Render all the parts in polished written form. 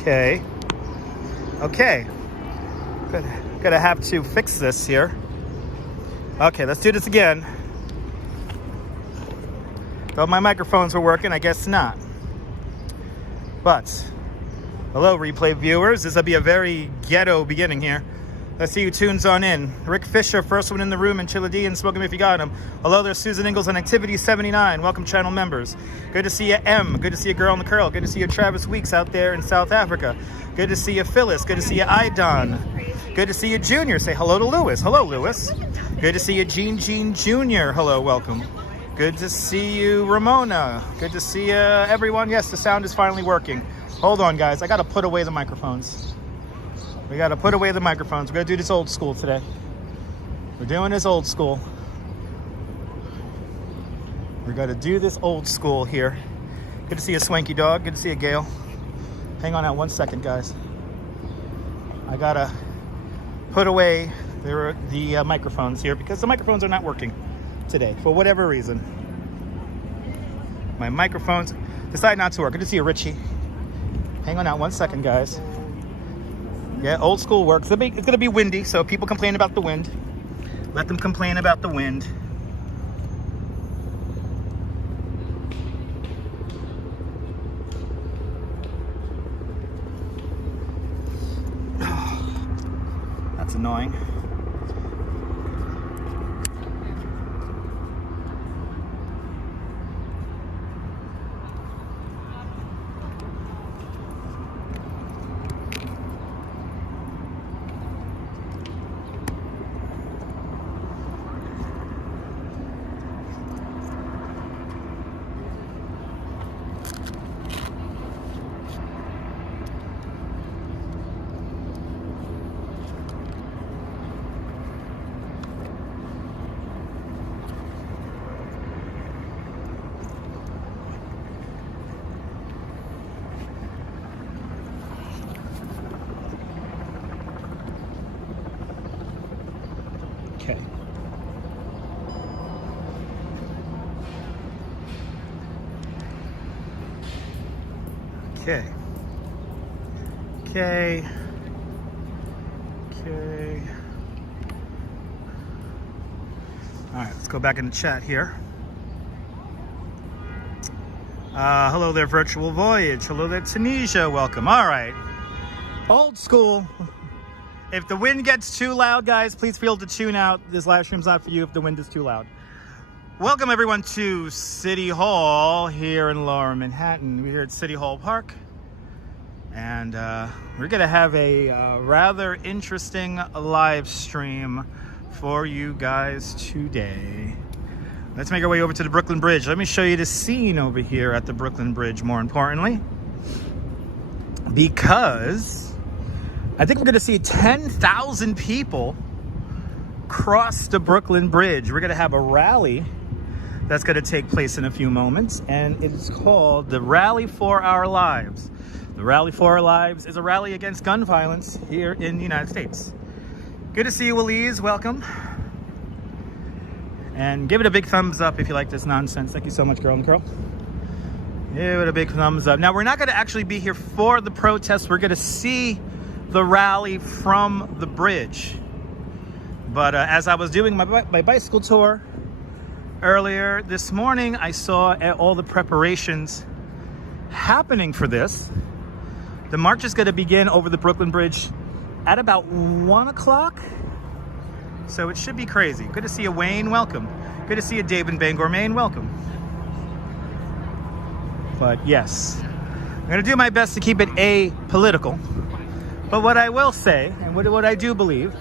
Okay. Okay. Gonna have to fix this here. Okay, let's do this again. Thought my microphones were working, I guess not. But, hello replay viewers. This will be a very ghetto beginning here. Let's see who tunes on in. Rick Fisher, first one in the room, and Chilla D, and Smoke 'em if you got him. Hello there, Susan Ingalls on Activity 79. Welcome, channel members. Good to see you, M. Good to see you, Girl in the Curl. Good to see you, Travis Weeks out there in South Africa. Good to see you, Phyllis. Good to see you, Idon. Good to see you, Junior. Say hello to Lewis. Hello, Lewis. Good to see you, Gene Jr. Hello, welcome. Good to see you, Ramona. Good to see you, everyone. Yes, the sound is finally working. Hold on, guys. I got to put away the microphones. We got to put away the microphones. We're going to do this old school today. We're doing this old school. We're going to do this old school here. Good to see you, Swanky Dog. Good to see you, Gail. Hang on out 1 second, guys. I got to put away the microphones here because the microphones are not working today for whatever reason. My microphones decide not to work. Good to see you, Richie. Hang on out 1 second, guys. Yeah, old school works. It's going to be windy, so people complain about the wind. Let them complain about the wind. That's annoying. Okay. All right, let's go back in the chat here. Hello there, Virtual Voyage. Hello there, Tunisia. Welcome. All right. Old school. If the wind gets too loud, guys, please feel to tune out. This live stream's not for you if the wind is too loud. Welcome, everyone, to City Hall here in Lower Manhattan. We're here at City Hall Park. And we're going to have a rather interesting live stream for you guys today. Let's make our way over to the Brooklyn Bridge. Let me show you the scene over here at the Brooklyn Bridge, more importantly. Because I think we're going to see 10,000 people cross the Brooklyn Bridge. We're going to have a rally that's going to take place in a few moments. And it's called the Rally for Our Lives. The Rally for Our Lives is a rally against gun violence here in the United States. Good to see you, Elise. Welcome. And give it a big thumbs up if you like this nonsense. Thank you so much, Girl in the Curl. Give it a big thumbs up. Now, we're not going to actually be here for the protest. We're going to see the rally from the bridge. But as I was doing my bicycle tour earlier this morning, I saw all the preparations happening for this. The march is going to begin over the Brooklyn Bridge at about 1 o'clock. So it should be crazy. Good to see you, Wayne. Welcome. Good to see you, David Bangor, Maine. Welcome. But yes, I'm going to do my best to keep it apolitical. But what I will say, and what I do believe,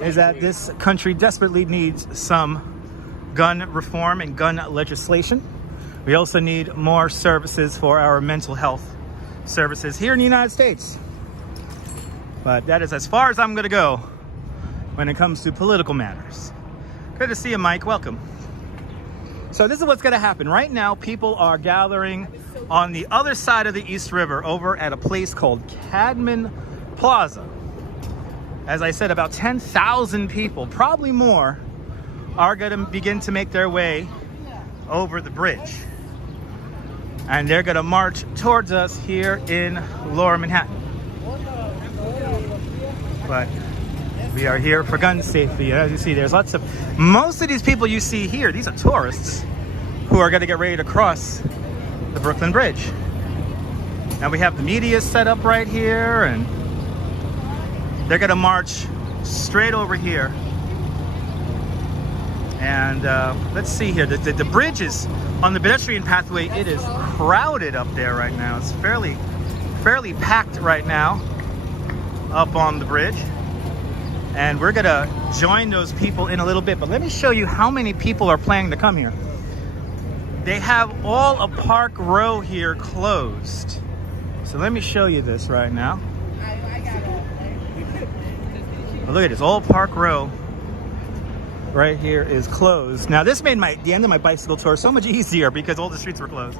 is that this country desperately needs some gun reform and gun legislation. We also need more services for our mental health services here in the United States. But that is as far as I'm going to go when it comes to political matters. Good to see you, Mike. Welcome. So this is what's going to happen. Right now, people are gathering on the other side of the East River over at a place called Cadman Plaza. As I said, about 10,000 people, probably more, are going to begin to make their way over the bridge. And they're going to march towards us here in Lower Manhattan. but we are here for gun safety. As you see, there's most of these people you see here, these are tourists who are going to get ready to cross the Brooklyn Bridge. And we have the media set up right here, and they're going to march straight over here. And let's see here, the bridge is on the pedestrian pathway. It is crowded up there right now. It's fairly packed right now up on the bridge. And we're gonna join those people in a little bit, but let me show you how many people are planning to come here. They have all of Park Row here closed. So let me show you this right now. Well, look at this, all Park Row right here is closed. Now this made the end of my bicycle tour so much easier because all the streets were closed,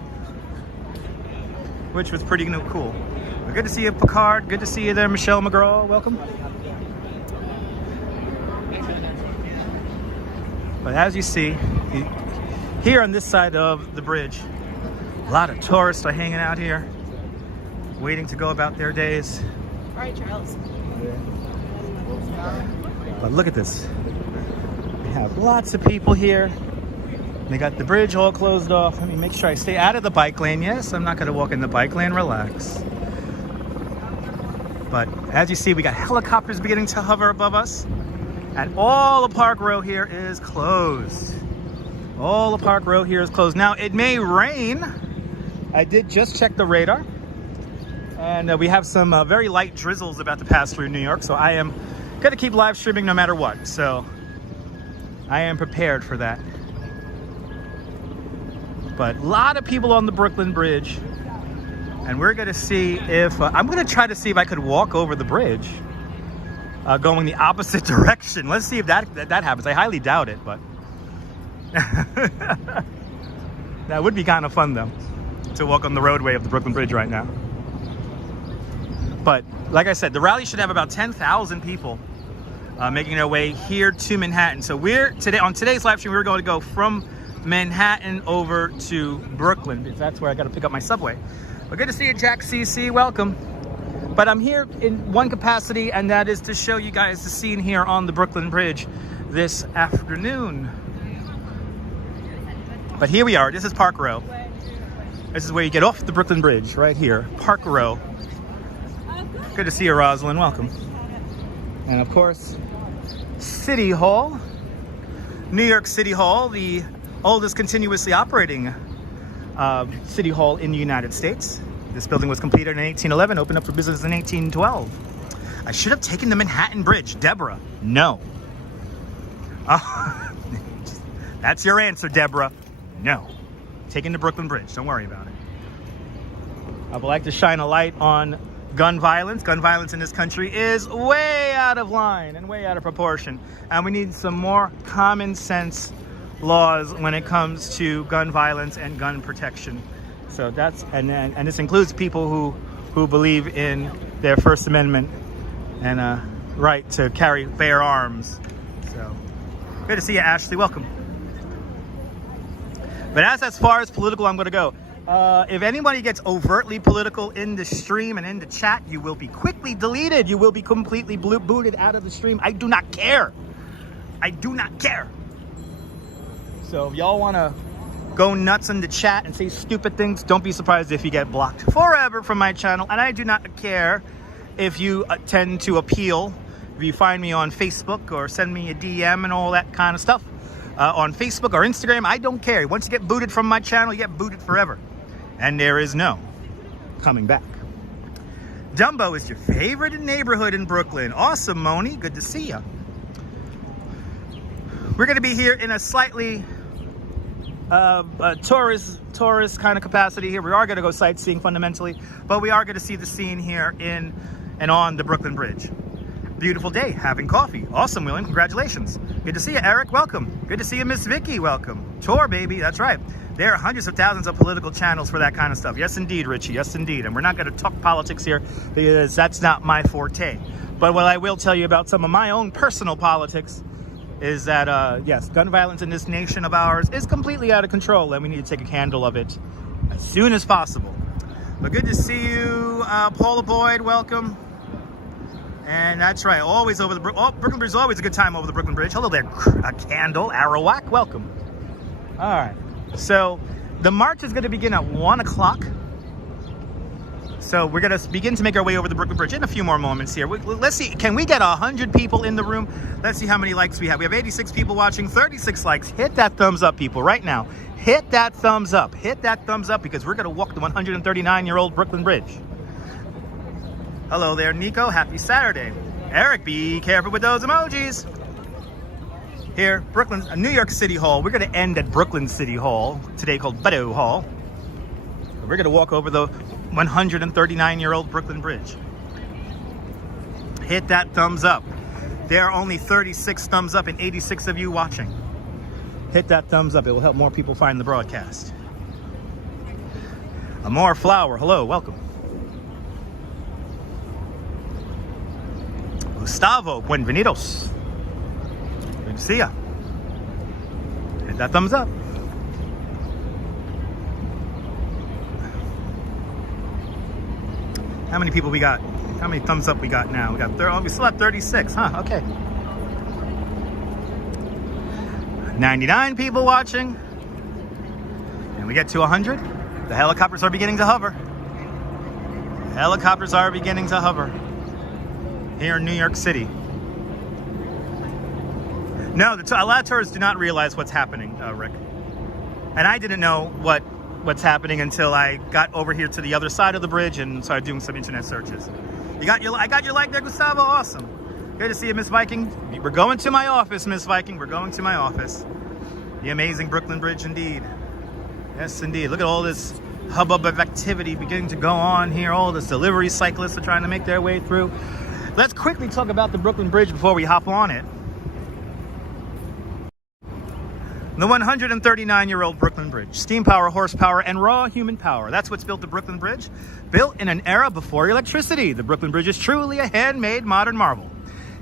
which was pretty cool. But good to see you, Picard. Good to see you there, Michelle McGraw. Welcome. But as you see, here on this side of the bridge, a lot of tourists are hanging out here, waiting to go about their days. All right, Charles. But look at this. We have lots of people here. They got the bridge all closed off. Let me make sure I stay out of the bike lane. Yes, I'm not going to walk in the bike lane. Relax. But as you see, we got helicopters beginning to hover above us. And all the Park Row here is closed. All the Park Row here is closed. Now, it may rain. I did just check the radar. And we have some very light drizzles about to pass through New York. So I am going to keep live streaming no matter what. So I am prepared for that. But a lot of people on the Brooklyn Bridge. And we're going to see if... I'm going to try to see if I could walk over the bridge. Going the opposite direction. Let's see if that happens. I highly doubt it, but... that would be kind of fun, though. To walk on the roadway of the Brooklyn Bridge right now. But, like I said, the rally should have about 10,000 people making their way here to Manhattan. So on today's live stream, we're going to go from Manhattan over to Brooklyn, because that's where I got to pick up my subway. But good to see you, Jack CC. Welcome. But I'm here in one capacity, and that is to show you guys the scene here on the Brooklyn Bridge this afternoon. But here we are. This is Park Row. This is where you get off the Brooklyn Bridge, right here. Park Row. Good to see you, Rosalind. Welcome. And of course, City Hall. New York City Hall, the oldest continuously operating City Hall in the United States. This building was completed in 1811, opened up for business in 1812. I should have taken the Manhattan Bridge. Deborah, no. That's your answer, Deborah. No. Taking the Brooklyn Bridge. Don't worry about it. I would like to shine a light on gun violence. Gun violence in this country is way out of line and way out of proportion. And we need some more common sense laws when it comes to gun violence and gun protection. So that's, and this includes people who believe in their First Amendment and right to carry bear arms. So good to see you, Ashley. Welcome. But as far as political, I'm going to go. If anybody gets overtly political in the stream and in the chat, you will be quickly deleted. You will be completely booted out of the stream. I do not care. I do not care. So if y'all want to go nuts in the chat and say stupid things, don't be surprised if you get blocked forever from my channel. And I do not care if you tend to appeal. If you find me on Facebook or send me a DM and all that kind of stuff on Facebook or Instagram, I don't care. Once you get booted from my channel, you get booted forever. And there is no coming back. Dumbo is your favorite neighborhood in Brooklyn. Awesome, Moni. Good to see you. We're going to be here in a slightly tourist kind of capacity here. We are going to go sightseeing fundamentally, but we are going to see the scene here in and on the Brooklyn Bridge. Beautiful day, having coffee. Awesome, William. Congratulations. Good to see you, Eric. Welcome. Good to see you, Miss Vicky. Welcome. Tour, baby. That's right. There are hundreds of thousands of political channels for that kind of stuff. Yes, indeed, Richie. Yes, indeed. And we're not going to talk politics here because that's not my forte. But what I will tell you about some of my own personal politics is that, yes, gun violence in this nation of ours is completely out of control, and we need to take a handle of it as soon as possible. But good to see you, Paula Boyd. Welcome. And that's right, always over the Brooklyn Bridge is always a good time over the Brooklyn Bridge. Hello there, a candle, Arawak, welcome. All right, so the march is going to begin at 1 o'clock. So we're going to begin to make our way over the Brooklyn Bridge in a few more moments here. Let's see, can we get 100 people in the room? Let's see how many likes we have. We have 86 people watching, 36 likes. Hit that thumbs up, people, right now. Hit that thumbs up. Hit that thumbs up because we're going to walk the 139-year-old Brooklyn Bridge. Hello there, Nico. Happy Saturday. Eric, be careful with those emojis. Here, Brooklyn, New York City Hall. We're going to end at Brooklyn City Hall, today called Borough Hall. We're going to walk over the 139-year-old Brooklyn Bridge. Hit that thumbs up. There are only 36 thumbs up and 86 of you watching. Hit that thumbs up. It will help more people find the broadcast. Amor Flower, hello, welcome. Gustavo, buenvenidos. Good to see ya. Hit that thumbs up. How many people we got? How many thumbs up we got now? We still have 36, huh? Okay. 99 people watching. And we get to 100. The helicopters are beginning to hover. Helicopters are beginning to hover here in New York City. No, a lot of tourists do not realize what's happening, Rick. And I didn't know what's happening until I got over here to the other side of the bridge and started doing some internet searches. I got your like there, Gustavo. Awesome. Good to see you, Miss Viking. We're going to my office, Miss Viking. We're going to my office. The amazing Brooklyn Bridge, indeed. Yes, indeed. Look at all this hubbub of activity beginning to go on here. All this delivery cyclists are trying to make their way through. Let's quickly talk about the Brooklyn Bridge before we hop on it. The 139-year-old Brooklyn Bridge. Steam power, horsepower, and raw human power. That's what's built the Brooklyn Bridge. Built in an era before electricity. The Brooklyn Bridge is truly a handmade modern marvel.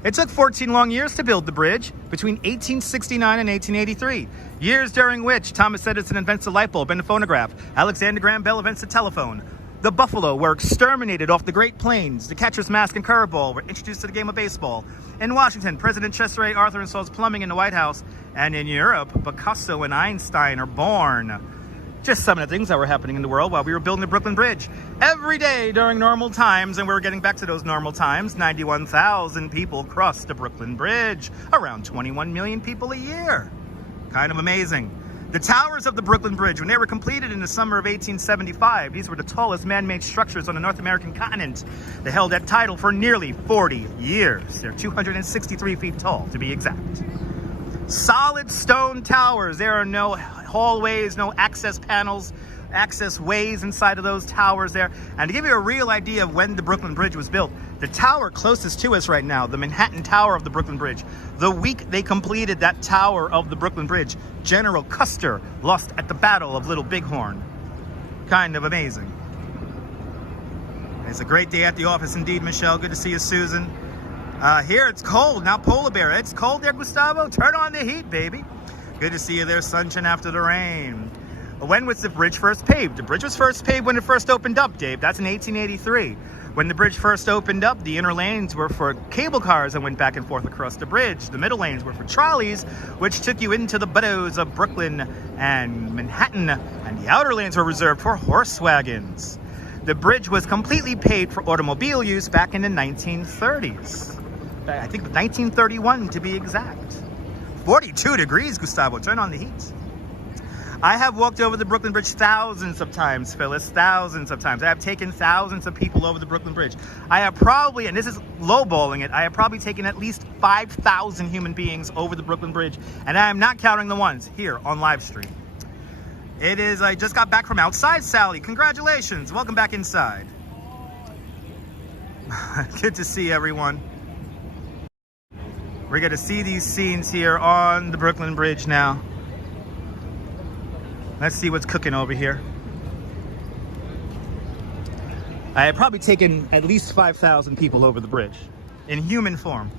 It took 14 long years to build the bridge between 1869 and 1883. Years during which Thomas Edison invents the light bulb and the phonograph. Alexander Graham Bell invents the telephone. The buffalo were exterminated off the Great Plains. The catcher's mask and curveball were introduced to the game of baseball. In Washington, President Chester A. Arthur installs plumbing in the White House. And in Europe, Picasso and Einstein are born. Just some of the things that were happening in the world while we were building the Brooklyn Bridge. Every day during normal times, and we're getting back to those normal times, 91,000 people cross the Brooklyn Bridge. Around 21 million people a year. Kind of amazing. The towers of the Brooklyn Bridge, when they were completed in the summer of 1875, these were the tallest man-made structures on the North American continent. They held that title for nearly 40 years. They're 263 feet tall, to be exact. Solid stone towers. There are no hallways, no access panels, access ways inside of those towers there. And to give you a real idea of when the Brooklyn Bridge was built, the tower closest to us right now, the Manhattan Tower of the Brooklyn Bridge, the week they completed that tower of the Brooklyn Bridge, General Custer lost at the Battle of Little Bighorn. Kind of amazing. It's a great day at the office indeed, Michelle. Good to see you, Susan. Here it's cold. Now Polar Bear. It's cold there, Gustavo. Turn on the heat, baby. Good to see you there, sunshine after the rain. When was the bridge first paved? The bridge was first paved when it first opened up, Dave. That's in 1883. When the bridge first opened up, the inner lanes were for cable cars that went back and forth across the bridge. The middle lanes were for trolleys, which took you into the boroughs of Brooklyn and Manhattan. And the outer lanes were reserved for horse wagons. The bridge was completely paved for automobile use back in the 1930s. I think 1931 to be exact. 42 degrees, Gustavo. Turn on the heat. I have walked over the Brooklyn Bridge thousands of times, Phyllis, thousands of times. I have taken thousands of people over the Brooklyn Bridge. I have probably, and this is lowballing it, I have probably taken at least 5,000 human beings over the Brooklyn Bridge, and I am not counting the ones here on live stream. It is, I just got back from outside, Sally. Congratulations. Welcome back inside. Good to see everyone. We're going to see these scenes here on the Brooklyn Bridge now. Let's see what's cooking over here. I have probably taken at least 5,000 people over the bridge in human form.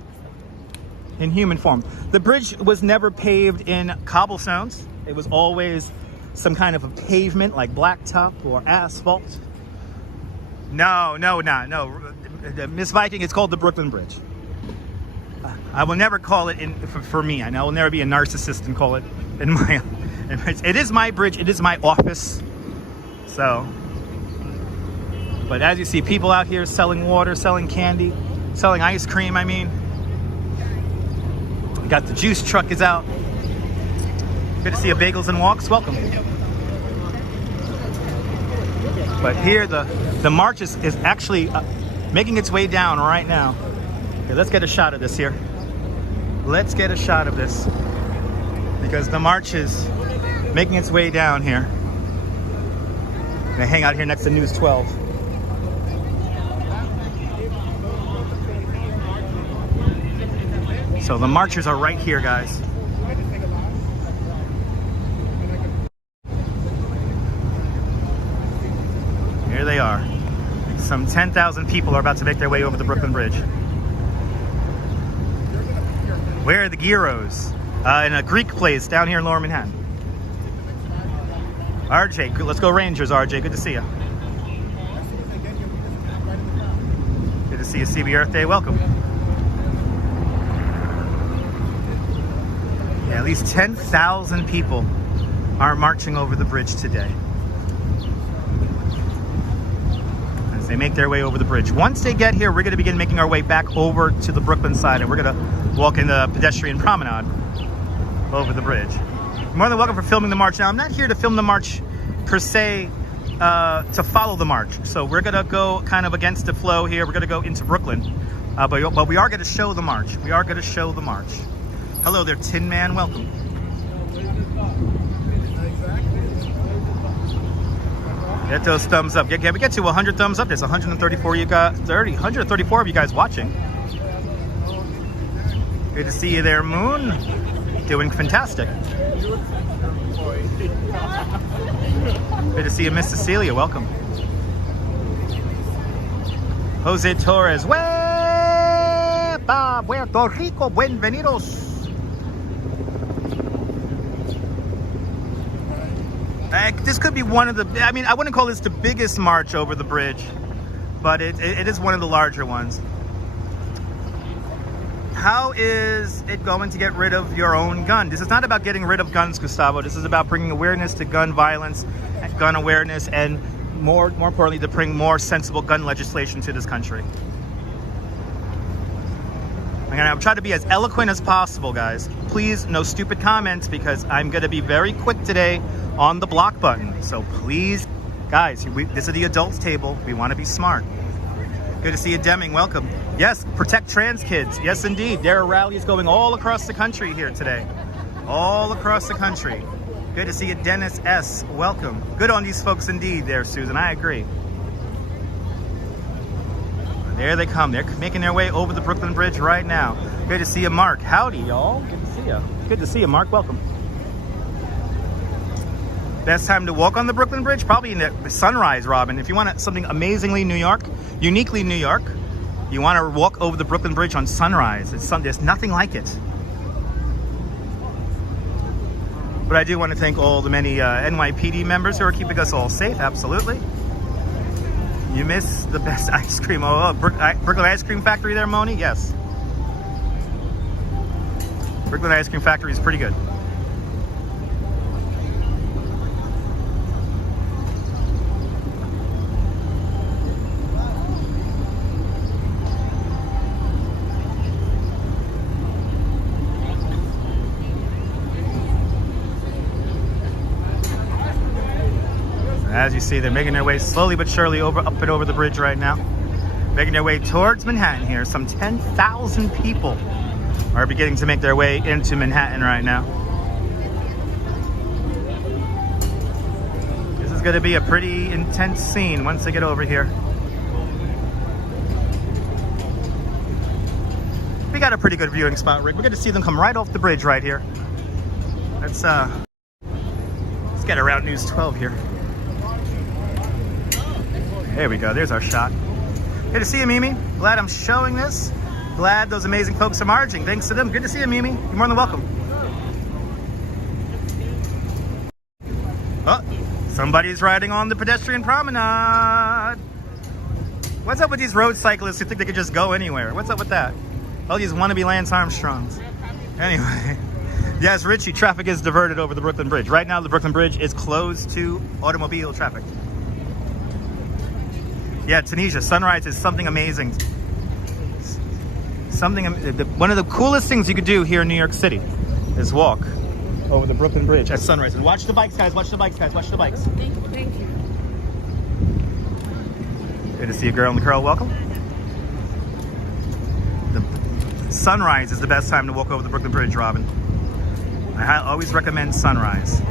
In human form. The bridge was never paved in cobblestones. It was always some kind of a pavement like blacktop or asphalt. No. Miss Viking, it's called the Brooklyn Bridge. I will never call it for me. I will never be a narcissist and call it in my. It is my bridge. It is my office. So, but as you see, people out here selling water, selling candy, selling ice cream. I mean, we got the juice truck is out. Good to see you, Bagels and Walks. Welcome. But here the march is actually making its way down right now. Okay, let's get a shot of this here. Let's get a shot of this because the march is making its way down here. I'm gonna hang out here next to News 12. So the marchers are right here, guys. Here they are. Some 10,000 people are about to make their way over the Brooklyn Bridge. Where are the gyros? In a Greek place down here in Lower Manhattan. RJ, let's go Rangers, RJ. Good to see you. Good to see you, CB Earth Day. Welcome. Yeah, at least 10,000 people are marching over the bridge today. As they make their way over the bridge. Once they get here, we're going to begin making our way back over to the Brooklyn side, and we're going to walk in the pedestrian promenade over the bridge. You're more than welcome for filming the march. Now, I'm not here to film the march per se to follow the march. So we're going to go kind of against the flow here. We're going to go into Brooklyn. But we are going to show the march. We are going to show the march. Hello there, Tin Man. Welcome. Get those thumbs up. Can we get to 100 thumbs up? There's 134 you got 134 of you guys watching. Good to see you there, Moon. Doing fantastic. Good to see you, Miss Cecilia. Welcome. Jose Torres. Puerto Rico. Bienvenidos. This could be one of the, I mean, I wouldn't call this the biggest march over the bridge, but it is one of the larger ones. How is it going to get rid of your own gun? This is not about getting rid of guns, Gustavo. This is about bringing awareness to gun violence, and gun awareness, and more importantly, to bring more sensible gun legislation to this country. I'm gonna try to be as eloquent as possible, guys. Please, no stupid comments, because I'm gonna be very quick today on the block button. So please, guys, this is the adults table. We want to be smart. Good to see you, Deming. Welcome. Yes, protect trans kids. Yes, indeed. There are rallies going all across the country here today. All across the country. Good to see you, Dennis S. Welcome. Good on these folks indeed there, Susan. I agree. There they come. They're making their way over the Brooklyn Bridge right now. Good to see you, Mark. Howdy, y'all. Good to see you. Good to see you, Mark. Welcome. Best time to walk on the Brooklyn Bridge? Probably in the sunrise, Robin. If you want something amazingly New York, uniquely New York, you want to walk over the Brooklyn Bridge on sunrise. There's nothing like it. But I do want to thank all the many NYPD members who are keeping us all safe. Absolutely. You miss the best ice cream. Oh, Brooklyn Ice Cream Factory there, Moni? Yes. Brooklyn Ice Cream Factory is pretty good. As you see, they're making their way slowly but surely up and over the bridge right now. Making their way towards Manhattan here. Some 10,000 people are beginning to make their way into Manhattan right now. This is going to be a pretty intense scene once they get over here. We got a pretty good viewing spot, Rick. We're going to see them come right off the bridge right here. Let's get around News 12 here. There we go. There's our shot. Good to see you, Mimi. Glad I'm showing this. Glad those amazing folks are marching. Thanks to them. Good to see you, Mimi. You're more than welcome. Oh, somebody's riding on the pedestrian promenade. What's up with these road cyclists who think they could just go anywhere? What's up with that? All these wannabe Lance Armstrongs. Anyway, yes, Richie, traffic is diverted over the Brooklyn Bridge. Right now, the Brooklyn Bridge is closed to automobile traffic. Yeah, Tunisia, sunrise is something amazing. One of the coolest things you could do here in New York City is walk over the Brooklyn Bridge at sunrise. And watch the bikes, guys. Watch the bikes, guys. Watch the bikes. Thank you. Good to see you, girl in the curl. Welcome. The sunrise is the best time to walk over the Brooklyn Bridge, Robin. I always recommend sunrise.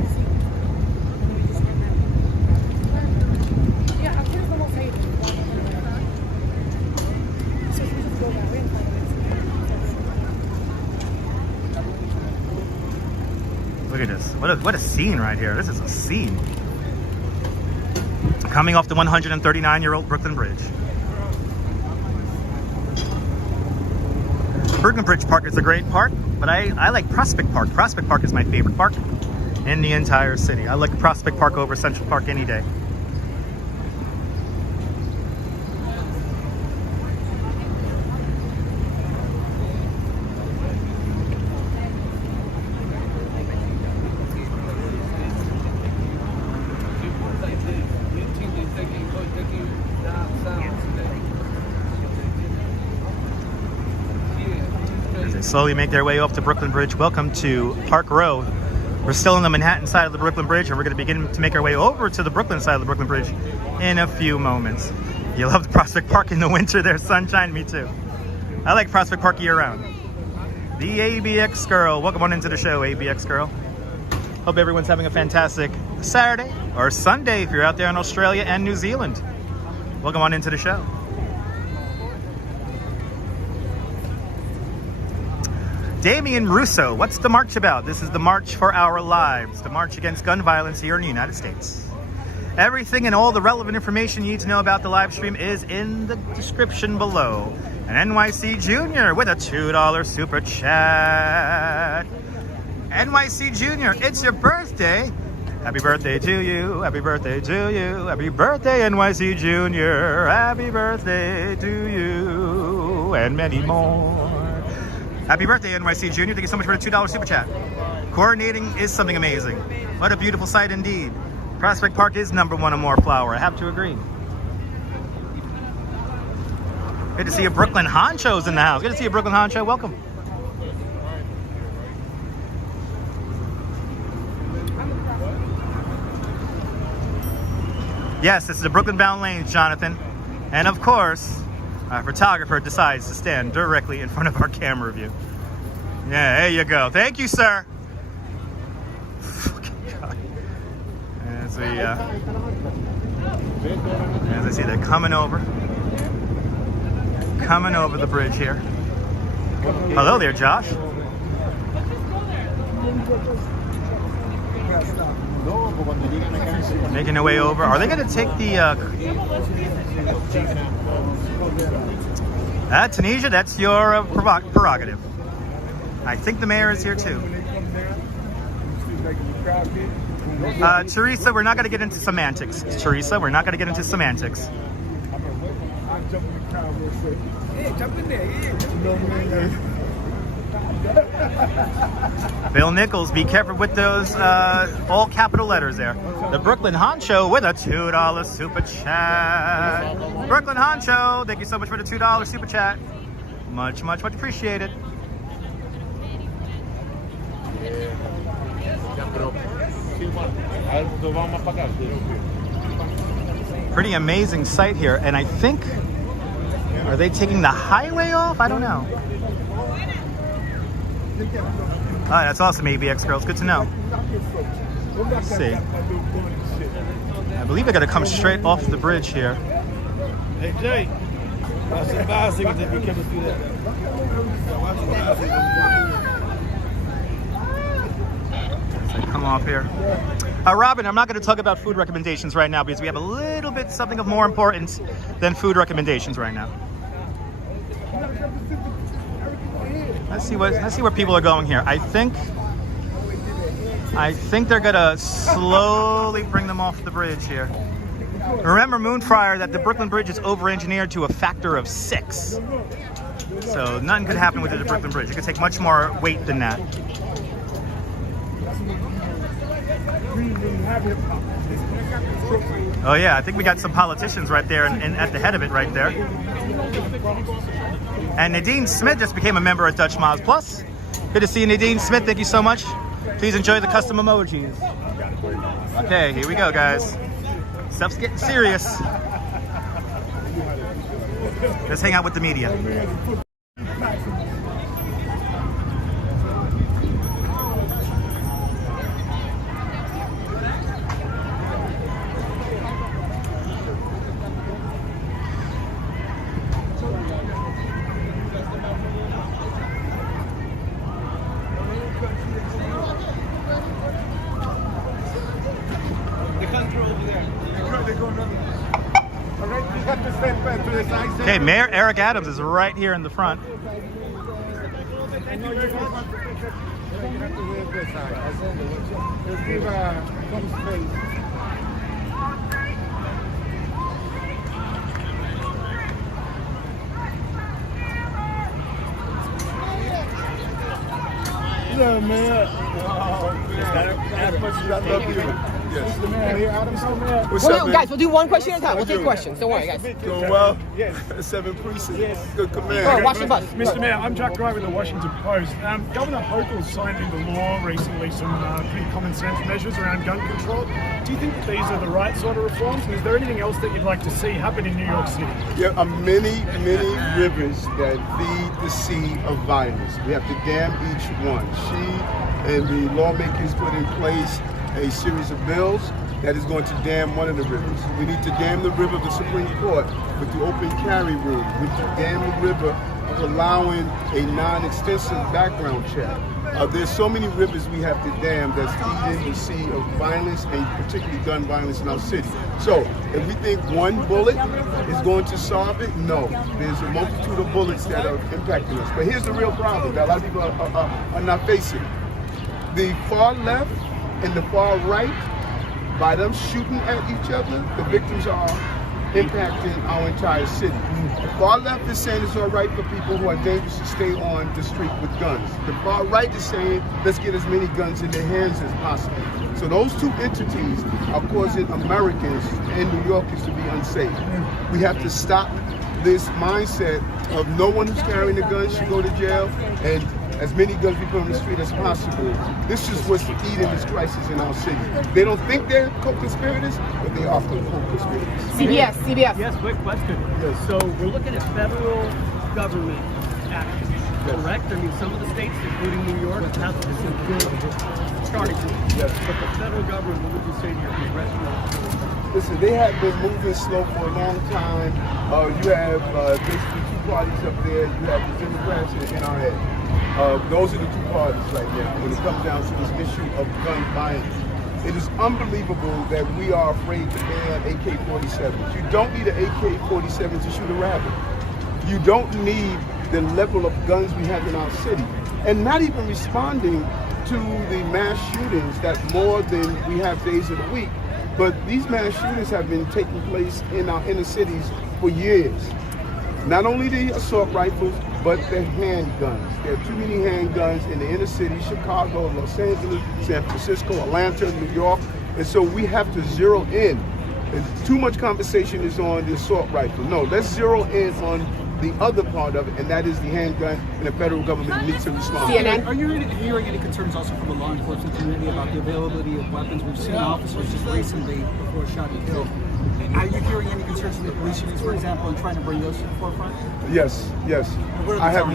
Look at this. What a scene right here. This is a scene. Coming off the 139-year-old Brooklyn Bridge. Brooklyn Bridge Park is a great park, but I like Prospect Park. Prospect Park is my favorite park in the entire city. I like Prospect Park over Central Park any day. Slowly make their way off to Brooklyn Bridge. Welcome to Park Row. We're still on the Manhattan side of the Brooklyn Bridge, and we're going to begin to make our way over to the Brooklyn side of the Brooklyn Bridge in a few moments. You love the Prospect Park in the winter there, sunshine. Me too. I like Prospect Park year-round. The ABX girl. Welcome on into the show, ABX girl. Hope everyone's having a fantastic Saturday or Sunday if you're out there in Australia and New Zealand. Welcome on into the show. Damian Russo, what's the march about? This is the March for Our Lives, the march against gun violence here in the United States. Everything and all the relevant information you need to know about the live stream is in the description below. An NYC Junior with a $2 super chat. NYC Junior, it's your birthday. Happy birthday to you, happy birthday to you, happy birthday NYC Junior, happy birthday to you, and many more. Happy birthday, NYC Junior. Thank you so much for the $2 super chat. Coordinating is something amazing. What a beautiful sight indeed. Prospect Park is #1 and more flower. I have to agree. Good to see you, Brooklyn Honchos in the house. Good to see you, Brooklyn Honcho. Welcome. Yes, this is the Brooklyn bound lanes, Jonathan. And of course, our photographer decides to stand directly in front of our camera view. Yeah, there you go. Thank you, sir. As I see they're coming over the bridge here. Hello there, Josh. Making their way over. Are they going to take the... Tunisia, that's your prerogative. I think the mayor is here too. Teresa, we're not going to get into semantics. Teresa, we're not going to get into semantics. Bill Nichols, be careful with those all capital letters there. The Brooklyn Honcho with a $2 super chat. Brooklyn Honcho, thank you so much for the $2 super chat. Much, much, much appreciated. Pretty amazing sight here, and I think, are they taking the highway off? I don't know. Oh, that's awesome, ABX girls. Good to know. Let's see. I believe they're going to come straight off the bridge here. Hey, Jay. So come off here. Robin, I'm not going to talk about food recommendations right now because we have a little bit something of more importance than food recommendations right now. Let's see where people are going here. I think they're gonna slowly bring them off the bridge here. Remember, Moonfryer, that the Brooklyn Bridge is over-engineered to a factor of 6. So nothing could happen with the Brooklyn Bridge. It could take much more weight than that. Oh yeah, I think we got some politicians right there and at the head of it right there. And Nadine Smith just became a member of Dutch Miles Plus. Good to see you, Nadine Smith. Thank you so much. Please enjoy the custom emojis. Okay, here we go, guys. Stuff's getting serious. Let's hang out with the media. Okay, Mayor Eric Adams is right here in the front. Hello, Mayor. As much as I love you. Yes. The Mayor here, Adams. What's up, man? Guys, we'll do one question at a time. We'll take questions. Don't worry, guys. Doing well? Yes. 7 precincts. Yes. Good command. Oh, watch the bus. Mr. Mayor, I'm Jack Wright with the Washington Post. Governor Hochul signed into law recently some pretty common sense measures around gun control. Do you think that these are the right sort of reforms? And is there anything else that you'd like to see happen in New York City? Yeah, many rivers that feed the sea of violence. We have to dam each one. She and the lawmakers put in place a series of bills that is going to dam one of the rivers. We need to dam the river of the Supreme Court with the open carry rule. We need to dam the river of allowing a non-extensive background check. There's so many rivers we have to dam that's feeding the sea of violence, and particularly gun violence in our city. So if we think one bullet is going to solve it, no. There's a multitude of bullets that are impacting us. But here's the real problem that a lot of people are not facing. The far left and the far right, by them shooting at each other, the victims are impacting our entire city. The far left is saying it's all right for people who are dangerous to stay on the street with guns. The far right is saying let's get as many guns in their hands as possible. So those two entities are causing Americans and New Yorkers to be unsafe. We have to stop this mindset of no one who's carrying a gun should go to jail, and as many guns we put on the street as possible. This is what's eating this crisis in our city. They don't think they're co-conspirators, but they are co-conspirators. CBS. Yes, quick question. Yes. So we're looking at federal government action, correct? I mean, some of the states, including New York, have some good starting points. Yes. But the federal government, what would you say to your congressional? Listen, they have been moving slow for a long time. You have basically two parties up there. You have the Democrats and the NRA. Those are the two parties right now when it comes down to this issue of gun violence. It is unbelievable that we are afraid to ban AK-47s. You don't need an AK-47 to shoot a rabbit. You don't need the level of guns we have in our city. And not even responding to the mass shootings that more than we have days of the week. But these mass shootings have been taking place in our inner cities for years. Not only the assault rifles, but the handguns. There are too many handguns in the inner city, Chicago, Los Angeles, San Francisco, Atlanta, New York. And so we have to zero in. And too much conversation is on the assault rifle. No, let's zero in on the other part of it, and that is the handgun, and the federal government needs to respond. CNN. Are you hearing any concerns also from the law enforcement community about the availability of weapons? We've seen officers just recently before shot and killed. Are you hearing any concerns from the police unions, for example, in trying to bring those to the forefront? Yes. I have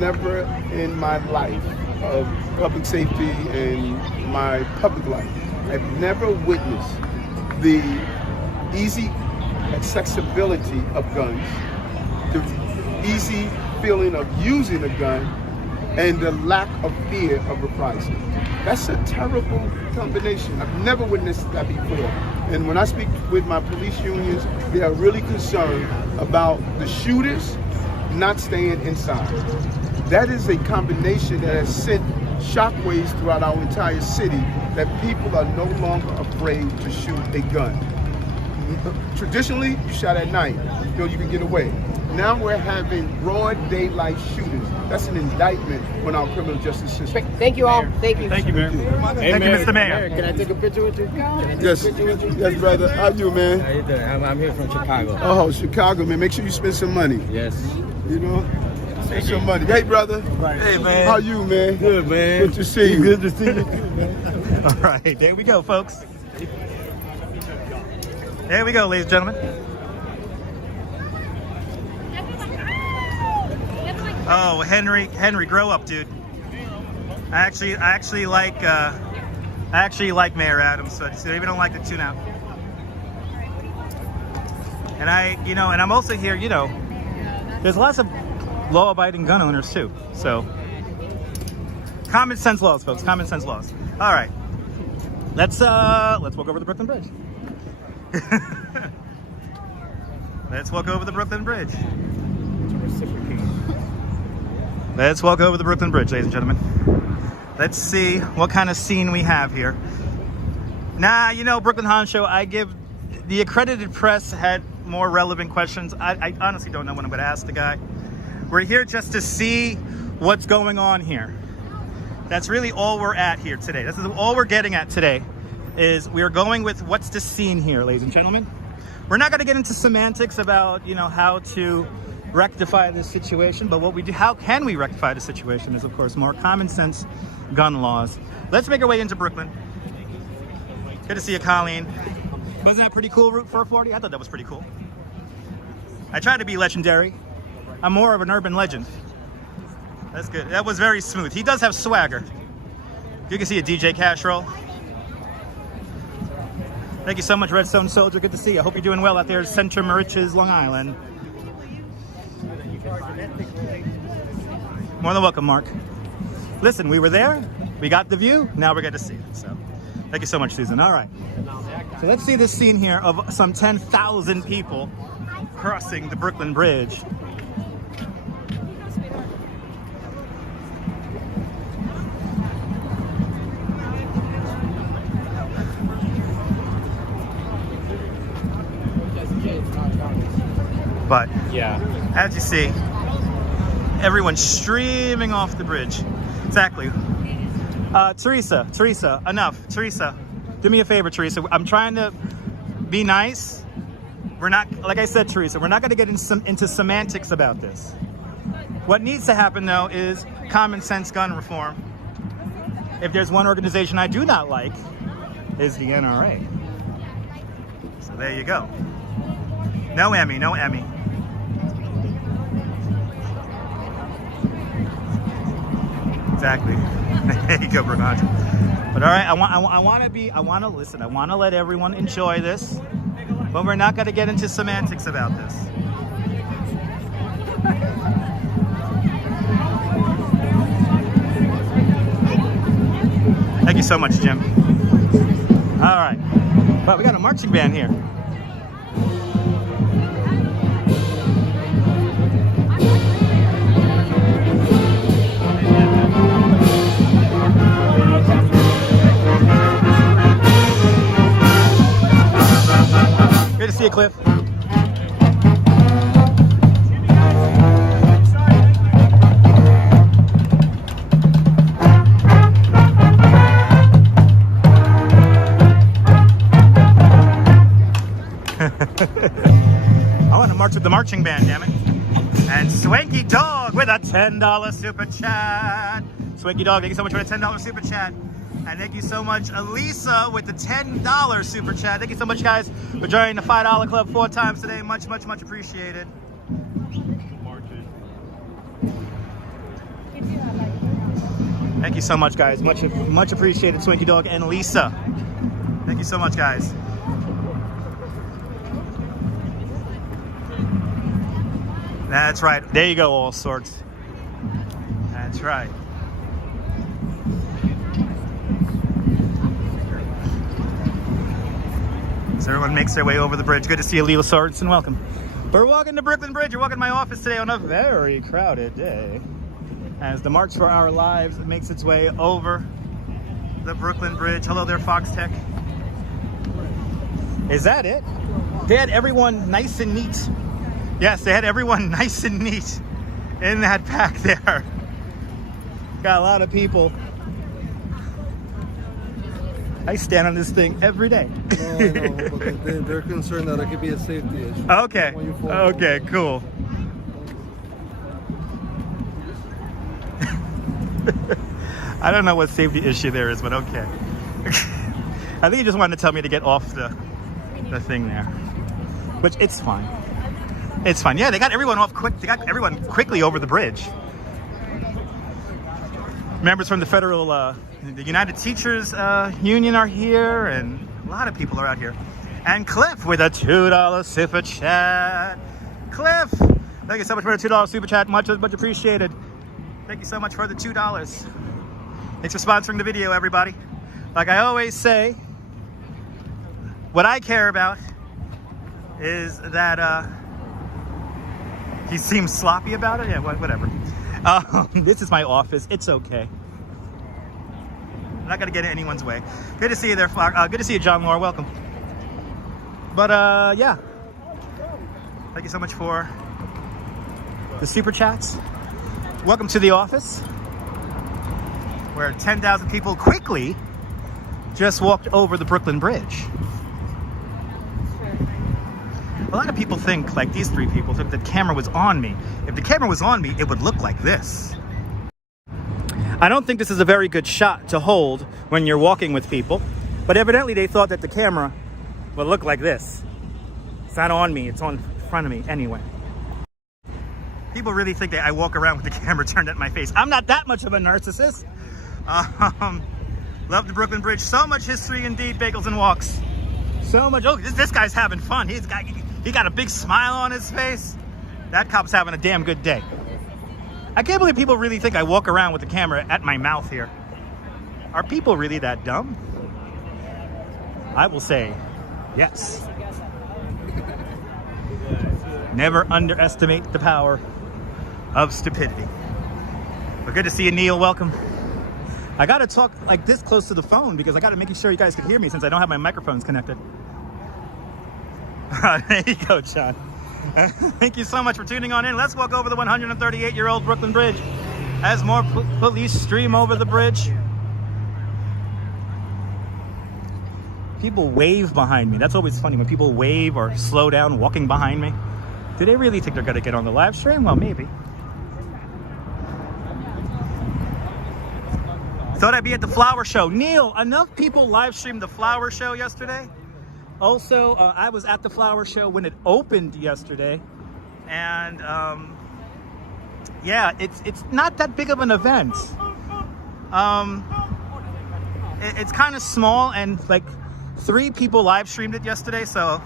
never in my life of public safety and my public life, I've never witnessed the easy accessibility of guns, the easy feeling of using a gun, and the lack of fear of reprisal. That's a terrible combination. I've never witnessed that before. And when I speak with my police unions, they are really concerned about the shooters not staying inside. That is a combination that has sent shockwaves throughout our entire city, that people are no longer afraid to shoot a gun. Traditionally, you shot at night. You feel you can get away. Now we're having broad daylight shooters. That's an indictment on our criminal justice system. Thank you all. Thank you. Thank you, Mayor. Thank you, Mr. Mayor. Can I take a picture with you? Yes, yes, brother. How you, man? How you doing? I'm here from Chicago. Oh, Chicago, man. Make sure you spend some money. Yes. You know, spend some money. Hey, brother. Hey, man. How you, man? Good, man. Good to see you. Good to see you too, man. All right, there we go, folks. There we go, ladies and gentlemen. Oh, Henry, grow up, dude. I actually like Mayor Adams, so maybe don't like the tune out. And I'm also here, there's lots of law-abiding gun owners too. So, common sense laws, folks. Common sense laws. All right, let's walk over the Brooklyn Bridge. Let's walk over the Brooklyn Bridge. Let's walk over the Brooklyn Bridge, ladies and gentlemen. Let's see what kind of scene we have here. Nah, Brooklyn Honcho, I give the accredited press had more relevant questions. I honestly don't know what I'm going to ask the guy. We're here just to see what's going on here. That's really all we're at here today. This is all we're getting at today, is we're going with what's the scene here, ladies and gentlemen. We're not going to get into semantics about, how to rectify this situation, but what we do, how can we rectify the situation, is of course more common sense gun laws. Let's make our way into Brooklyn. Good to see you, Colleen. Wasn't that pretty cool, Route 440? I thought that was pretty cool. I try to be legendary. I'm more of an urban legend. That's good. That was very smooth. He does have swagger. You can see a DJ Cash roll. Thank you so much, Redstone Soldier. Good to see you. I hope you're doing well out there in Central Moriches, Long Island. More than welcome, Mark. Listen, we were there, we got the view, now we're going to see it. So, thank you so much, Susan. All right. So let's see this scene here of some 10,000 people crossing the Brooklyn Bridge. But yeah, as you see, everyone's streaming off the bridge. Exactly. Teresa, enough. Teresa, do me a favor, Teresa. I'm trying to be nice. We're not, like I said, Teresa, we're not going to get into semantics about this. What needs to happen, though, is common sense gun reform. If there's one organization I do not like, is the NRA. So there you go. No Emmy, no Emmy. Exactly. There you go, Bernard. But all right, I want to listen. I want to let everyone enjoy this, but we're not going to get into semantics about this. Thank you so much, Jim. All right, but we got a marching band here. Good to see you, Cliff. I want to march with the marching band, damn it. And Swanky Dog with a $10 super chat. Swanky Dog, thank you so much for the $10 super chat. And thank you so much, Elisa, with the $10 super chat. Thank you so much, guys, for joining the $5 club 4 times today. Much, much, much appreciated. Thank you so much, guys. Much, much appreciated, Swanky Dog and Lisa. Thank you so much, guys. That's right. There you go, all sorts. That's right. So everyone makes their way over the bridge. Good to see you, Leela Sorensen. Welcome. We're walking to Brooklyn Bridge. We're walking to my office today on a very crowded day, as the March for Our Lives makes its way over the Brooklyn Bridge. Hello there, Fox Tech. Is that it? They had everyone nice and neat. Yes, they had everyone nice and neat in that pack there. Got a lot of people. I stand on this thing every day. No, I know, but they're concerned that it could be a safety issue. Okay. When you fall Okay, cool. I don't know what safety issue there is, but okay. I think he just wanted to tell me to get off the thing there, which it's fine. It's fine. Yeah, they got everyone off quick. They got everyone quickly over the bridge. Members from the federal, the United Teachers Union are here, and a lot of people are out here. And Cliff with a $2 super chat. Cliff, thank you so much for the $2 super chat. Much appreciated. Thank you so much for the $2. Thanks for sponsoring the video, everybody. Like I always say, what I care about is that he seems sloppy about it. Yeah, whatever. This is my office. It's okay. I'm not gonna get in anyone's way. Good to see you there, Flock. Good to see you, John Laura. Welcome. But yeah, thank you so much for the super chats. Welcome to the office, where 10,000 people quickly just walked over the Brooklyn Bridge. A lot of people think, like these three people, think the camera was on me. If the camera was on me, it would look like this. I don't think this is a very good shot to hold when you're walking with people, but evidently they thought that the camera would look like this. It's not on me, it's on front of me anyway. People really think that I walk around with the camera turned at my face. I'm not that much of a narcissist. Love the Brooklyn Bridge. So much history indeed, bagels and walks. So much. Oh, this guy's having fun. He got a big smile on his face. That cop's having a damn good day. I can't believe people really think I walk around with the camera at my mouth here. Are people really that dumb? I will say yes. Never underestimate the power of stupidity. But good to see you, Neil. Welcome. I gotta talk like this close to the phone because I gotta make sure you guys can hear me since I don't have my microphones connected. There you go, John. Thank you so much for tuning on in. Let's walk over the 138-year-old Brooklyn Bridge as more police stream over the bridge. People wave behind me. That's always funny when people wave or slow down walking behind me. Do they really think they're gonna get on the live stream? Well, maybe. Thought I'd be at the flower show. Neil, enough people live streamed the flower show yesterday. Also, I was at the flower show when it opened yesterday. And yeah, it's not that big of an event. It's kind of small, and like 3 people live streamed it yesterday. So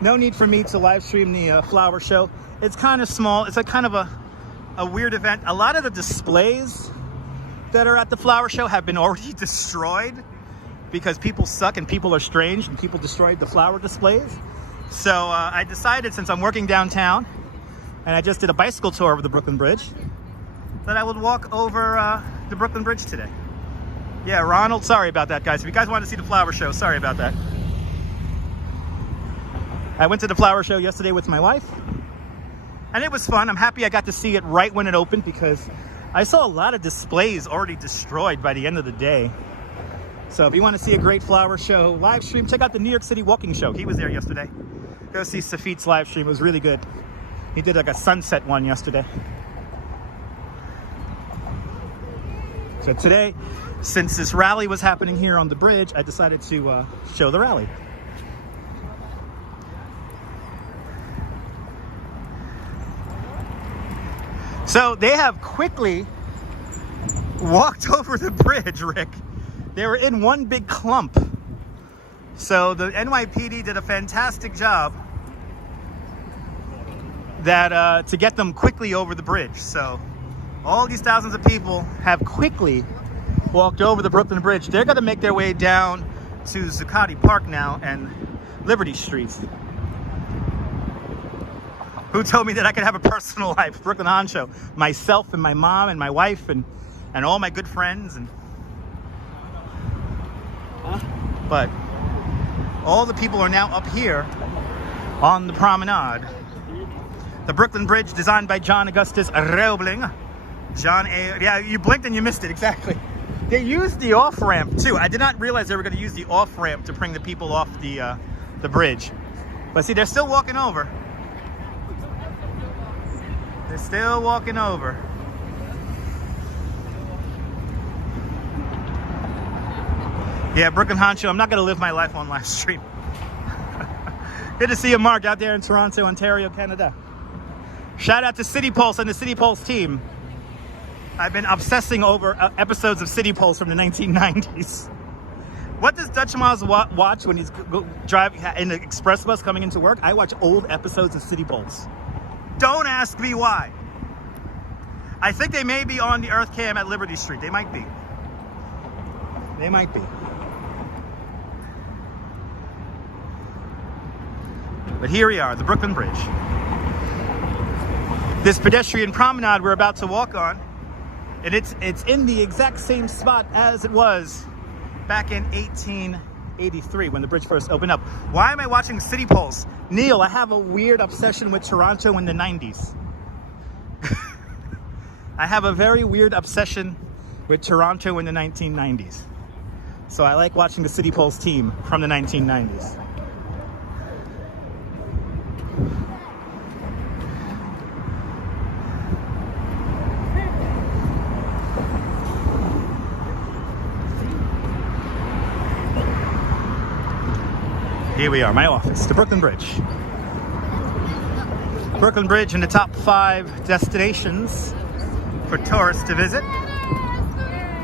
no need for me to live stream the flower show. It's kind of small. It's a kind of a weird event. A lot of the displays that are at the flower show have been already destroyed because people suck and people are strange and people destroyed the flower displays. So I decided, since I'm working downtown and I just did a bicycle tour of the Brooklyn Bridge, that I would walk over the Brooklyn Bridge today. Yeah, Ronald, sorry about that, guys. If you guys want to see the flower show, sorry about that. I went to the flower show yesterday with my wife and it was fun. I'm happy I got to see it right when it opened because I saw a lot of displays already destroyed by the end of the day. So if you want to see a great flower show live stream, check out the New York City Walking Show. He was there yesterday. Go see Safit's live stream. It was really good. He did like a sunset one yesterday. So today, since this rally was happening here on the bridge, I decided to show the rally. So they have quickly walked over the bridge, Rick. They were in one big clump. So the NYPD did a fantastic job that to get them quickly over the bridge. So all these thousands of people have quickly walked over the Brooklyn Bridge. They're gonna make their way down to Zuccotti Park now and Liberty Street. Who told me that I could have a personal life? Brooklyn Honcho. Myself and my mom and my wife and all my good friends. But all the people are now up here on the promenade. The Brooklyn Bridge, designed by John Augustus Roebling. Yeah, you blinked and you missed it, exactly. They used the off-ramp too. I did not realize they were going to use the off-ramp to bring the people off the bridge. But see, they're still walking over. They're still walking over. Yeah, Brooklyn Honcho, I'm not going to live my life on live stream. Good to see you, Mark, out there in Toronto, Ontario, Canada. Shout out to City Pulse and the City Pulse team. I've been obsessing over episodes of City Pulse from the 1990s. What does Dutch Miles watch when he's driving in the express bus coming into work? I watch old episodes of City Pulse. Don't ask me why. I think they may be on the Earth Cam at Liberty Street. They might be. They might be. But here we are, the Brooklyn Bridge. This pedestrian promenade we're about to walk on, and it's in the exact same spot as it was back in 1883 when the bridge first opened up. Why am I watching City Pulse? Neil, I have a weird obsession with Toronto in the 90s. I have a very weird obsession with Toronto in the 1990s. So I like watching the City Pulse team from the 1990s. Here we are, my office, the Brooklyn Bridge. Brooklyn Bridge in the top 5 destinations for tourists to visit.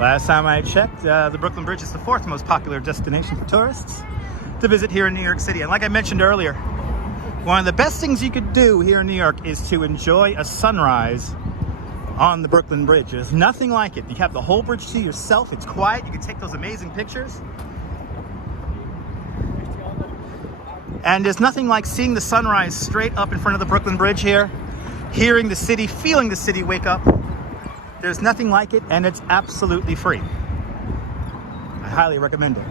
Last time I checked, the Brooklyn Bridge is the 4th most popular destination for tourists to visit here in New York City. And like I mentioned earlier, one of the best things you could do here in New York is to enjoy a sunrise on the Brooklyn Bridge. There's nothing like it. You have the whole bridge to yourself. It's quiet. You can take those amazing pictures. And there's nothing like seeing the sunrise straight up in front of the Brooklyn Bridge here, hearing the city, feeling the city wake up. There's nothing like it, and it's absolutely free. I highly recommend it.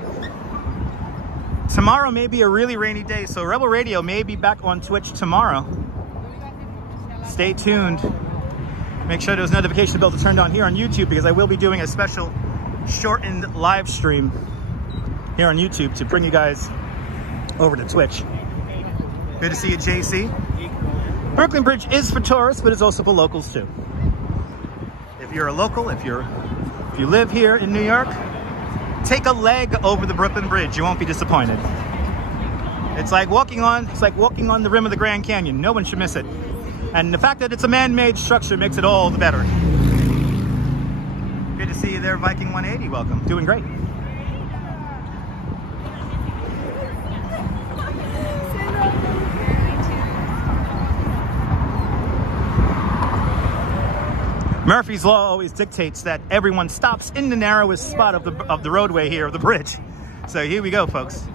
Tomorrow may be a really rainy day, so Rebel Radio may be back on Twitch tomorrow. Stay tuned. Make sure those notification bells are turned on here on YouTube, because I will be doing a special shortened live stream here on YouTube to bring you guys over to Twitch. Good to see you, JC. Brooklyn Bridge is for tourists, but it's also for locals too. If you're a local, if you live here in New York, take a leg over the Brooklyn Bridge. You won't be disappointed. It's like walking on the rim of the Grand Canyon. No one should miss it. And the fact that it's a man-made structure makes it all the better. Good to see you there, Viking 180. Welcome. Doing great. Murphy's Law always dictates that everyone stops in the narrowest spot of the roadway here, of the bridge. So here we go, folks.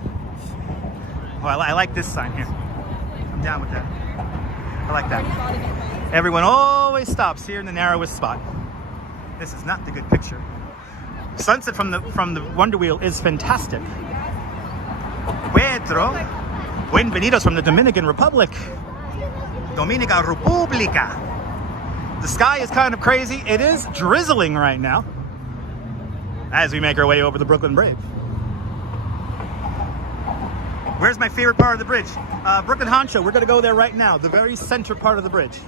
Well, I like this sign here. I'm down with that. I like that. Everyone always stops here in the narrowest spot. This is not the good picture. Sunset from the Wonder Wheel is fantastic. Pedro, bienvenidos from the Dominican Republic. Dominica República. The sky is kind of crazy. It is drizzling right now as we make our way over the Brooklyn Bridge. Where's my favorite part of the bridge? Brooklyn Honcho. We're going to go there right now. The very center part of the bridge.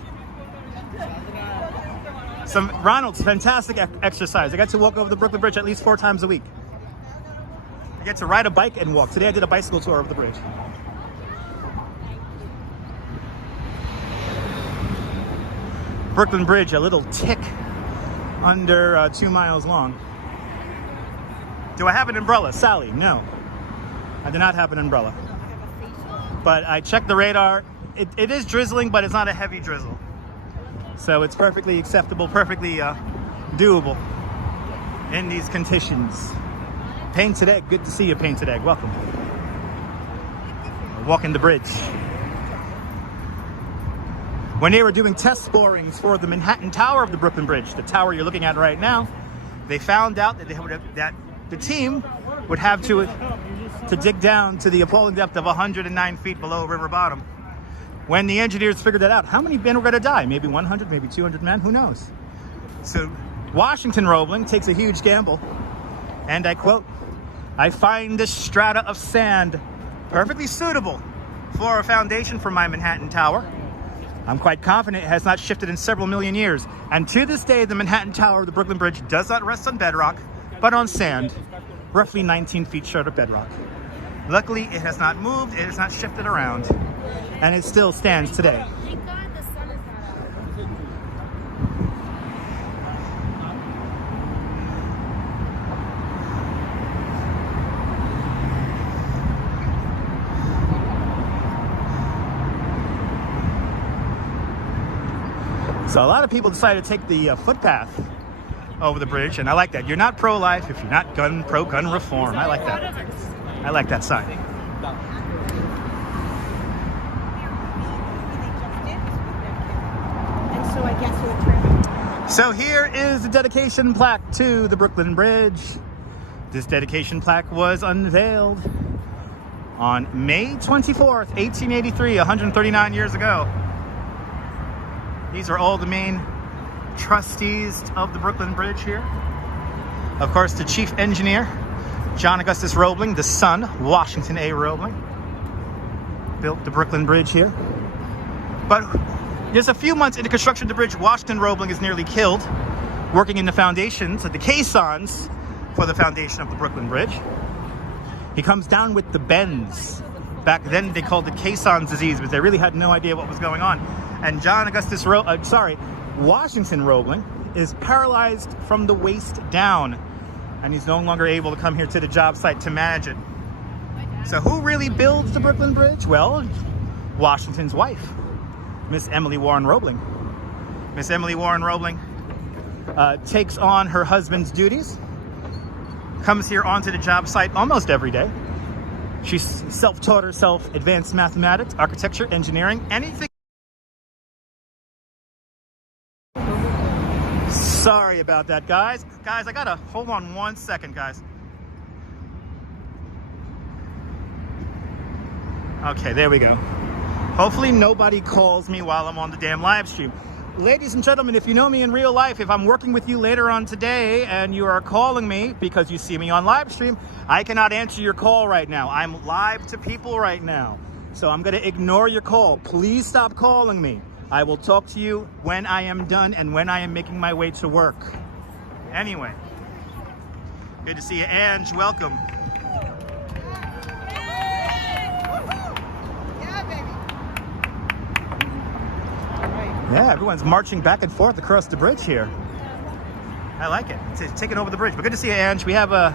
Ronald's fantastic exercise. I got to walk over the Brooklyn Bridge at least 4 times a week. I get to ride a bike and walk. Today I did a bicycle tour of the bridge. Brooklyn Bridge, a little tick under 2 miles long. Do I have an umbrella? Sally, no. I do not have an umbrella. But I checked the radar. It is drizzling, but it's not a heavy drizzle. So it's perfectly acceptable, perfectly doable in these conditions. Painted Egg, good to see you, Painted Egg. Welcome. Walking the bridge. When they were doing test borings for the Manhattan Tower of the Brooklyn Bridge, the tower you're looking at right now, they found out that that the team would have to dig down to the appalling depth of 109 feet below river bottom when the engineers figured that out, how many men were going to die? Maybe 100, maybe 200 men, who knows? So Washington Roebling takes a huge gamble, and I quote, "I find this strata of sand perfectly suitable for a foundation for my Manhattan Tower. I'm quite confident it has not shifted in several million years, and to this day the Manhattan Tower of the Brooklyn Bridge does not rest on bedrock, but on sand, roughly 19 feet short of bedrock. Luckily, it has not moved, it has not shifted around, and it still stands today." Thank God the sun is not out. So a lot of people decided to take the footpath over the bridge, and I like that. You're not pro-life if you're not pro-gun reform. I like that. I like that sign. And so I guess we'll turn. So here is the dedication plaque to the Brooklyn Bridge. This dedication plaque was unveiled on May 24th, 1883, 139 years ago. These are all the main trustees of the Brooklyn Bridge here. Of course, the chief engineer, John Augustus Roebling, the son, Washington A. Roebling, built the Brooklyn Bridge here. But just a few months into construction of the bridge, Washington Roebling is nearly killed working in the foundations, the caissons for the foundation of the Brooklyn Bridge. He comes down with the bends. Back then they called it caissons disease, but they really had no idea what was going on. And Washington Roebling is paralyzed from the waist down, and he's no longer able to come here to the job site to manage it. So who really builds the Brooklyn Bridge? Well, Washington's wife, Miss Emily Warren Roebling. Miss Emily Warren Roebling takes on her husband's duties, comes here onto the job site almost every day. She's self-taught herself advanced mathematics, architecture, engineering, anything. Sorry about that, guys. Guys, I gotta hold on 1 second, guys. Okay, there we go. Hopefully nobody calls me while I'm on the damn live stream. Ladies and gentlemen, if you know me in real life, if I'm working with you later on today and you are calling me because you see me on live stream, I cannot answer your call right now. I'm live to people right now. So I'm gonna ignore your call. Please stop calling me. I will talk to you when I am done and when I am making my way to work. Anyway, good to see you, Ange. Welcome. Yeah, everyone's marching back and forth across the bridge here. I like it. It's taking over the bridge. But good to see you, Ange. We have the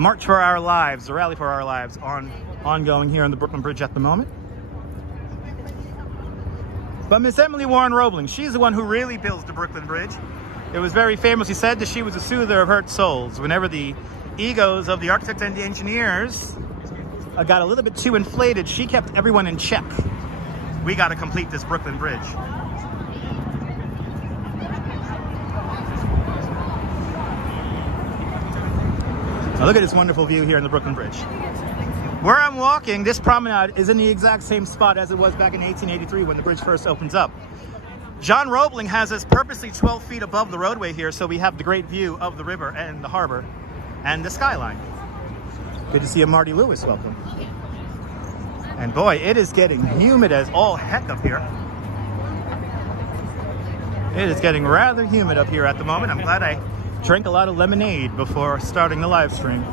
March for Our Lives, the Rally for Our Lives, ongoing here on the Brooklyn Bridge at the moment. But Miss Emily Warren Roebling, she's the one who really builds the Brooklyn Bridge. It was very famously said that she was a soother of hurt souls. Whenever the egos of the architects and the engineers got a little bit too inflated, she kept everyone in check. We got to complete this Brooklyn Bridge. Now look at this wonderful view here in the Brooklyn Bridge. Where I'm walking, this promenade is in the exact same spot as it was back in 1883 when the bridge first opens up. John Roebling has us purposely 12 feet above the roadway here, so we have the great view of the river and the harbor and the skyline. Good to see you, Marty Lewis. Welcome. And boy, it is getting humid as all heck up here. It is getting rather humid up here at the moment. I'm glad I drank a lot of lemonade before starting the live stream.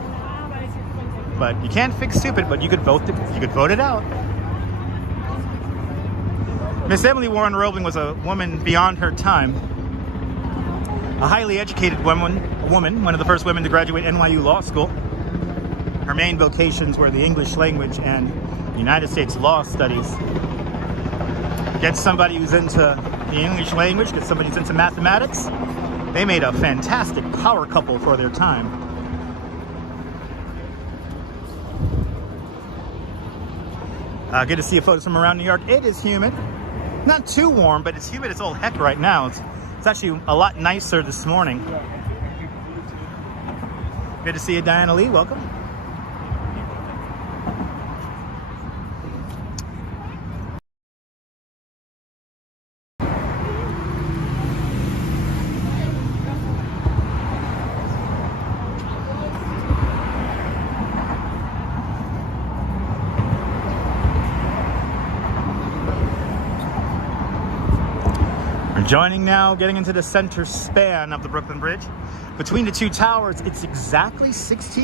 But you can't fix stupid, but you could vote it out. Miss Emily Warren Roebling was a woman beyond her time. A highly educated woman, one of the first women to graduate NYU Law School. Her main vocations were the English language and United States law studies. Get somebody who's into the English language, get somebody who's into mathematics. They made a fantastic power couple for their time. Good to see a photo from around New York. It is humid. Not too warm, but it's humid as all heck right now. It's actually a lot nicer this morning. Good to see you, Diana Lee. Welcome. We're joining now, getting into the center span of the Brooklyn Bridge. Between the two towers, it's exactly 16.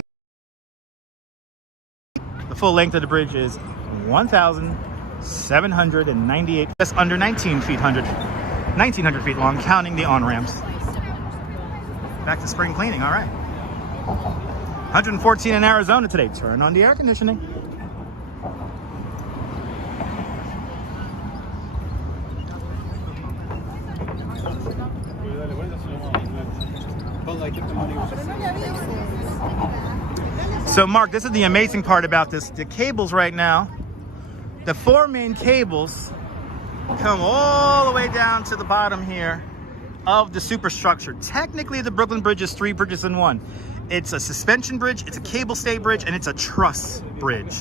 The full length of the bridge is 1,798, just under 1,900 feet long, counting the on-ramps. Back to spring cleaning, all right. 114 in Arizona today. Turn on the air conditioning. So Mark, this is the amazing part about this. The cables right now, the 4 main cables come all the way down to the bottom here of the superstructure. Technically, the Brooklyn Bridge is 3 bridges in one. It's a suspension bridge, it's a cable stay bridge, and it's a truss bridge.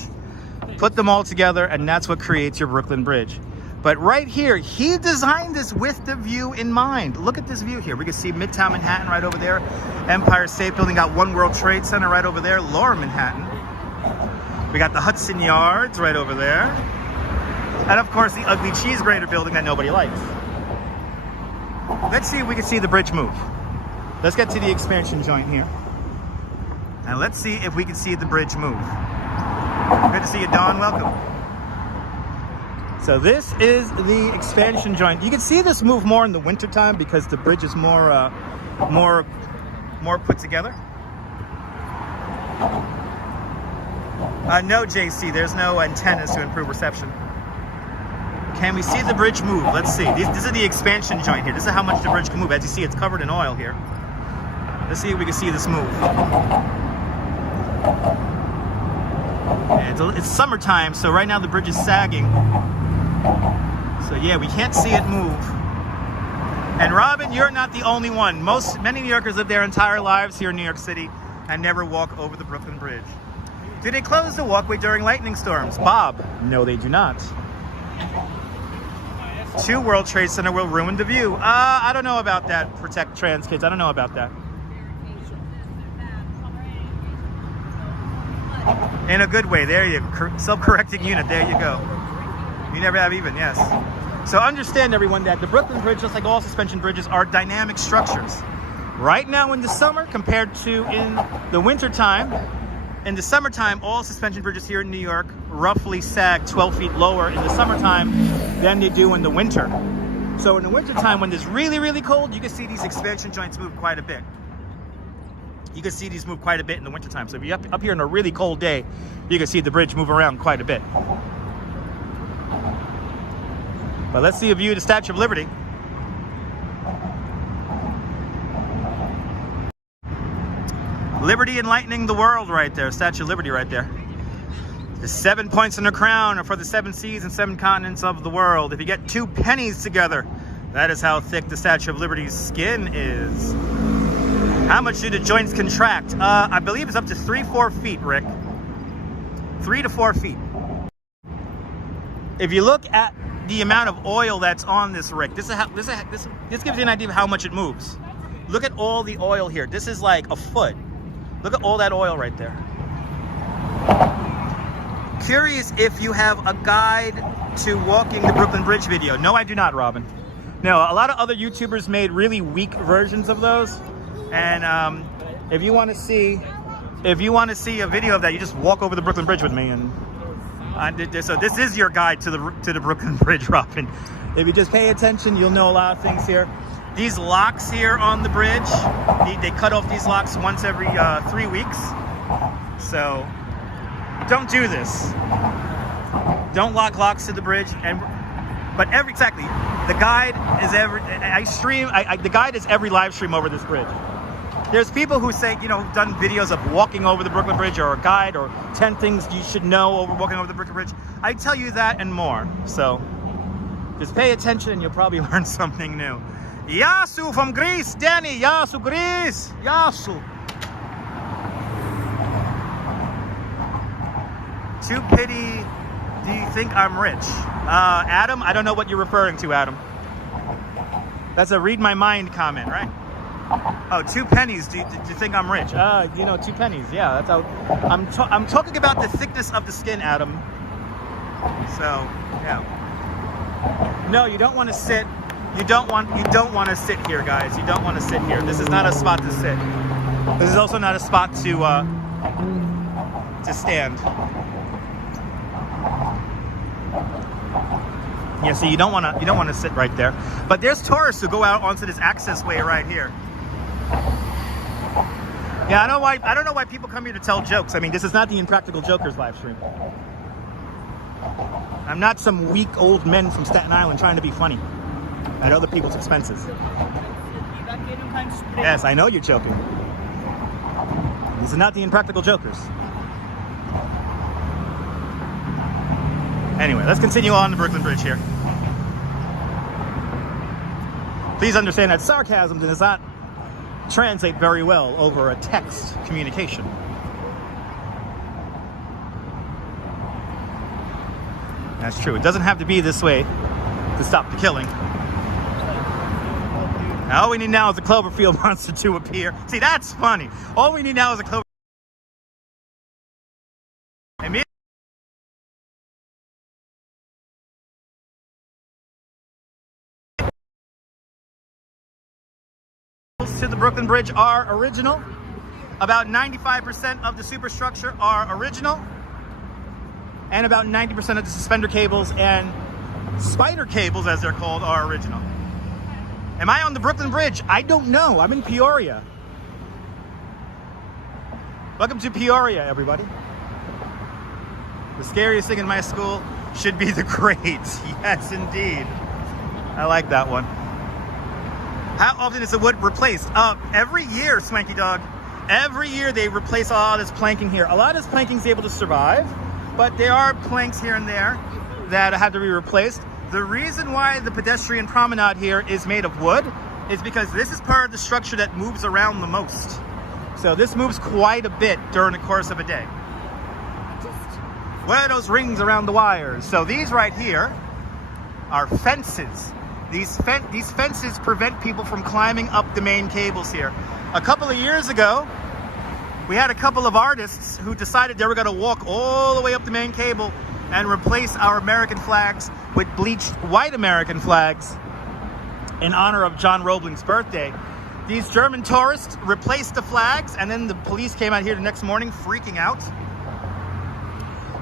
Put them all together, and that's what creates your Brooklyn Bridge. But right here, he designed this with the view in mind. Look at this view here. We can see Midtown Manhattan right over there. Empire State Building, got One World Trade Center right over there. Lower Manhattan. We got the Hudson Yards right over there. And of course, the ugly cheese grater building that nobody likes. Let's see if we can see the bridge move. Let's get to the expansion joint here. And let's see if we can see the bridge move. Good to see you, Dawn. Welcome. So this is the expansion joint. You can see this move more in the wintertime because the bridge is more put together. No, JC, there's no antennas to improve reception. Can we see the bridge move? Let's see. This is the expansion joint here. This is how much the bridge can move. As you see, it's covered in oil here. Let's see if we can see this move. It's summertime, so right now the bridge is sagging. So yeah, we can't see it move. And Robin, you're not the only one. Many New Yorkers live their entire lives here in New York City and never walk over the Brooklyn Bridge. Do they close the walkway during lightning storms? Bob, no they do not. 2 World Trade Center will ruin the view. I don't know about that. Protect trans kids. I don't know about that. In a good way. There you go. Self-correcting unit. There you go. You never have even, yes. So understand, everyone, that the Brooklyn Bridge, just like all suspension bridges, are dynamic structures. Right now in the summer, compared to in the wintertime, in the summertime, all suspension bridges here in New York roughly sag 12 feet lower in the summertime than they do in the winter. So in the wintertime, when it's really, really cold, you can see these expansion joints move quite a bit. You can see these move quite a bit in the wintertime. So if you're up here on a really cold day, you can see the bridge move around quite a bit. But let's see a view of the Statue of Liberty. Liberty enlightening the world right there. Statue of Liberty right there. The 7 points in the crown are for the 7 seas and 7 continents of the world. If you get 2 pennies together, that is how thick the Statue of Liberty's skin is. How much do the joints contract? I believe it's up to 3-4 feet, Rick. 3 to 4 feet. If you look at the amount of oil that's on this, Rick, this gives you an idea of how much it moves. Look at all the oil here. This is like a foot. Look at all that oil right there. Curious if you have a guide to walking the Brooklyn Bridge video. No, I do not, Robin. No, a lot of other YouTubers made really weak versions of those. And if you want to see a video of that, you just walk over the Brooklyn Bridge with me. And so this is your guide to the Brooklyn Bridge, Robin. If you just pay attention, you'll know a lot of things here. These locks here on the bridge, they cut off these locks once every 3 weeks. So don't do this. Don't lock locks to the bridge. Exactly, the guide is the guide is every live stream over this bridge. There's people who say, who've done videos of walking over the Brooklyn Bridge, or a guide, or 10 things you should know over walking over the Brooklyn Bridge. I tell you that and more. So just pay attention and you'll probably learn something new. Yasu from Greece, Danny. Yasu, Greece. Yasu. Too pity. Do you think I'm rich? Adam, I don't know what you're referring to, Adam. That's a read my mind comment, right? Oh, 2 pennies. Do you think I'm rich? 2 pennies. Yeah, that's how. I'm talking about the thickness of the skin, Adam. So, yeah. No, you don't want to sit You don't want to sit here, guys. You don't want to sit here. This is not a spot to sit. This is also not a spot to stand. Yeah, so you don't want to sit right there. But there's tourists who go out onto this access way right here. Yeah, I don't know why people come here to tell jokes. I mean, this is not the Impractical Jokers live stream. I'm not some weak old men from Staten Island trying to be funny at other people's expenses. Yes, I know you're joking. This is not the Impractical Jokers. Anyway, let's continue on the Brooklyn Bridge here. Please understand that sarcasm does not translate very well over a text communication. That's true. It doesn't have to be this way to stop the killing. Now, all we need now is a Cloverfield monster to appear. See, that's funny. All we need now is a Cloverfield. To the Brooklyn Bridge are original. About 95% of the superstructure are original. And about 90% of the suspender cables and spider cables, as they're called, are original. Am I on the Brooklyn Bridge? I don't know. I'm in Peoria. Welcome to Peoria, everybody. The scariest thing in my school should be the grades. Yes, indeed. I like that one. How often is the wood replaced? Every year, Swanky Dog. Every year they replace all this planking here. A lot of this planking is able to survive, but there are planks here and there that have to be replaced. The reason why the pedestrian promenade here is made of wood is because this is part of the structure that moves around the most. So this moves quite a bit during the course of a day. What are those rings around the wires? So these right here are fences. These fences prevent people from climbing up the main cables here. A couple of years ago, we had a couple of artists who decided they were going to walk all the way up the main cable and replace our American flags with bleached white American flags in honor of John Roebling's birthday. These German tourists replaced the flags, and then the police came out here the next morning freaking out.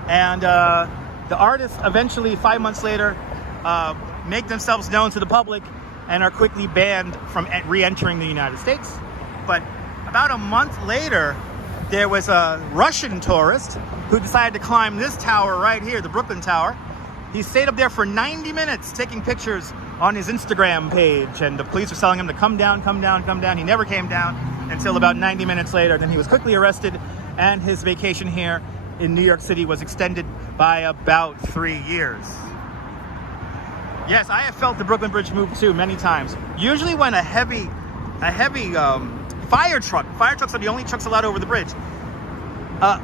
And the artists eventually, 5 months later, make themselves known to the public and are quickly banned from re-entering the United States. But about a month later, there was a Russian tourist who decided to climb this tower right here, the Brooklyn Tower. He stayed up there for 90 minutes taking pictures on his Instagram page, and the police were telling him to come down, come down, come down. He never came down until about 90 minutes later. Then he was quickly arrested, and his vacation here in New York City was extended by about 3 years. Yes, I have felt the Brooklyn Bridge move too many times. Usually when a heavy fire trucks are the only trucks allowed over the bridge.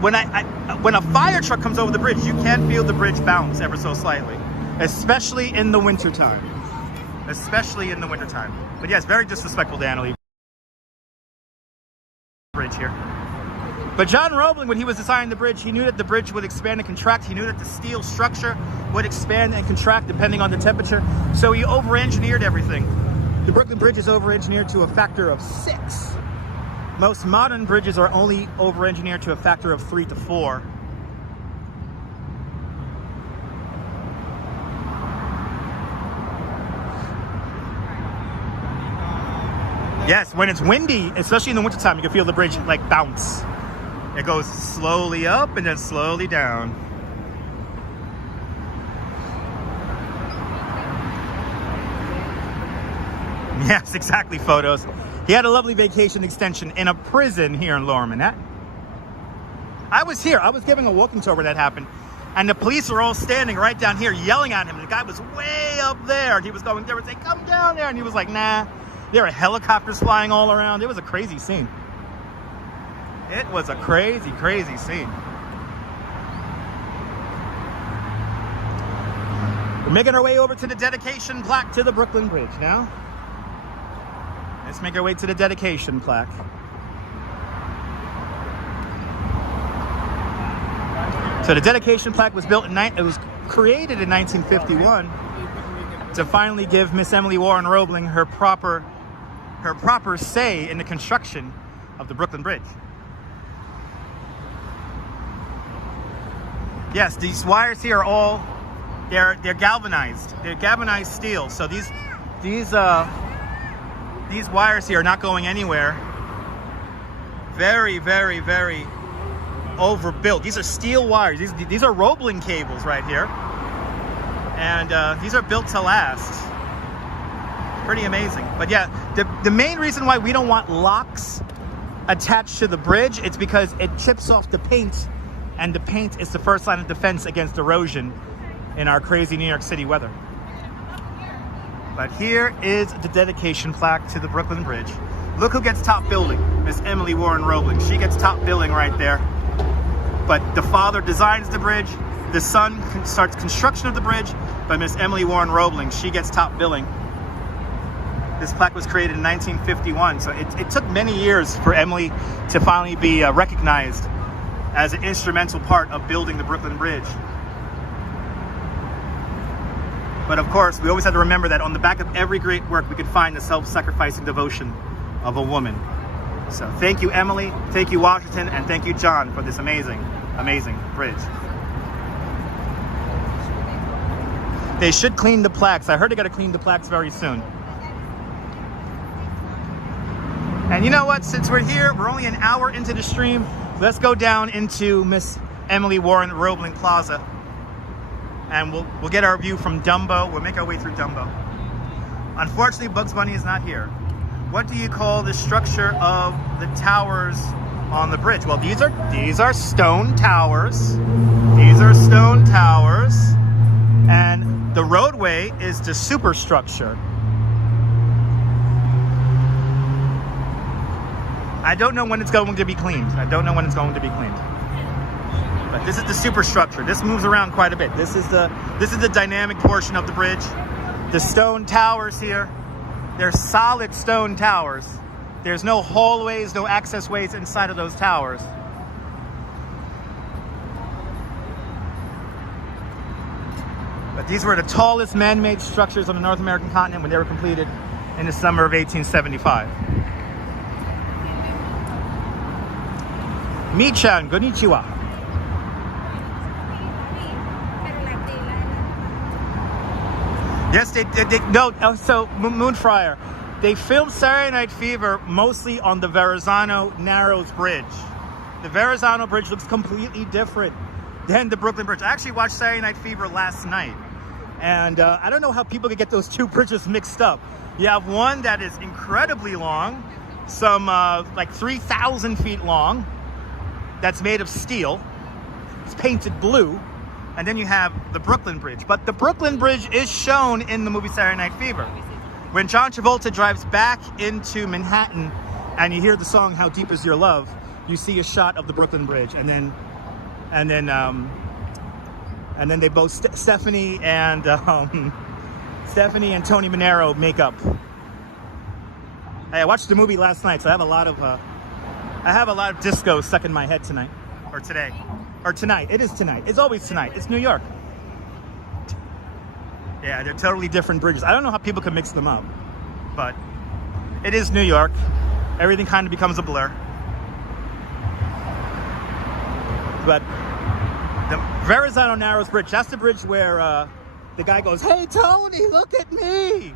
When a fire truck comes over the bridge, you can feel the bridge bounce ever so slightly, especially in the wintertime. Especially in the wintertime. But yes, very disrespectful to Annalee Bridge here. But John Roebling, when he was designing the bridge, he knew that the bridge would expand and contract. He knew that the steel structure would expand and contract depending on the temperature. So he over-engineered everything. The Brooklyn Bridge is over-engineered to a factor of 6. Most modern bridges are only over-engineered to a factor of 3 to 4. Yes, when it's windy, especially in the wintertime, you can feel the bridge like bounce. It goes slowly up and then slowly down. Yes, exactly, photos. He had a lovely vacation extension in a prison here in Lower Manhattan. I was here. I was giving a walking tour where that happened. And the police were all standing right down here yelling at him. The guy was way up there. And he was going, they would say, come down there. And he was like, nah. There were helicopters flying all around. It was a crazy scene. It was a crazy, crazy scene. We're making our way over to the dedication plaque to the Brooklyn Bridge now. Let's make our way to the dedication plaque. So the dedication plaque was built it was created in 1951 to finally give Miss Emily Warren Roebling her proper say in the construction of the Brooklyn Bridge. Yes, these wires here are all they're galvanized. They're galvanized steel. So these wires here are not going anywhere. Very, very, very overbuilt. These are steel wires. These are Roebling cables right here, and these are built to last. Pretty amazing. But yeah, the main reason why we don't want locks attached to the bridge, it's because it chips off the paint, and the paint is the first line of defense against erosion in our crazy New York City weather. But here is the dedication plaque to the Brooklyn Bridge. Look who gets top billing, Miss Emily Warren Roebling. She gets top billing right there. But the father designs the bridge, the son starts construction of the bridge, but Miss Emily Warren Roebling, she gets top billing. This plaque was created in 1951, so it took many years for Emily to finally be recognized as an instrumental part of building the Brooklyn Bridge. But of course, we always have to remember that on the back of every great work, we could find the self-sacrificing devotion of a woman. So thank you, Emily, thank you, Washington, and thank you, John, for this amazing, amazing bridge. They should clean the plaques. I heard they got to clean the plaques very soon. And you know what? Since we're here, we're only an hour into the stream. Let's go down into Miss Emily Warren Roebling Plaza. And we'll get our view from Dumbo. We'll make our way through Dumbo. Unfortunately, Bugs Bunny is not here. What do you call the structure of the towers on the bridge? Well, these are stone towers. These are stone towers. And the roadway is the superstructure. I don't know when it's going to be cleaned. I don't know when it's going to be cleaned. But this is the superstructure. This moves around quite a bit. This is the dynamic portion of the bridge. The stone towers here, they're solid stone towers. There's no hallways, no access ways inside of those towers. But these were the tallest man-made structures on the North American continent when they were completed in the summer of 1875. Mi-chan, konnichiwa. Yes, they no. So Moonfryer, they filmed Saturday Night Fever mostly on the Verizon Narrows Bridge. The Verizon Bridge looks completely different than the Brooklyn Bridge. I actually watched Saturday Night Fever last night, and I don't know how people could get those two bridges mixed up. You have one that is incredibly long, some like 3,000 feet long, that's made of steel. It's painted blue. And then you have the Brooklyn Bridge. But the Brooklyn Bridge is shown in the movie Saturday Night Fever. When John Travolta drives back into Manhattan and you hear the song How Deep Is Your Love, you see a shot of the Brooklyn Bridge. And then they both, Stephanie and Tony Manero make up. Hey, I watched the movie last night, so I have a lot of disco stuck in my head tonight, or today. Or tonight. It is tonight. It's always tonight. It's New York. Yeah, they're totally different bridges. I don't know how people can mix them up, but it is New York. Everything kind of becomes a blur. But the Verizon Narrows Bridge, that's the bridge where the guy goes, "Hey, Tony, look at me.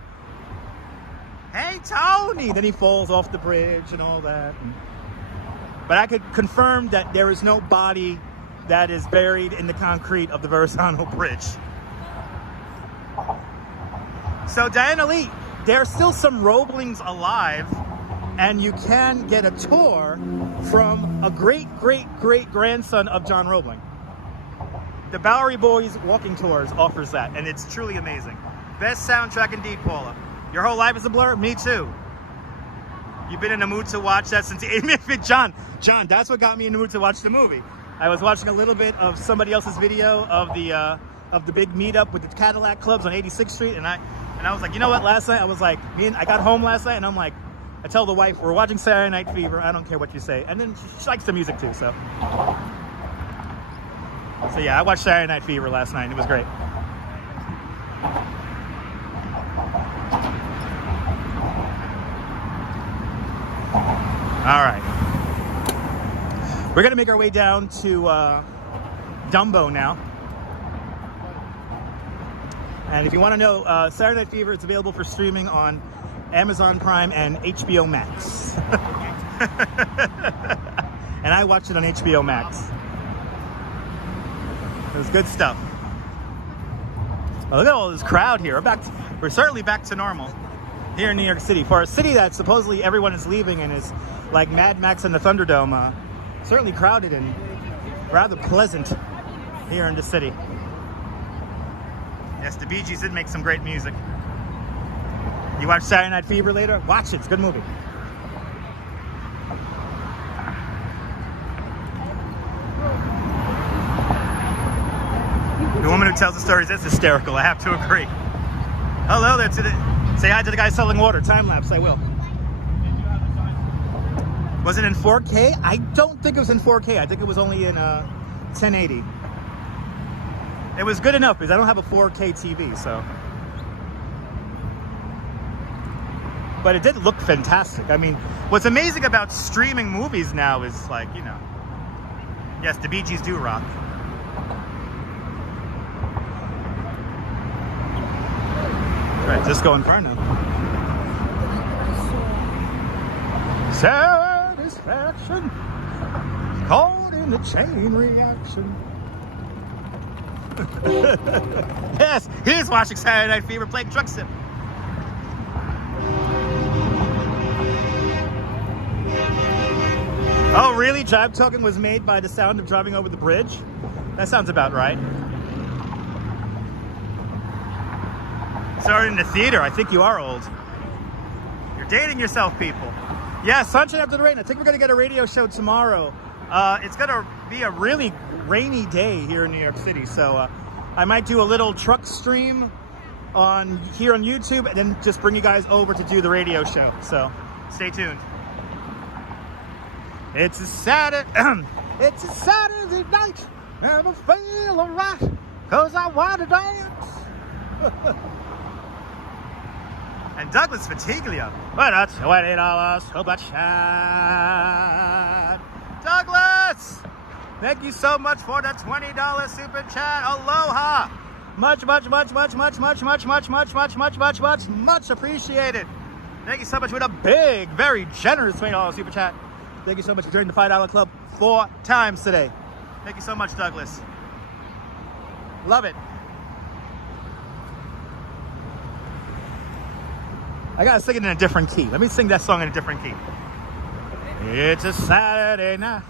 Hey, Tony." Then he falls off the bridge and all that. But I could confirm that there is no body that is buried in the concrete of the Verizon Bridge. So Diana Lee, there are still some Roeblings alive, and you can get a tour from a great-great-great-grandson of John Roebling. The Bowery Boys Walking Tours offers that, and it's truly amazing. Best soundtrack indeed, Paula. Your whole life is a blur? Me too. You've been in the mood to watch that since John, that's what got me in the mood to watch the movie. I was watching a little bit of somebody else's video of the big meetup with the Cadillac clubs on 86th Street, and I was like, you know what? Last night I was like, I got home last night, and I'm like, I tell the wife, we're watching Saturday Night Fever. I don't care what you say, and then she likes the music too. So yeah, I watched Saturday Night Fever last night, and it was great. All right. We're going to make our way down to Dumbo now. And if you want to know, Saturday Night Fever is available for streaming on Amazon Prime and HBO Max. And I watched it on HBO Max. It was good stuff. Well, look at all this crowd here. We're certainly back to normal here in New York City. For a city that supposedly everyone is leaving and is like Mad Max and the Thunderdome, certainly crowded and rather pleasant here in the city. Yes, the Bee Gees did make some great music. You watch Saturday Night Fever later? Watch it, it's a good movie. The woman who tells the stories is hysterical, I have to agree. Hello there to the... Say hi to the guy selling water. Time lapse, I will. Was it in 4K? I don't think it was in 4K. I think it was only in 1080. It was good enough because I don't have a 4K TV, so. But it did look fantastic. I mean, what's amazing about streaming movies now is like, you know, yes, the Bee Gees do rock. Right, just go in front now. Satisfaction, caught in the chain reaction. Yes, he's watching Saturday Night Fever playing Truck Sim. Oh, really? Jive Token was made by the sound of driving over the bridge? That sounds about right. Started in the theater. I think you are old. You're dating yourself, people. Yeah, sunshine after the rain. I think we're going to get a radio show tomorrow. It's going to be a really rainy day here in New York City, so I might do a little truck stream here on YouTube and then just bring you guys over to do the radio show. So stay tuned. It's a Saturday night and I feel alright 'cause I want to dance. And Douglas Fatiglia, what a $20 super chat. Douglas, thank you so much for the $20 super chat. Aloha. Much appreciated. Thank you so much for the big, very generous $20 super chat. Thank you so much for joining the $5 Club 4 times today. Thank you so much, Douglas. Love it. I gotta sing it in a different key. Let me sing that song in a different key. It's a Saturday night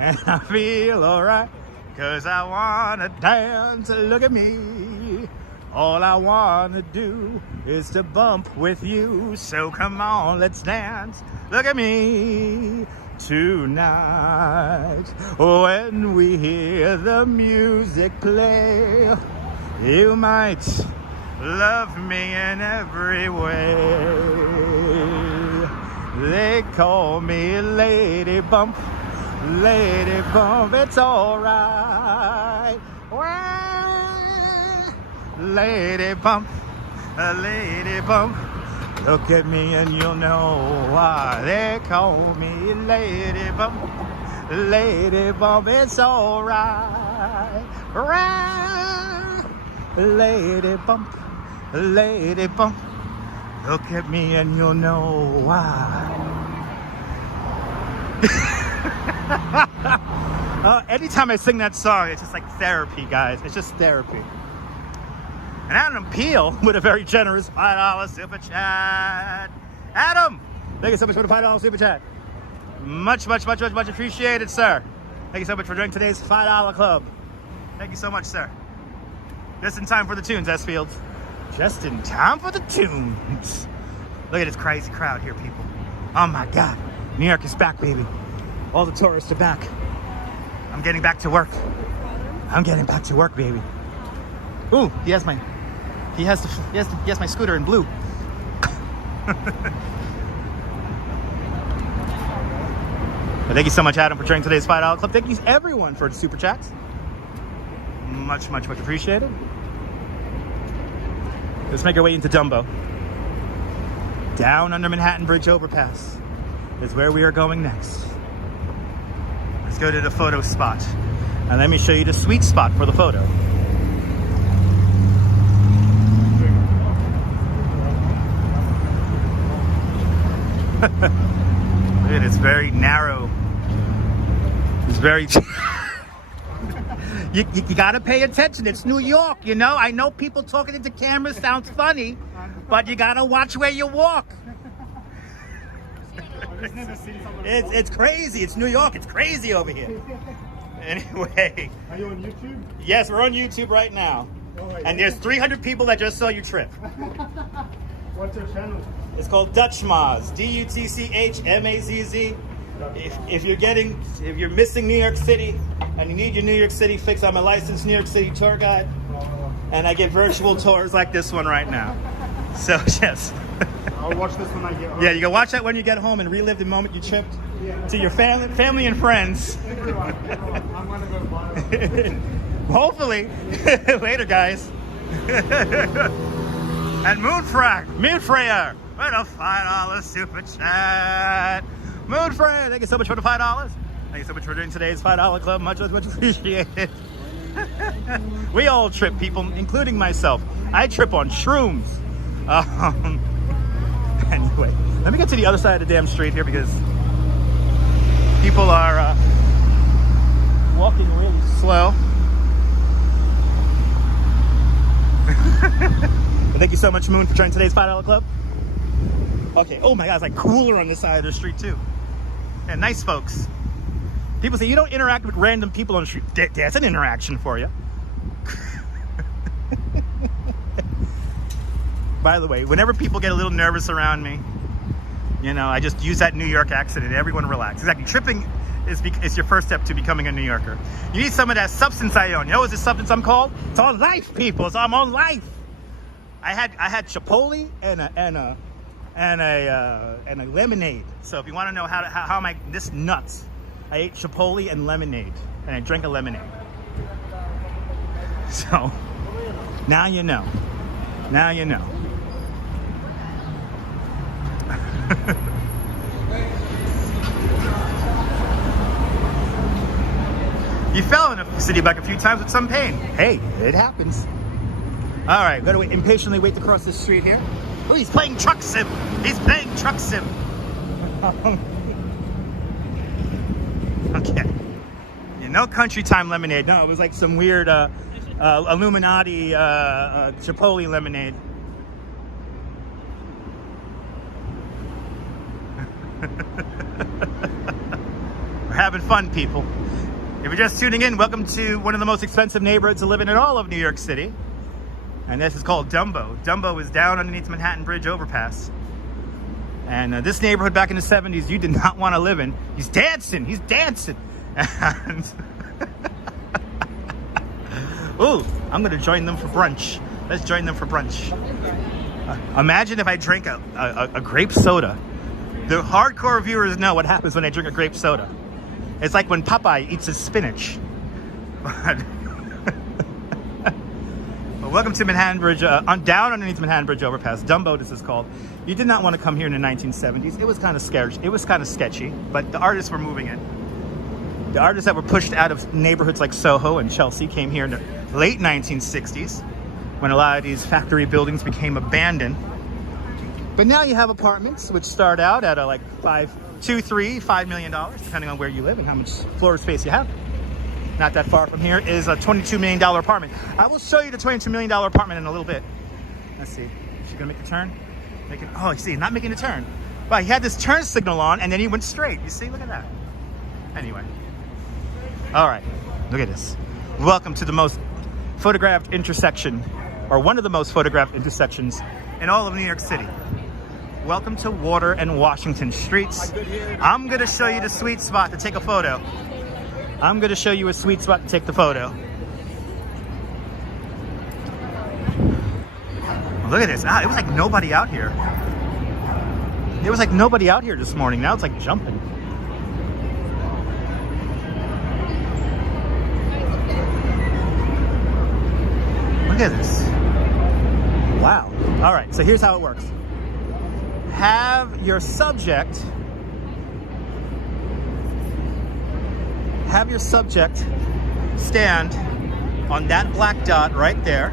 and I feel alright 'cause I wanna dance. Look at me. All I wanna do is to bump with you. So come on, let's dance. Look at me tonight. When we hear the music play, you might love me in every way. They call me Lady Bump, Lady Bump, it's alright. Well, Lady Bump, Lady Bump, look at me and you'll know why they call me Lady Bump, Lady Bump, it's alright. Right. Lady Bump, Lady Bump, look at me and you'll know why. Anytime I sing that song, it's just like therapy, guys. It's just therapy. And Adam Peel with a very generous $5 super chat. Adam, thank you so much for the $5 super chat. Much appreciated, sir. Thank you so much for joining today's $5 Club. Thank you so much, sir. Just in time for the tunes, S. Fields. Just in time for the tunes. Look at this crazy crowd here, people. Oh my God. New York is back, baby. All the tourists are back. I'm getting back to work. I'm getting back to work, baby. Ooh, he has my scooter in blue. Well, thank you so much, Adam, for joining today's $5 Club. Thank you, everyone, for the super chats. Much appreciated. Let's make our way into Dumbo. Down under Manhattan Bridge overpass. is where we are going next. Let's go to the photo spot. And let me show you the sweet spot for the photo. It is very narrow. It's very... you gotta pay attention. It's New York, you know? I know people talking into cameras sounds funny, but you gotta watch where you walk. It's crazy. It's New York. It's crazy over here. Anyway. Are you on YouTube? Yes, we're on YouTube right now. And there's 300 people that just saw your trip. What's your channel? It's called Dutchmaz. DUTCHMAZZ. If you're missing New York City and you need your New York City fix, I'm a licensed New York City tour guide. And I give virtual tours like this one right now. So yes. I'll watch this when I get home. Yeah, you can watch that when you get home and relive the moment you tripped to your family and friends. Everyone. I'm gonna go to Borough. Hopefully. Later, guys. And Moonfrayer, with a $5 super chat. Moonfrayer, thank you so much for the $5. Thank you so much for doing today's $5 club. Much appreciated. We all trip, people, including myself. I trip on shrooms. Anyway, let me get to the other side of the damn street here because people are walking really slow. Thank you so much, Moon, for joining today's $5 club. Okay, oh my God, it's like cooler on this side of the street too. Yeah, nice folks. People say you don't interact with random people on the street. That's an interaction for you. By the way, whenever people get a little nervous around me, you know, I just use that New York accent and everyone relax. Exactly, tripping is your first step to becoming a New Yorker. You need some of that substance I own. You know what this substance I'm called? It's on life, people. So I'm on life. I had Chipotle and a lemonade. So if you want to know how am I this nuts, I ate Chipotle and lemonade, and I drank a lemonade. So now you know. Now you know. You fell in a city back a few times with some pain. Hey, it happens. All right, gotta impatiently wait to cross this street here. Oh, he's playing truck sim. He's playing truck sim. Okay. Yeah, no country time lemonade. No, it was like some weird Illuminati Chipotle lemonade. We're having fun, people. If you're just tuning in, welcome to one of the most expensive neighborhoods to live in all of New York City. And this is called Dumbo. Dumbo is down underneath Manhattan Bridge overpass. And this neighborhood back in the 70s, you did not want to live in. He's dancing. He's dancing. And ooh, I'm going to join them for brunch. Let's join them for brunch. Imagine if I drank a grape soda. The hardcore viewers know what happens when I drink a grape soda. It's like when Popeye eats his spinach. But welcome to Manhattan Bridge, down underneath Manhattan Bridge overpass. Dumbo, this is called. You did not want to come here in the 1970s. It was kind of scary. It was kind of sketchy, but the artists were moving it. The artists that were pushed out of neighborhoods like Soho and Chelsea came here in the late 1960s when a lot of these factory buildings became abandoned. But now you have apartments which start out at like $5 million, depending on where you live and how much floor space you have. Not that far from here is a $22 million apartment. I will show you the $22 million apartment in a little bit. Let's see. Is she gonna make the turn? Oh, you see, not making a turn. Wow, he had this turn signal on and then he went straight. You see, look at that. Anyway. All right, look at this. Welcome to the most photographed intersection, or one of the most photographed intersections in all of New York City. Welcome to Water and Washington Streets. I'm gonna show you the sweet spot to take a photo. I'm gonna show you a sweet spot to take the photo. Look at this. It was like nobody out here. There was like nobody out here this morning. Now it's like jumping. Look at this. Wow. All right, so here's how it works. Have your subject have your subject stand on that black dot right there.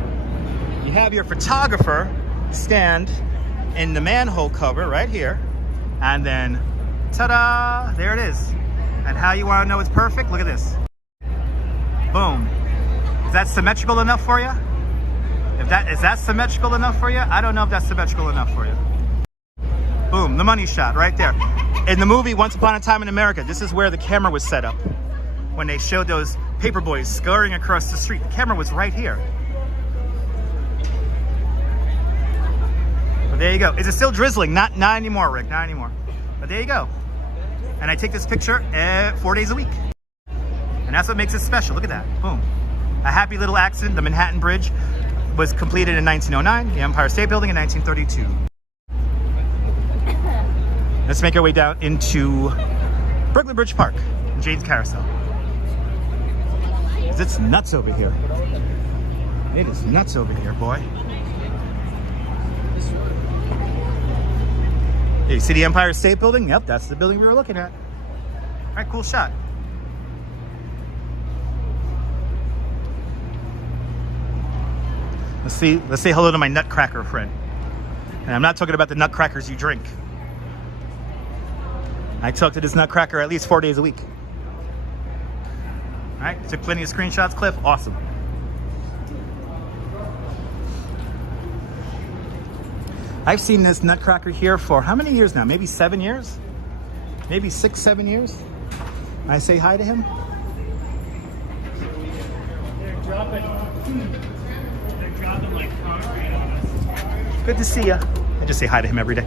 You have your photographer stand in the manhole cover right here. And then, ta-da, there it is. And how you want to know it's perfect? Look at this. Boom. Is that symmetrical enough for you? Is that symmetrical enough for you? I don't know if that's symmetrical enough for you. Boom, the money shot right there. In the movie Once Upon a Time in America, this is where the camera was set up. When they showed those paper boys scurrying across the street, the camera was right here. But there you go. Is it still drizzling? Not anymore, Rick, not anymore. But there you go. And I take this picture 4 days a week. And that's what makes it special. Look at that. Boom. A happy little accident. The Manhattan Bridge was completed in 1909. The Empire State Building in 1932. Let's make our way down into Brooklyn Bridge Park, Jane's Carousel. It's nuts over here. It is nuts over here, boy. You see the Empire State Building? Yep, that's the building we were looking at. All right, cool shot. Let's say hello to my nutcracker friend. And I'm not talking about the nutcrackers you drink. I talk to this nutcracker at least 4 days a week. All right, took plenty of screenshots, Cliff. Awesome. I've seen this nutcracker here for how many years now? Maybe 7 years? Maybe 6, 7 years? I say hi to him. They're dropping like concrete on us. Good to see ya. I just say hi to him every day.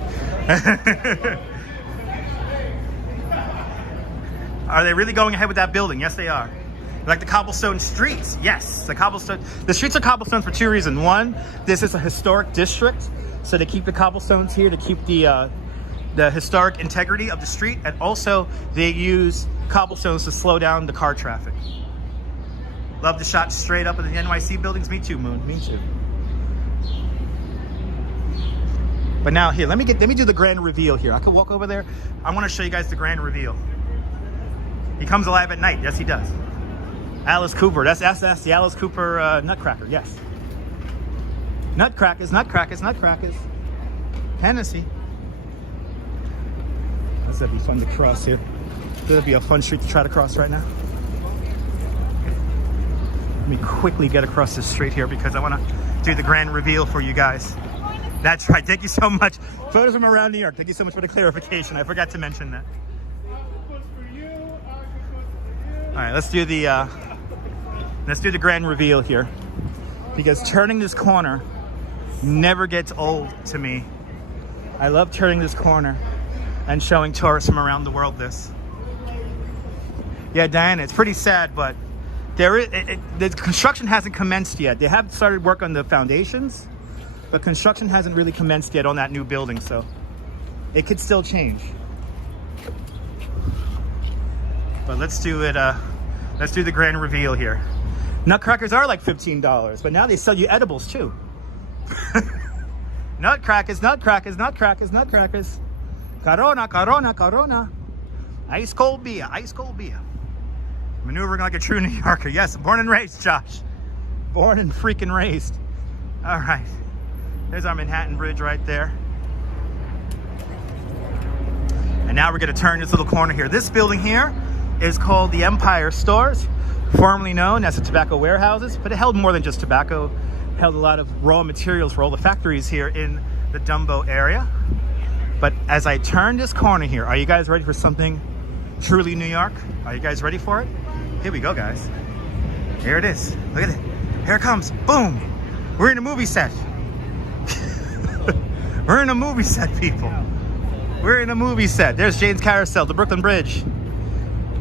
Are they really going ahead with that building? Yes, they are. Like the cobblestone streets. Yes, the streets are cobblestone for 2 reasons. One, this is a historic district, so they keep the cobblestones here to keep the historic integrity of the street, and also they use cobblestones to slow down the car traffic. Love the shot straight up of the NYC buildings. Me too, Moon. Me too. But now here, let me do the grand reveal here. I could walk over there. I want to show you guys the grand reveal. He comes alive at night. Yes, he does. Alice Cooper. That's the Alice Cooper nutcracker. Yes. Nutcrackers. Hennessy. This would be fun to cross here. This would be a fun street to try to cross right now. Let me quickly get across this street here because I want to do the grand reveal for you guys. That's right. Thank you so much. Photos from around New York. Thank you so much for the clarification. I forgot to mention that. All right, let's do the grand reveal here, because turning this corner never gets old to me. I love turning this corner and showing tourists from around the world this. Yeah, Diana, it's pretty sad, but the construction hasn't commenced yet. They have started work on the foundations, but construction hasn't really commenced yet on that new building, so it could still change. But let's do it. Let's do the grand reveal here. Nutcrackers are like $15, but now they sell you edibles too. Nutcrackers. Corona. Ice cold beer. Maneuvering like a true New Yorker. Yes, born and raised, Josh. Born and freaking raised. All right. There's our Manhattan Bridge right there. And now we're going to turn this little corner here. This building here is called the Empire Stores, formerly known as the tobacco warehouses, but it held more than just tobacco. It held a lot of raw materials for all the factories here in the Dumbo area. But as I turn this corner here, are you guys ready for something truly New York? Are you guys ready for it? Here we go, guys. Here it is. Look at it. Here it comes. Boom. We're in a movie set. We're in a movie set, people. We're in a movie set. There's Jane's Carousel, the Brooklyn Bridge,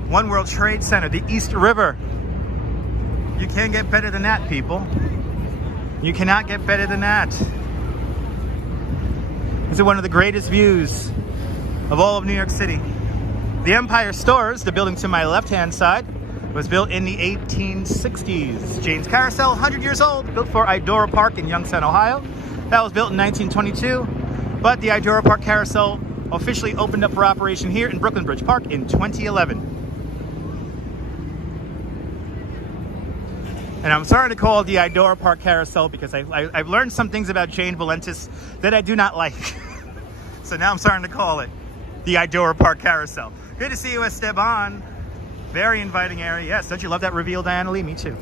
One World Trade Center, the East River. You can't get better than that, people. You cannot get better than that. This is one of the greatest views of all of New York City. The Empire Stores, the building to my left-hand side, was built in the 1860s. Jane's Carousel, 100 years old, built for Idora Park in Youngstown, Ohio. That was built in 1922, but the Idora Park Carousel officially opened up for operation here in Brooklyn Bridge Park in 2011. And I'm starting to call it the Idora Park Carousel because I've learned some things about Jane Valentis that I do not like. So now I'm starting to call it the Idora Park Carousel. Good to see you, Esteban. Very inviting area. Yes, don't you love that reveal, Diana Lee? Me too.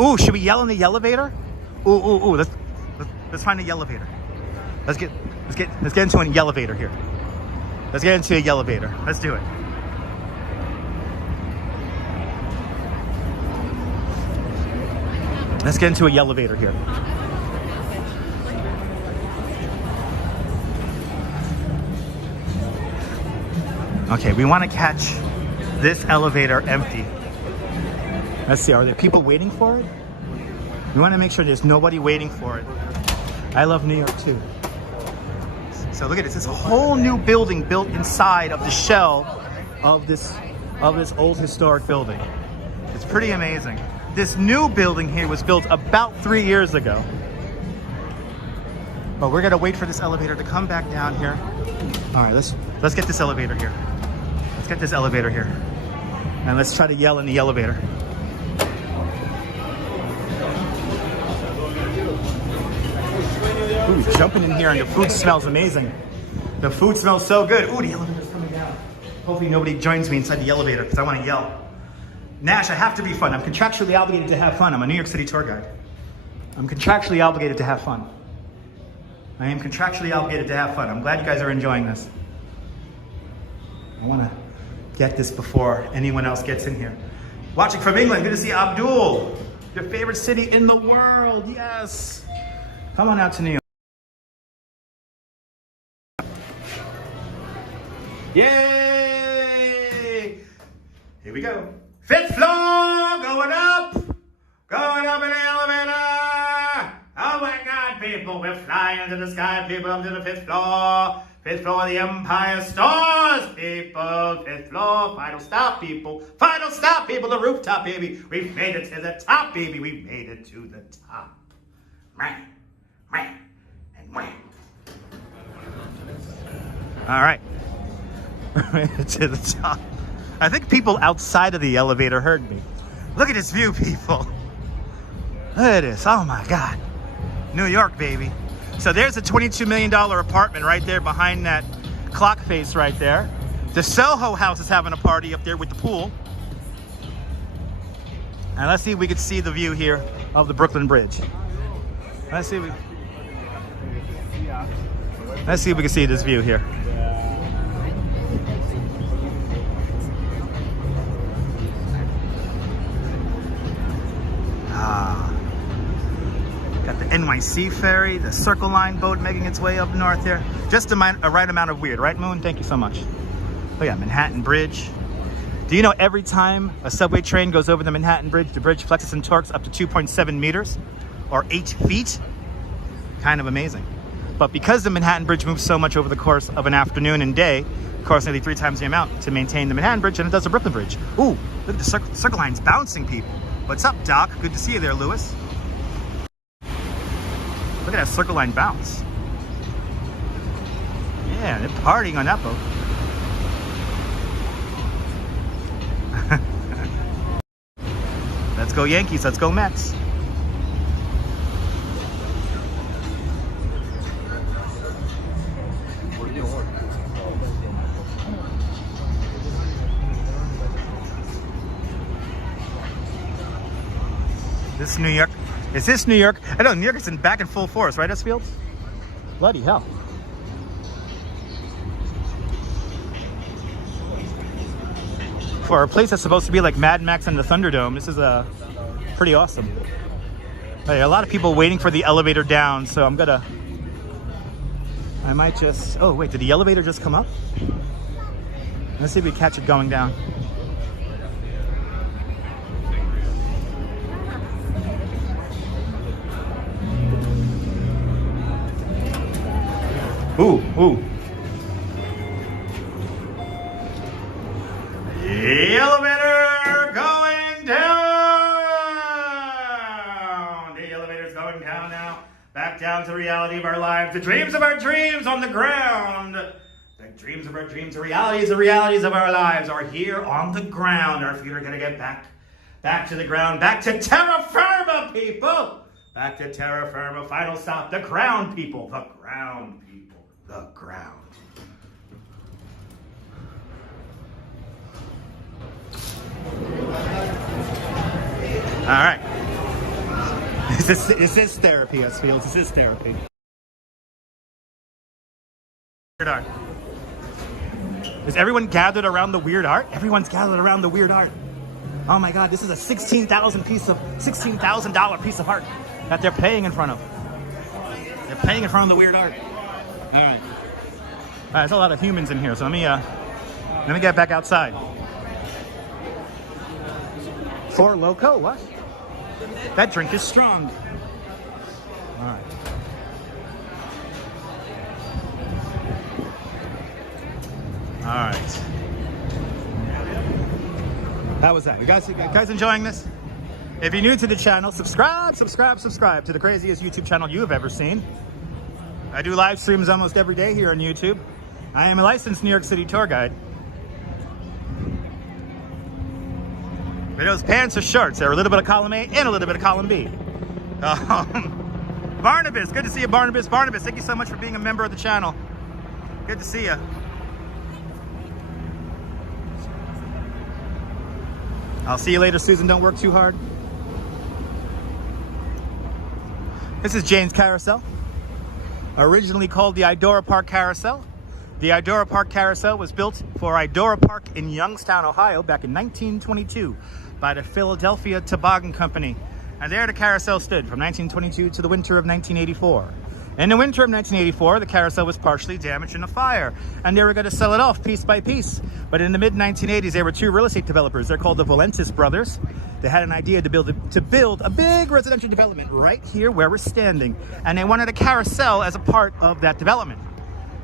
Ooh, should we yell in the elevator? Ooh, let's find a elevator. Let's get into an elevator here. Let's get into a elevator. Let's do it. Let's get into a elevator here. Okay, we want to catch this elevator empty. Let's see, are there people waiting for it? We want to make sure there's nobody waiting for it. I love New York too. So look at this. It's a whole new building built inside of the shell of this old historic building. It's pretty amazing. This new building here was built about 3 years ago. But we're gonna wait for this elevator to come back down here. All right, let's get this elevator here. Let's get this elevator here. And let's try to yell in the elevator. Ooh, jumping in here and the food smells amazing. The food smells so good. Ooh, the elevator's coming down. Hopefully nobody joins me inside the elevator because I want to yell. Nash, I have to be fun. I'm contractually obligated to have fun. I'm a New York City tour guide. I'm contractually obligated to have fun. I am contractually obligated to have fun. I'm glad you guys are enjoying this. I want to get this before anyone else gets in here. Watching from England, good to see Abdul. Your favorite city in the world, yes. Come on out to New York. Yay! Here we go. 5th floor, going up in the elevator. Oh my God, people, we're flying into the sky, people, up to the 5th floor. 5th floor of the Empire Stores, people. 5th floor, final stop, people. Final stop, people, the rooftop, baby. We've made it to the top, baby. We made it to the top. And wham. All right. To the top. I think people outside of the elevator heard me. Look at this view, people. Look at this. Oh my God. New York, baby. So there's a $22 million apartment right there behind that clock face right there. The Soho house is having a party up there with the pool. And let's see if we can see the view here of the Brooklyn Bridge. Let's see if we can see this view here. Got the NYC ferry, the Circle Line boat making its way up north here. Just a right amount of weird, right, Moon? Thank you so much. Oh yeah, Manhattan Bridge. Do you know every time a subway train goes over the Manhattan Bridge, the bridge flexes and torques up to 2.7 meters or 8 feet? Kind of amazing. But because the Manhattan Bridge moves so much over the course of an afternoon and day, it costs nearly 3 times the amount to maintain the Manhattan Bridge than it does the Brooklyn Bridge. Ooh, look at the Circle Line's bouncing, people. What's up, Doc? Good to see you there, Lewis. Look at that Circle Line bounce. Yeah, they're partying on that boat. Let's go Yankees, let's go Mets. This is New York. Is this New York? I know New York is back in full force, right, S Fields? Bloody hell. For a place that's supposed to be like Mad Max and the Thunderdome, this is pretty awesome. Hey, a lot of people waiting for the elevator down, so I might just, oh wait, did the elevator just come up? Let's see if we catch it going down. Ooh. The elevator going down. The elevator's going down now. Back down to the reality of our lives. The dreams of our dreams on the ground. The dreams of our dreams, the realities of our lives are here on the ground. Our feet are going to get back to the ground, back to terra firma. ground people. Back to terra firma. Final stop. The ground people. The ground people. The ground. All right. This is therapy, us Fields. This is therapy. Weird art. Is everyone gathered around the weird art? Everyone's gathered around the weird art. Oh my God! This is a $16,000 piece of art that they're paying in front of. They're paying in front of the weird art. All right. There's a lot of humans in here, so let me get back outside. Four Loco? What? That drink is strong. All right. All right. That was that. You guys enjoying this? If you're new to the channel, subscribe to the craziest YouTube channel you have ever seen. I do live streams almost every day here on YouTube. I am a licensed New York City tour guide. But those pants are shorts. They're a little bit of column A and a little bit of column B. Barnabas, good to see you, Barnabas. Barnabas, thank you so much for being a member of the channel. Good to see you. I'll see you later, Susan. Don't work too hard. This is Jane's Carousel. Originally called the Idora Park Carousel. The Idora Park Carousel was built for Idora Park in Youngstown, Ohio back in 1922 by the Philadelphia Toboggan Company. And there the carousel stood from 1922 to the winter of 1984. In the winter of 1984, the carousel was partially damaged in a fire, and they were going to sell it off piece by piece. But in the mid-1980s, there were two real estate developers. They're called the Valentis brothers. They had an idea to build a big residential development right here where we're standing, and they wanted a carousel as a part of that development.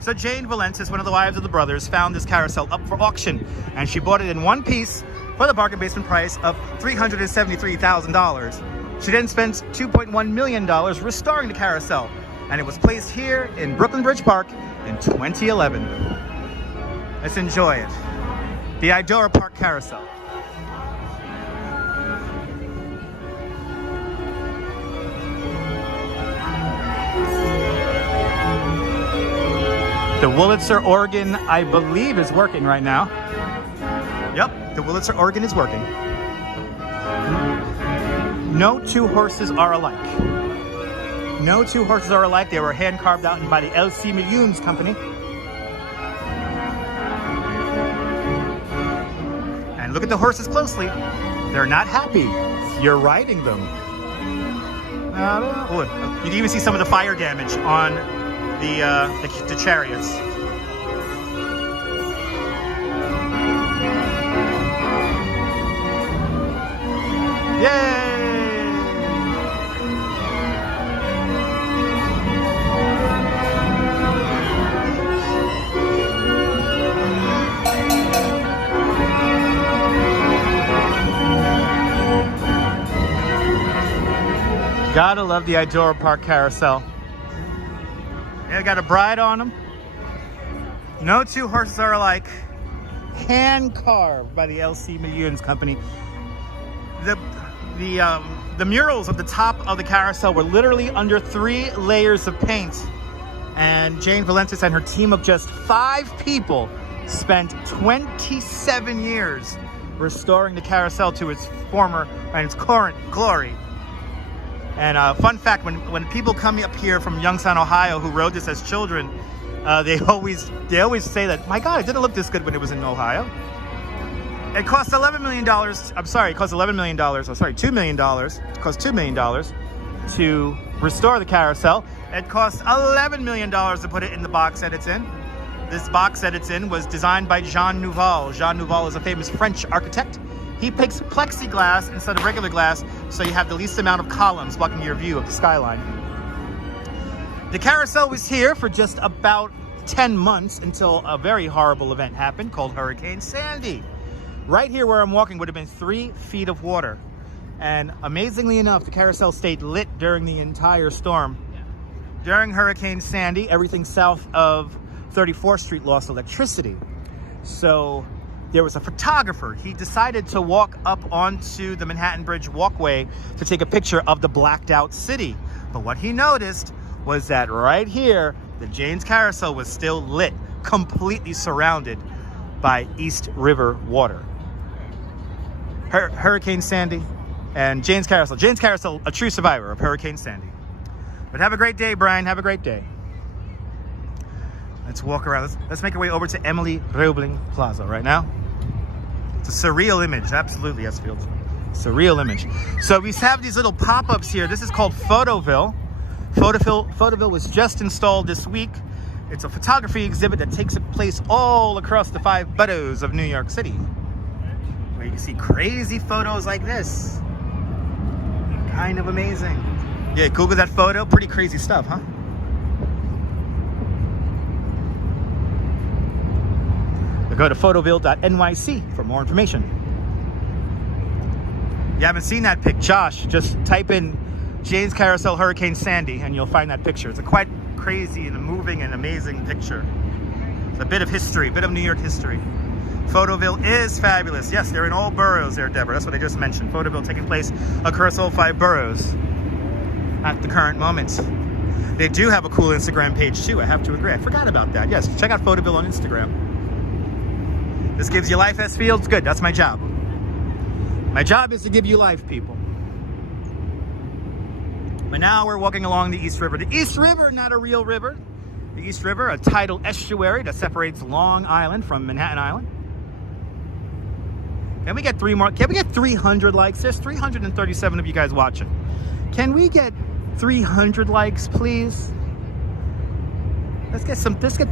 So Jane Valentis, one of the wives of the brothers, found this carousel up for auction, and she bought it in one piece for the bargain basement price of $373,000. She then spent $2.1 million restoring the carousel, and it was placed here in Brooklyn Bridge Park in 2011. Let's enjoy it. The Idora Park Carousel. The Wurlitzer organ, I believe, is working right now. Yep, the Wurlitzer organ is working. No two horses are alike. No two horses are alike. They were hand carved out by the LC Millions company. And look at the horses closely. They're not happy. You're riding them. You can even see some of the fire damage on the chariots. Yay! Gotta love the Idora Park Carousel. They got a bride on them. No two horses are alike. Hand carved by the LC Millions company. The murals at the top of the carousel were literally under 3 layers of paint. And Jane Valentis and her team of just 5 people spent 27 years restoring the carousel to its former and its current glory. And fun fact, when people come up here from Youngstown, Ohio, who rode this as children, they always say that, my God, it didn't look this good when it was in Ohio. It cost $11 million. I'm sorry, it cost $11 million. Oh, sorry, $2 million. It cost $2 million to restore the carousel. It cost $11 million to put it in the box that it's in. This box that it's in was designed by Jean Nouvel. Jean Nouvel is a famous French architect. He picks plexiglass instead of regular glass, so you have the least amount of columns blocking your view of the skyline. The carousel was here for just about 10 months until a very horrible event happened called Hurricane Sandy. Right here where I'm walking would have been 3 feet of water. And amazingly enough, the carousel stayed lit during the entire storm. During Hurricane Sandy, everything south of 34th Street lost electricity. So there was a photographer. He decided to walk up onto the Manhattan Bridge walkway to take a picture of the blacked out city. But what he noticed was that right here, the Jane's Carousel was still lit, completely surrounded by East River water. Hurricane Sandy and Jane's Carousel. Jane's Carousel, a true survivor of Hurricane Sandy. But have a great day, Brian. Have a great day. Let's walk around. Let's make our way over to Emily Roebling Plaza right now. It's a surreal image, absolutely, Esfield. Surreal image. So we have these little pop-ups here. This is called Photoville. Photoville was just installed this week. It's a photography exhibit that takes place all across the 5 boroughs of New York City, where you can see crazy photos like this. Kind of amazing. Yeah, Google that photo. Pretty crazy stuff, huh? Go to photoville.nyc for more information. You haven't seen that pic, Josh, just type in Jane's Carousel Hurricane Sandy and you'll find that picture. It's a quite crazy and moving and amazing picture. It's a bit of history, a bit of New York history. Photoville is fabulous. Yes, they're in all boroughs there, Deborah. That's what I just mentioned. Photoville taking place across all 5 boroughs at the current moment. They do have a cool Instagram page too, I have to agree. I forgot about that. Yes, check out Photoville on Instagram. This gives you life, S. Fields? Good, that's my job. My job is to give you life, people. But now we're walking along the East River. The East River, not a real river. The East River, a tidal estuary that separates Long Island from Manhattan Island. Can we get 3 more? Can we get 300 likes? There's 337 of you guys watching. Can we get 300 likes, please? Let's get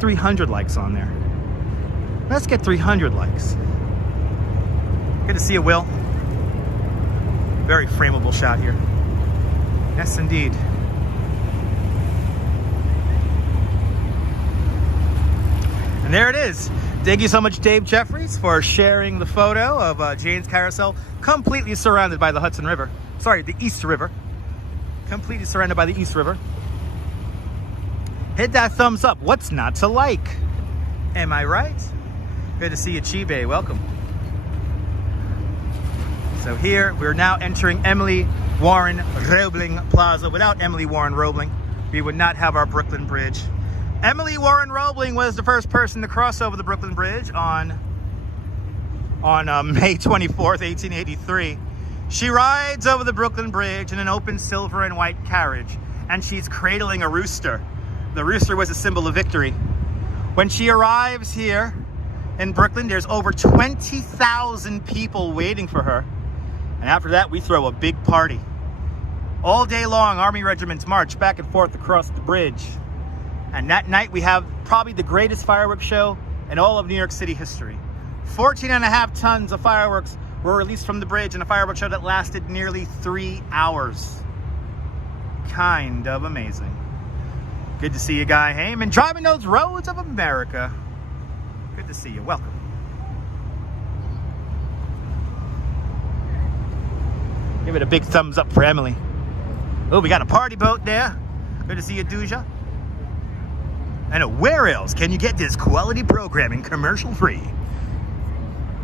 300 likes on there. Let's get 300 likes. Good to see you, Will. Very frameable shot here. Yes, indeed. And there it is. Thank you so much, Dave Jeffries, for sharing the photo of Jane's Carousel, completely surrounded by the Hudson River. Sorry, the East River. Completely surrounded by the East River. Hit that thumbs up. What's not to like? Am I right? Good to see you, Chibe. Welcome. So here, we're now entering Emily Warren Roebling Plaza. Without Emily Warren Roebling, we would not have our Brooklyn Bridge. Emily Warren Roebling was the first person to cross over the Brooklyn Bridge on May 24th, 1883. She rides over the Brooklyn Bridge in an open silver and white carriage, and she's cradling a rooster. The rooster was a symbol of victory. When she arrives here in Brooklyn, there's over 20,000 people waiting for her. And after that, we throw a big party. All day long, Army regiments march back and forth across the bridge. And that night, we have probably the greatest fireworks show in all of New York City history. 14.5 tons of fireworks were released from the bridge in a fireworks show that lasted nearly 3 hours. Kind of amazing. Good to see you, Guy Heyman, driving those roads of America. Good to see you. Welcome. Give it a big thumbs up for Emily. Oh, we got a party boat there. Good to see you, Duja. And where else can you get this quality programming commercial free?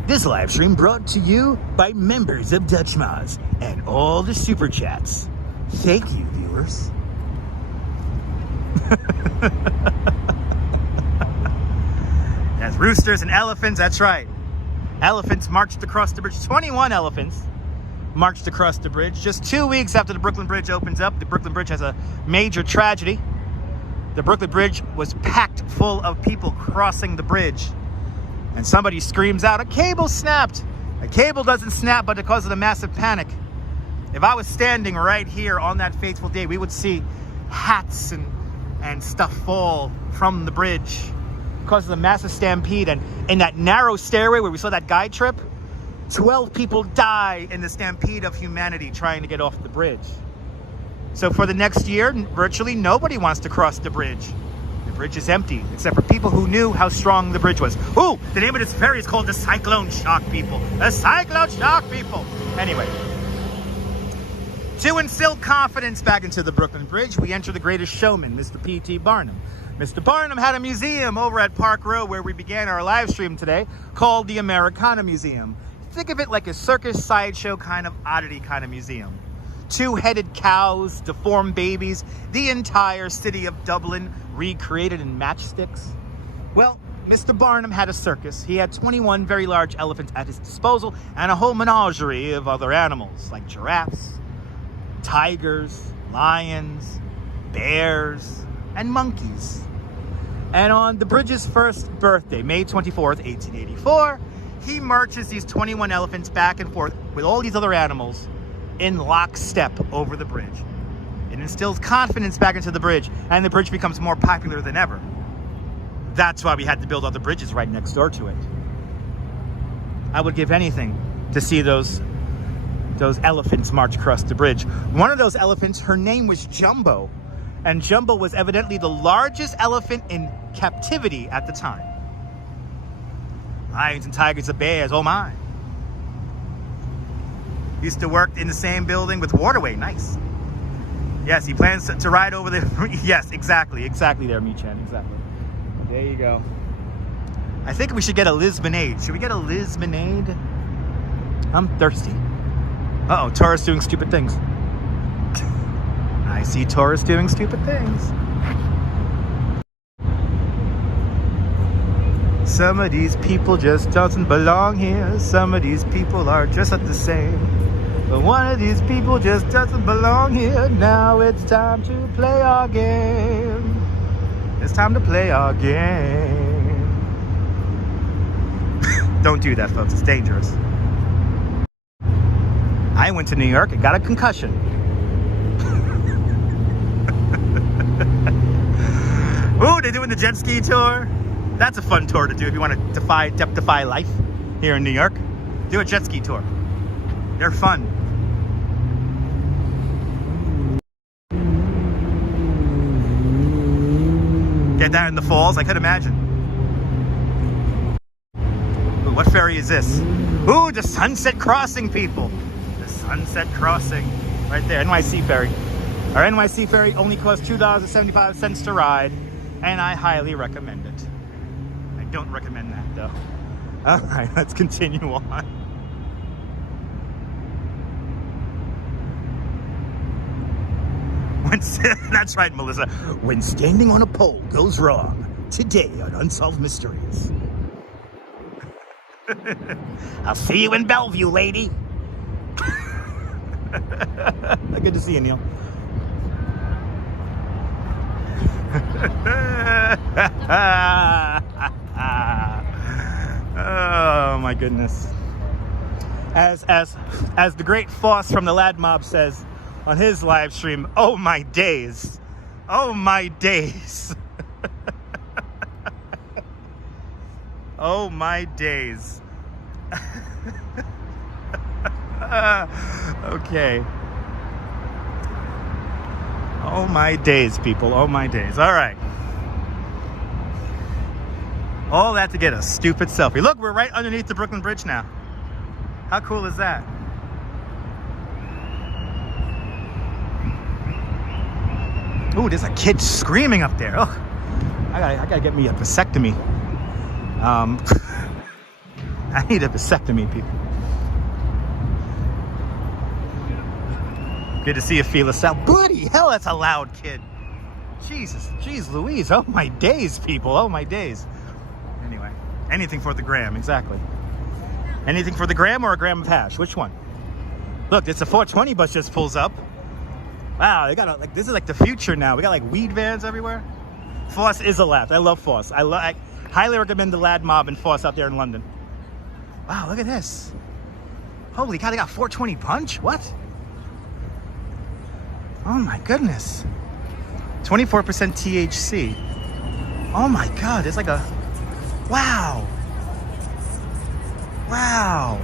This live stream brought to you by members of Dutch Moz and all the super chats. Thank you, viewers. That's roosters and elephants, that's right. Elephants marched across the bridge. 21 elephants marched across the bridge. Just 2 weeks after the Brooklyn Bridge opens up, the Brooklyn Bridge has a major tragedy. The Brooklyn Bridge was packed full of people crossing the bridge. And somebody screams out, a cable snapped. A cable doesn't snap, but because of the massive panic. If I was standing right here on that fateful day, we would see hats and stuff fall from the bridge because of the massive stampede. And in that narrow stairway where we saw that guy trip, 12 people die in the stampede of humanity trying to get off the bridge. So for the next year, virtually nobody wants to cross the bridge. The bridge is empty, except for people who knew how strong the bridge was. Ooh, the name of this ferry is called the Cyclone Shock People. The Cyclone Shock People. Anyway, to instill confidence back into the Brooklyn Bridge, we enter the greatest showman, Mr. P.T. Barnum. Mr. Barnum had a museum over at Park Row where we began our live stream today called the Americana Museum. Think of it like a circus sideshow kind of oddity kind of museum. Two-headed cows, deformed babies, the entire city of Dublin recreated in matchsticks. Well, Mr. Barnum had a circus. He had 21 very large elephants at his disposal and a whole menagerie of other animals like giraffes, tigers, lions, bears, and monkeys. And on the bridge's first birthday, May 24th, 1884, he marches these 21 elephants back and forth with all these other animals in lockstep over the bridge. It instills confidence back into the bridge, and the bridge becomes more popular than ever. That's why we had to build other bridges right next door to it. I would give anything to see those elephants march across the bridge. One of those elephants, her name was Jumbo, and Jumbo was evidently the largest elephant in captivity at the time. Lions and tigers and bears, oh my. Used to work in the same building with Waterway, nice. Yes, he plans to ride over there. Yes, exactly there, Mi-chan, exactly. There you go. I think we should get a Lisbonade. Should we get a Lisbonade? I'm thirsty. Uh-oh, tourists doing stupid things. I see tourists doing stupid things. Some of these people just doesn't belong here. Some of these people are just not the same. But one of these people just doesn't belong here. Now it's time to play our game. It's time to play our game. Don't do that, folks. It's dangerous. I went to New York and got a concussion. Ooh, they're doing the jet ski tour. That's a fun tour to do if you want to defy life here in New York. Do a jet ski tour. They're fun. Get down in the falls, I could imagine. Ooh, what ferry is this? Ooh, the Sunset Crossing, people. The Sunset Crossing. Right there, NYC ferry. Our NYC ferry only costs $2.75 to ride, and I highly recommend it. I don't recommend that, though. All right, let's continue on. That's right, Melissa. When standing on a pole goes wrong, today on Unsolved Mysteries. I'll see you in Bellevue, lady. Good to see you, Neil. Oh my goodness. As the great Foss from the Lad Mob says on his live stream, oh my days. Oh my days. Oh my days. Okay. Oh my days, people. Oh my days. All right. All that to get a stupid selfie. Look, we're right underneath the Brooklyn Bridge now. How cool is that? Ooh, there's a kid screaming up there. Oh, I gotta get me a vasectomy. I need a vasectomy, people. Good to see you, Felis. Bloody hell, that's a loud kid. Jesus, jeez Louise. Oh my days, people. Oh my days. Anyway, anything for the gram, exactly. Anything for the gram or a gram of hash? Which one? Look, it's a 420 bus just pulls up. Wow, they got like, this is like the future now. We got like weed vans everywhere. Foss is a laugh. I love Foss. I highly recommend the Lad Mob and Foss out there in London. Wow, look at this. Holy cow, they got 420 punch? What? Oh my goodness. 24% THC. Oh my God, it's like a, wow. Wow.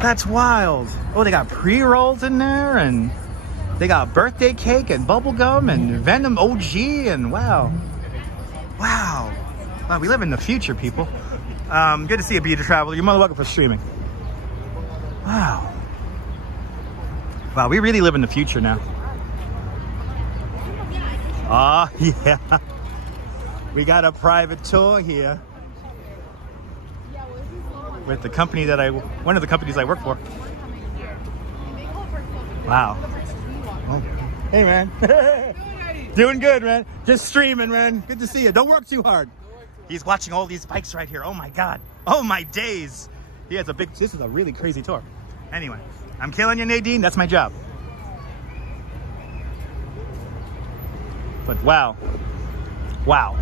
That's wild. Oh, they got pre-rolls in there, and they got birthday cake and bubble gum and Venom OG, and wow. Wow. Wow, we live in the future, people. Good to see you, Beauty Traveler. You're more than welcome for streaming. Wow. Wow, we really live in the future now. Ah, yeah. We got a private tour here with the company that one of the companies I work for. Wow. Oh. Hey, man. Doing good, man. Just streaming, man. Good to see you. Don't work too hard. He's watching all these bikes right here. Oh my God. Oh my days. He has this is a really crazy tour. Anyway, I'm killing you, Nadine. That's my job. But wow. Wow.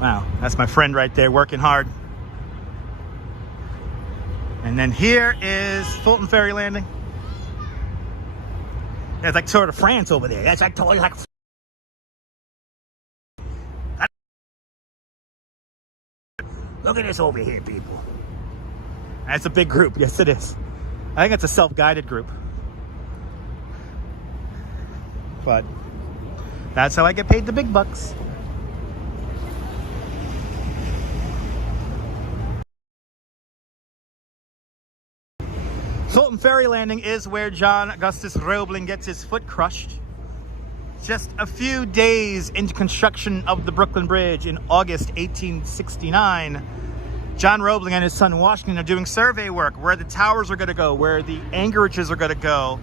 Wow. That's my friend right there working hard. And then here is Fulton Ferry Landing. Yeah, it's like Tour de France over there. That's like totally like. Look at this over here, people. That's a big group. Yes, it is. I think it's a self-guided group. But that's how I get paid the big bucks. Fulton Ferry Landing is where John Augustus Roebling gets his foot crushed. Just a few days into construction of the Brooklyn Bridge in August 1869, John Roebling and his son Washington are doing survey work where the towers are going to go, where the anchorages are going to go.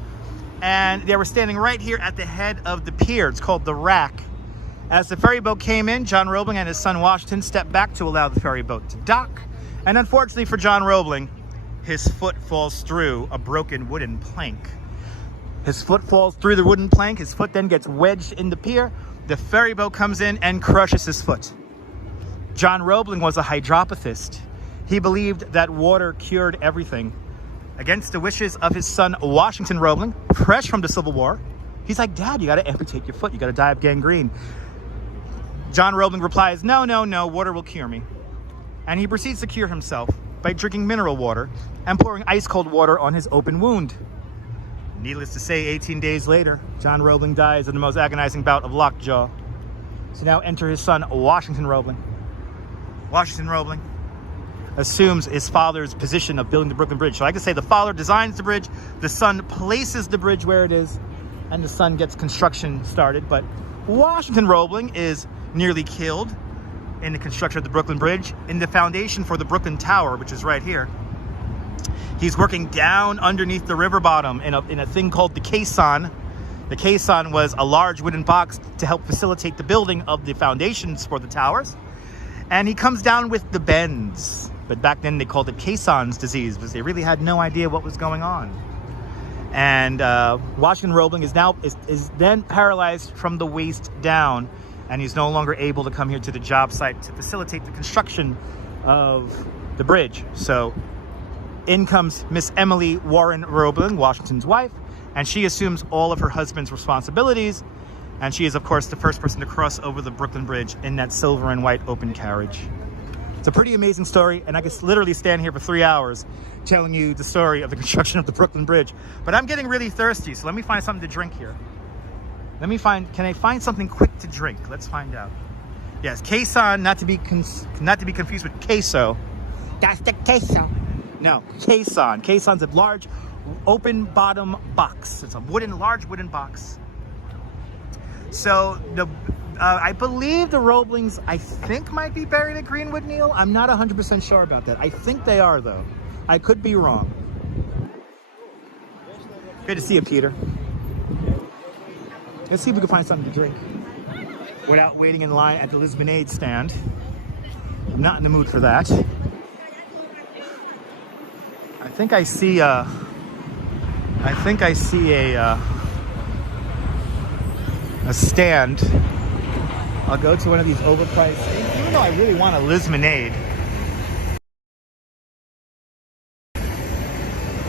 And they were standing right here at the head of the pier. It's called the Rack. As the ferry boat came in, John Roebling and his son Washington stepped back to allow the ferry boat to dock. And unfortunately for John Roebling, his foot falls through a broken wooden plank. His foot falls through the wooden plank. His foot then gets wedged in the pier. The ferry boat comes in and crushes his foot. John Roebling was a hydropathist. He believed that water cured everything. Against the wishes of his son Washington Roebling, fresh from the Civil War, he's like, Dad, you got to amputate your foot. You got to die of gangrene. John Roebling replies, no, no, no, water will cure me. And he proceeds to cure himself by drinking mineral water and pouring ice cold water on his open wound. Needless to say, 18 days later, John Roebling dies in the most agonizing bout of lockjaw. So now enter his son, Washington Roebling. Washington Roebling assumes his father's position of building the Brooklyn Bridge. So I can say the father designs the bridge, the son places the bridge where it is, and the son gets construction started. But Washington Roebling is nearly killed in the construction of the Brooklyn Bridge, in the foundation for the Brooklyn Tower, which is right here. He's working down underneath the river bottom in a thing called the caisson. The caisson was a large wooden box to help facilitate the building of the foundations for the towers. And he comes down with the bends. But back then they called it caisson's disease because they really had no idea what was going on. And Washington Roebling is then paralyzed from the waist down, and he's no longer able to come here to the job site to facilitate the construction of the bridge. So in comes Miss Emily Warren Roebling, Washington's wife, and she assumes all of her husband's responsibilities. And she is, of course, the first person to cross over the Brooklyn Bridge in that silver and white open carriage. It's a pretty amazing story, and I could literally stand here for 3 hours telling you the story of the construction of the Brooklyn Bridge. But I'm getting really thirsty, so let me find something to drink here. Can I find something quick to drink? Let's find out. Yes, caisson, not to be confused with queso. That's the queso. No, caisson. Caisson's a large open bottom box. It's a large wooden box. So I believe the Roeblings, I think, might be buried at Greenwood, Neil. I'm not 100% sure about that. I think they are, though. I could be wrong. Good to see you, Peter. Let's see if we can find something to drink without waiting in line at the Lemonade stand. I'm not in the mood for that. I think I see a stand. I'll go to one of these overpriced, even though I really want a Lemonade.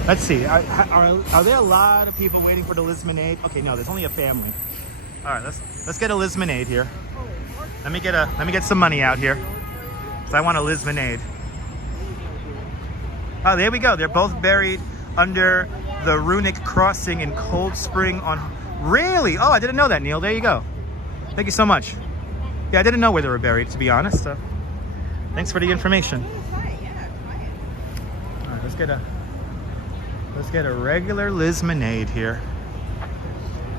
Let's see, are there a lot of people waiting for the Lemonade? Okay, no, there's only a family. All right, let's get a Lemonade here. Let me get some money out here, because I want a Lemonade. Oh, there we go. They're both buried under the Runic Crossing in Cold Spring on... Really? Oh, I didn't know that, Neil. There you go. Thank you so much. Yeah, I didn't know where they were buried, to be honest. So thanks for the information. All right, let's get a regular Lemonade here.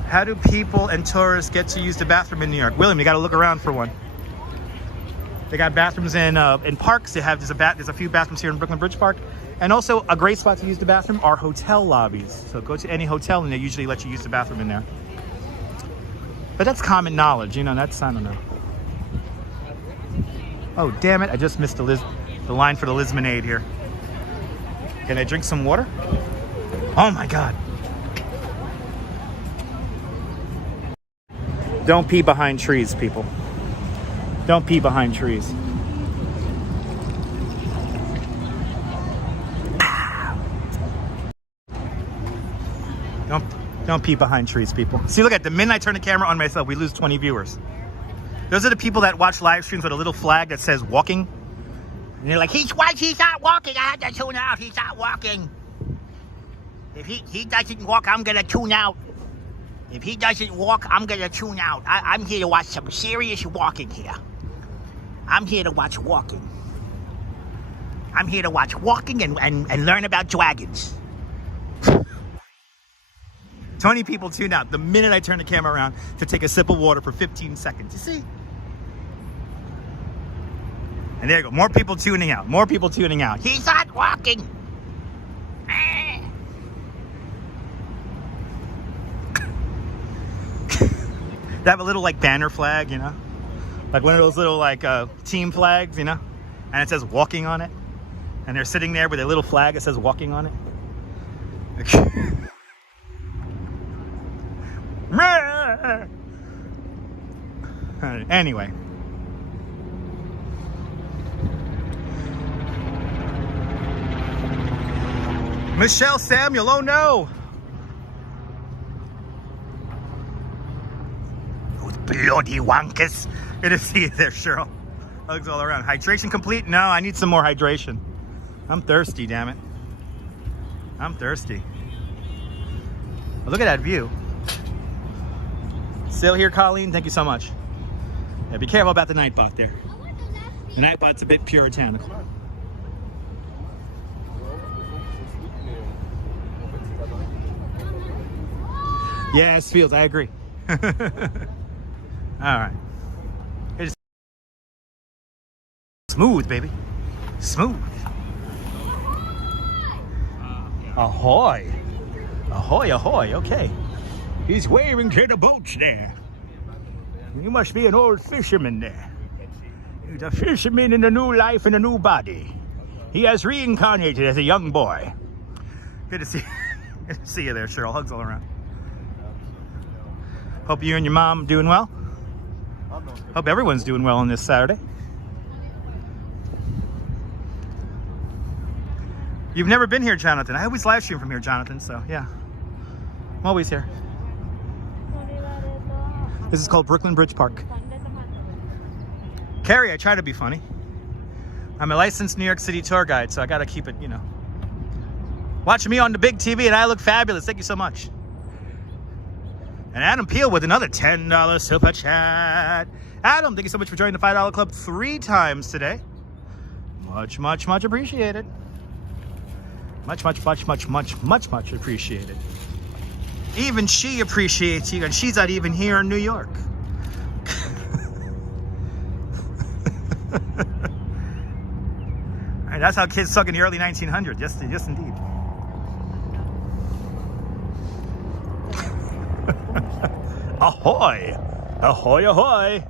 How do people and tourists get to use the bathroom in New York? William, you got to look around for one. They got bathrooms in parks. There's a few bathrooms here in Brooklyn Bridge Park. And also a great spot to use the bathroom are hotel lobbies. So go to any hotel and they usually let you use the bathroom in there. But that's common knowledge, you know, that's, I don't know. Oh, damn it, I just missed the line for the Lismonade here. Can I drink some water? Oh my God. Don't pee behind trees, people. Don't pee behind trees. Don't pee behind trees, people. See, look at the minute I turn the camera on myself, we lose 20 viewers. Those are the people that watch live streams with a little flag that says walking. And they're like, he's not walking. I had to tune out. He's not walking. If he doesn't walk, I'm gonna tune out. If he doesn't walk, I'm gonna tune out. I'm here to watch some serious walking here. I'm here to watch walking. I'm here to watch walking and learn about dragons. 20 people tune out the minute I turn the camera around to take a sip of water for 15 seconds. You see? And there you go. More people tuning out. More people tuning out. He's not walking. They have a little like banner flag, you know? Like one of those little like team flags, you know? And it says walking on it. And they're sitting there with a little flag that says walking on it. Anyway. Michelle Samuel, oh no! Those bloody wankers. Good to see you there, Cheryl. Hugs all around. Hydration complete? No, I need some more hydration. I'm thirsty, damn it. I'm thirsty. Oh, look at that view. Still here, Colleen? Thank you so much. Yeah, be careful about the Nightbot there. The Nightbot's a bit puritanical. Yes, Fields, I agree. All right. It's smooth, baby. Smooth. Ahoy. Ahoy, ahoy, okay. He's waving to the boats there. You must be an old fisherman there. He's a fisherman in a new life and a new body. He has reincarnated as a young boy. Good to see you there, Cheryl. Hugs all around. Hope you and your mom doing well. Hope everyone's doing well on this Saturday. You've never been here, Jonathan. I always live stream from here, Jonathan, so yeah. I'm always here. This is called Brooklyn Bridge Park. Carrie, I try to be funny. I'm a licensed New York City tour guide, so I gotta keep it, you know. Watching me on the big TV and I look fabulous. Thank you so much. And Adam Peel with another $10 super chat. Adam, thank you so much for joining the $5 Club 3 times today. Much, much, much appreciated. Much, much, much, much, much, much, much appreciated. Even she appreciates you, and she's not even here in New York. All right, that's how kids suck in the early 1900s. Yes, yes, indeed. Ahoy! Ahoy, ahoy!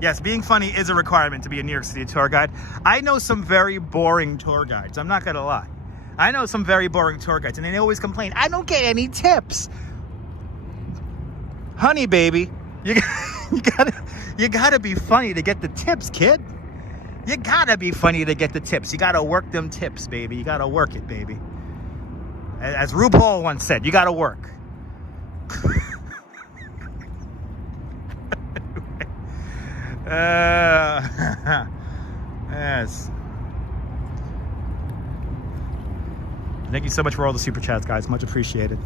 Yes, being funny is a requirement to be a New York City tour guide. I know some very boring tour guides. I'm not gonna lie. I know some very boring tour guides, and they always complain, I don't get any tips. Honey, baby, you gotta be funny to get the tips, kid. You gotta be funny to get the tips. You gotta work them tips, baby. You gotta work it, baby. As RuPaul once said, you gotta work. Yes. Thank you so much for all the super chats, guys. Much appreciated.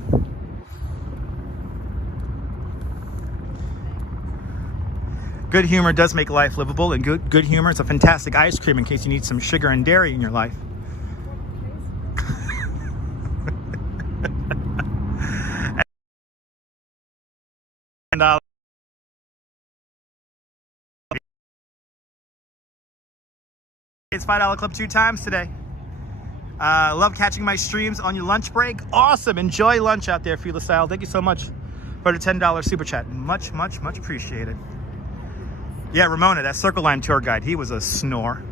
Good humor does make life livable, and good humor is a fantastic ice cream in case you need some sugar and dairy in your life. It's $5 Club 2 times today. Love catching my streams on your lunch break. Awesome. Enjoy lunch out there, Fila Style. Thank you so much for the $10 super chat. Much, much, much appreciated. Yeah, Ramona, that Circle Line tour guide, he was a snore.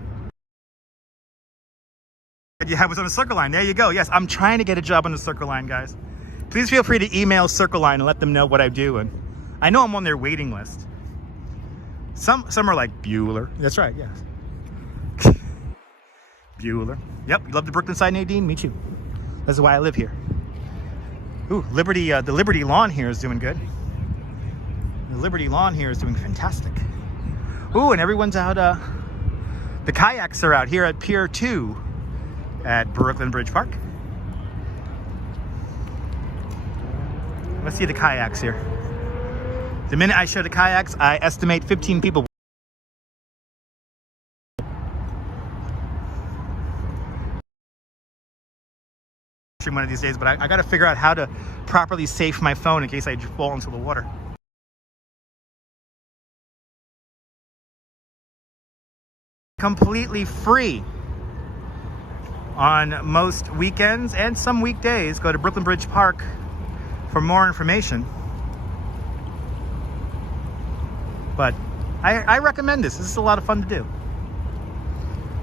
Yeah, I was on the Circle Line. There you go. Yes, I'm trying to get a job on the Circle Line, guys. Please feel free to email Circle Line and let them know what I do. And I know I'm on their waiting list. Some are like Bueller. That's right, yes. Bueller. Yep, you love the Brooklyn side, Nadine? Me too. That's why I live here. Ooh, Liberty, the Liberty lawn here is doing good. The Liberty lawn here is doing fantastic. Ooh, and everyone's out, the kayaks are out here at Pier 2 at Brooklyn Bridge Park. Let's see the kayaks here. The minute I show the kayaks, I estimate 15 people. One of these days, but I got to figure out how to properly safe my phone in case I fall into the water. Completely free on most weekends and some weekdays. Go to Brooklyn Bridge Park for more information. But I recommend this. This is a lot of fun to do.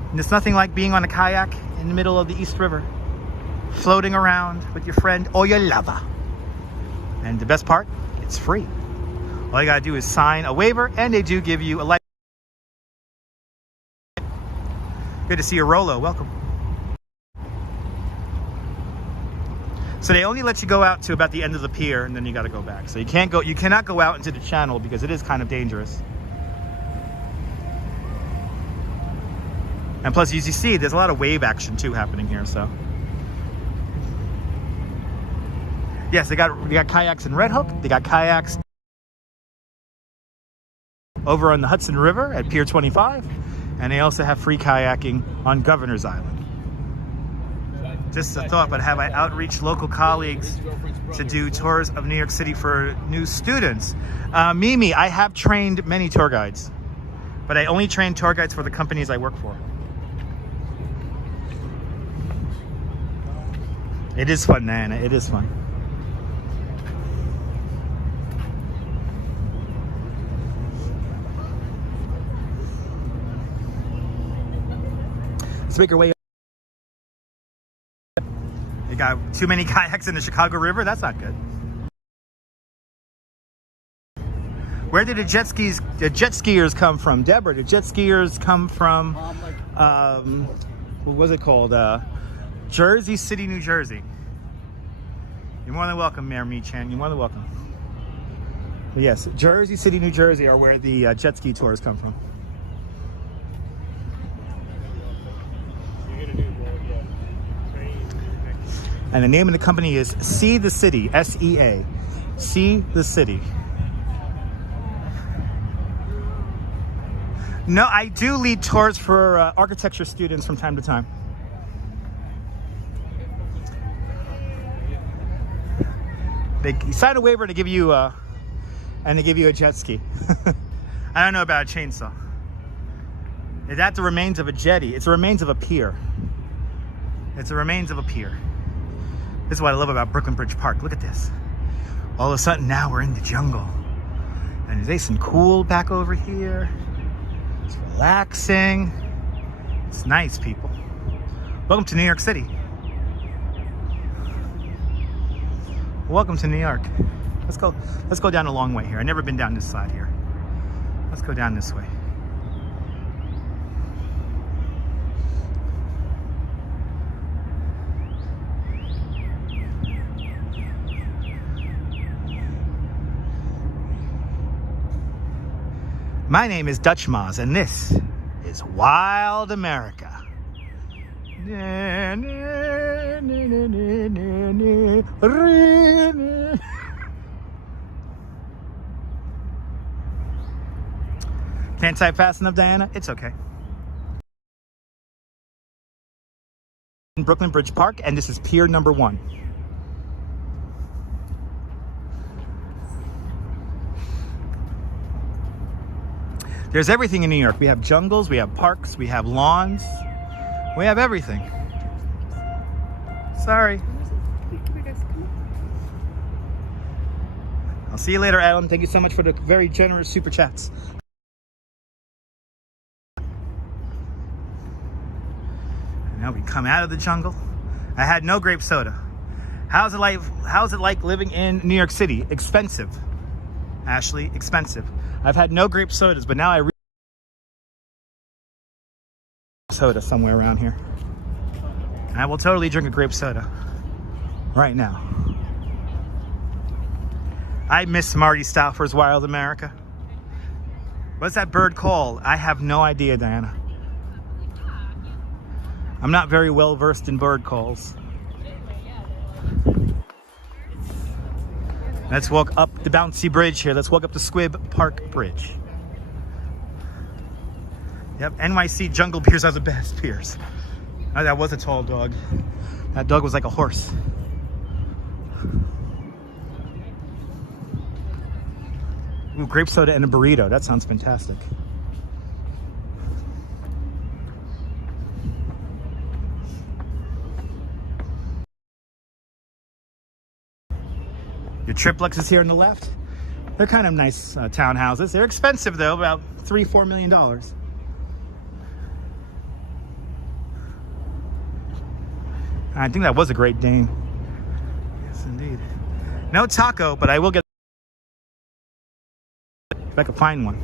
And it's nothing like being on a kayak in the middle of the East River, floating around with your friend or your lover. And the best part, it's free. All you gotta do is sign a waiver, and they do give you a life. Good to see you, Rolo. Welcome. So they only let you go out to about the end of the pier, and then you got to go back. So you cannot go out into the channel because it is kind of dangerous. And plus, as you see, there's a lot of wave action too happening here. So yes, they got kayaks in Red Hook. They got kayaks over on the Hudson River at Pier 25, and they also have free kayaking on Governor's Island. Just a thought, but have I outreached local colleagues to do tours of New York City for new students? Mimi, I have trained many tour guides, but I only train tour guides for the companies I work for. It is fun, Nana. It is fun. Let's make our way. You got too many kayaks in the Chicago River? That's not good. Where did the jet skiers come from? Deborah, the jet skiers come from, what was it called? Jersey City, New Jersey. You're more than welcome, Mayor Mee-chan. You're more than welcome. But yes, Jersey City, New Jersey are where the jet ski tours come from. And the name of the company is See the City, S-E-A. See the City. No, I do lead tours for architecture students from time to time. They sign a waiver to give you and they give you a jet ski. I don't know about a chainsaw. Is that the remains of a jetty? It's the remains of a pier. It's the remains of a pier. This is what I love about Brooklyn Bridge Park. Look at this. All of a sudden now we're in the jungle. And it's nice and cool back over here. It's relaxing. It's nice, people. Welcome to New York City. Welcome to New York. Let's go down a long way here. I've never been down this side here. Let's go down this way. My name is Dutch Maz, and this is Wild America. Can't type fast enough, Diana? It's okay. In Brooklyn Bridge Park, and this is Pier number 1. There's everything in New York. We have jungles, we have parks, we have lawns, we have everything. Sorry. I'll see you later, Adam. Thank you so much for the very generous super chats. And now we come out of the jungle. I had no grape soda. How's it like living in New York City? Expensive. Ashley, expensive. I've had no grape sodas, but now I soda somewhere around here. I will totally drink a grape soda right now. I miss Marty Stauffer's Wild America. What's that bird called? I have no idea, Diana. I'm not very well versed in bird calls. Let's walk up the bouncy bridge here. Let's walk up the Squibb Park Bridge. Yep, NYC jungle piers are the best piers. Oh, that was a tall dog. That dog was like a horse. Ooh, grape soda and a burrito. That sounds fantastic. Your triplexes here on the left. They're kind of nice townhouses. They're expensive though, about $3-4 million. I think that was a Great Dane. Yes, indeed. No taco, but I will get if I could find one.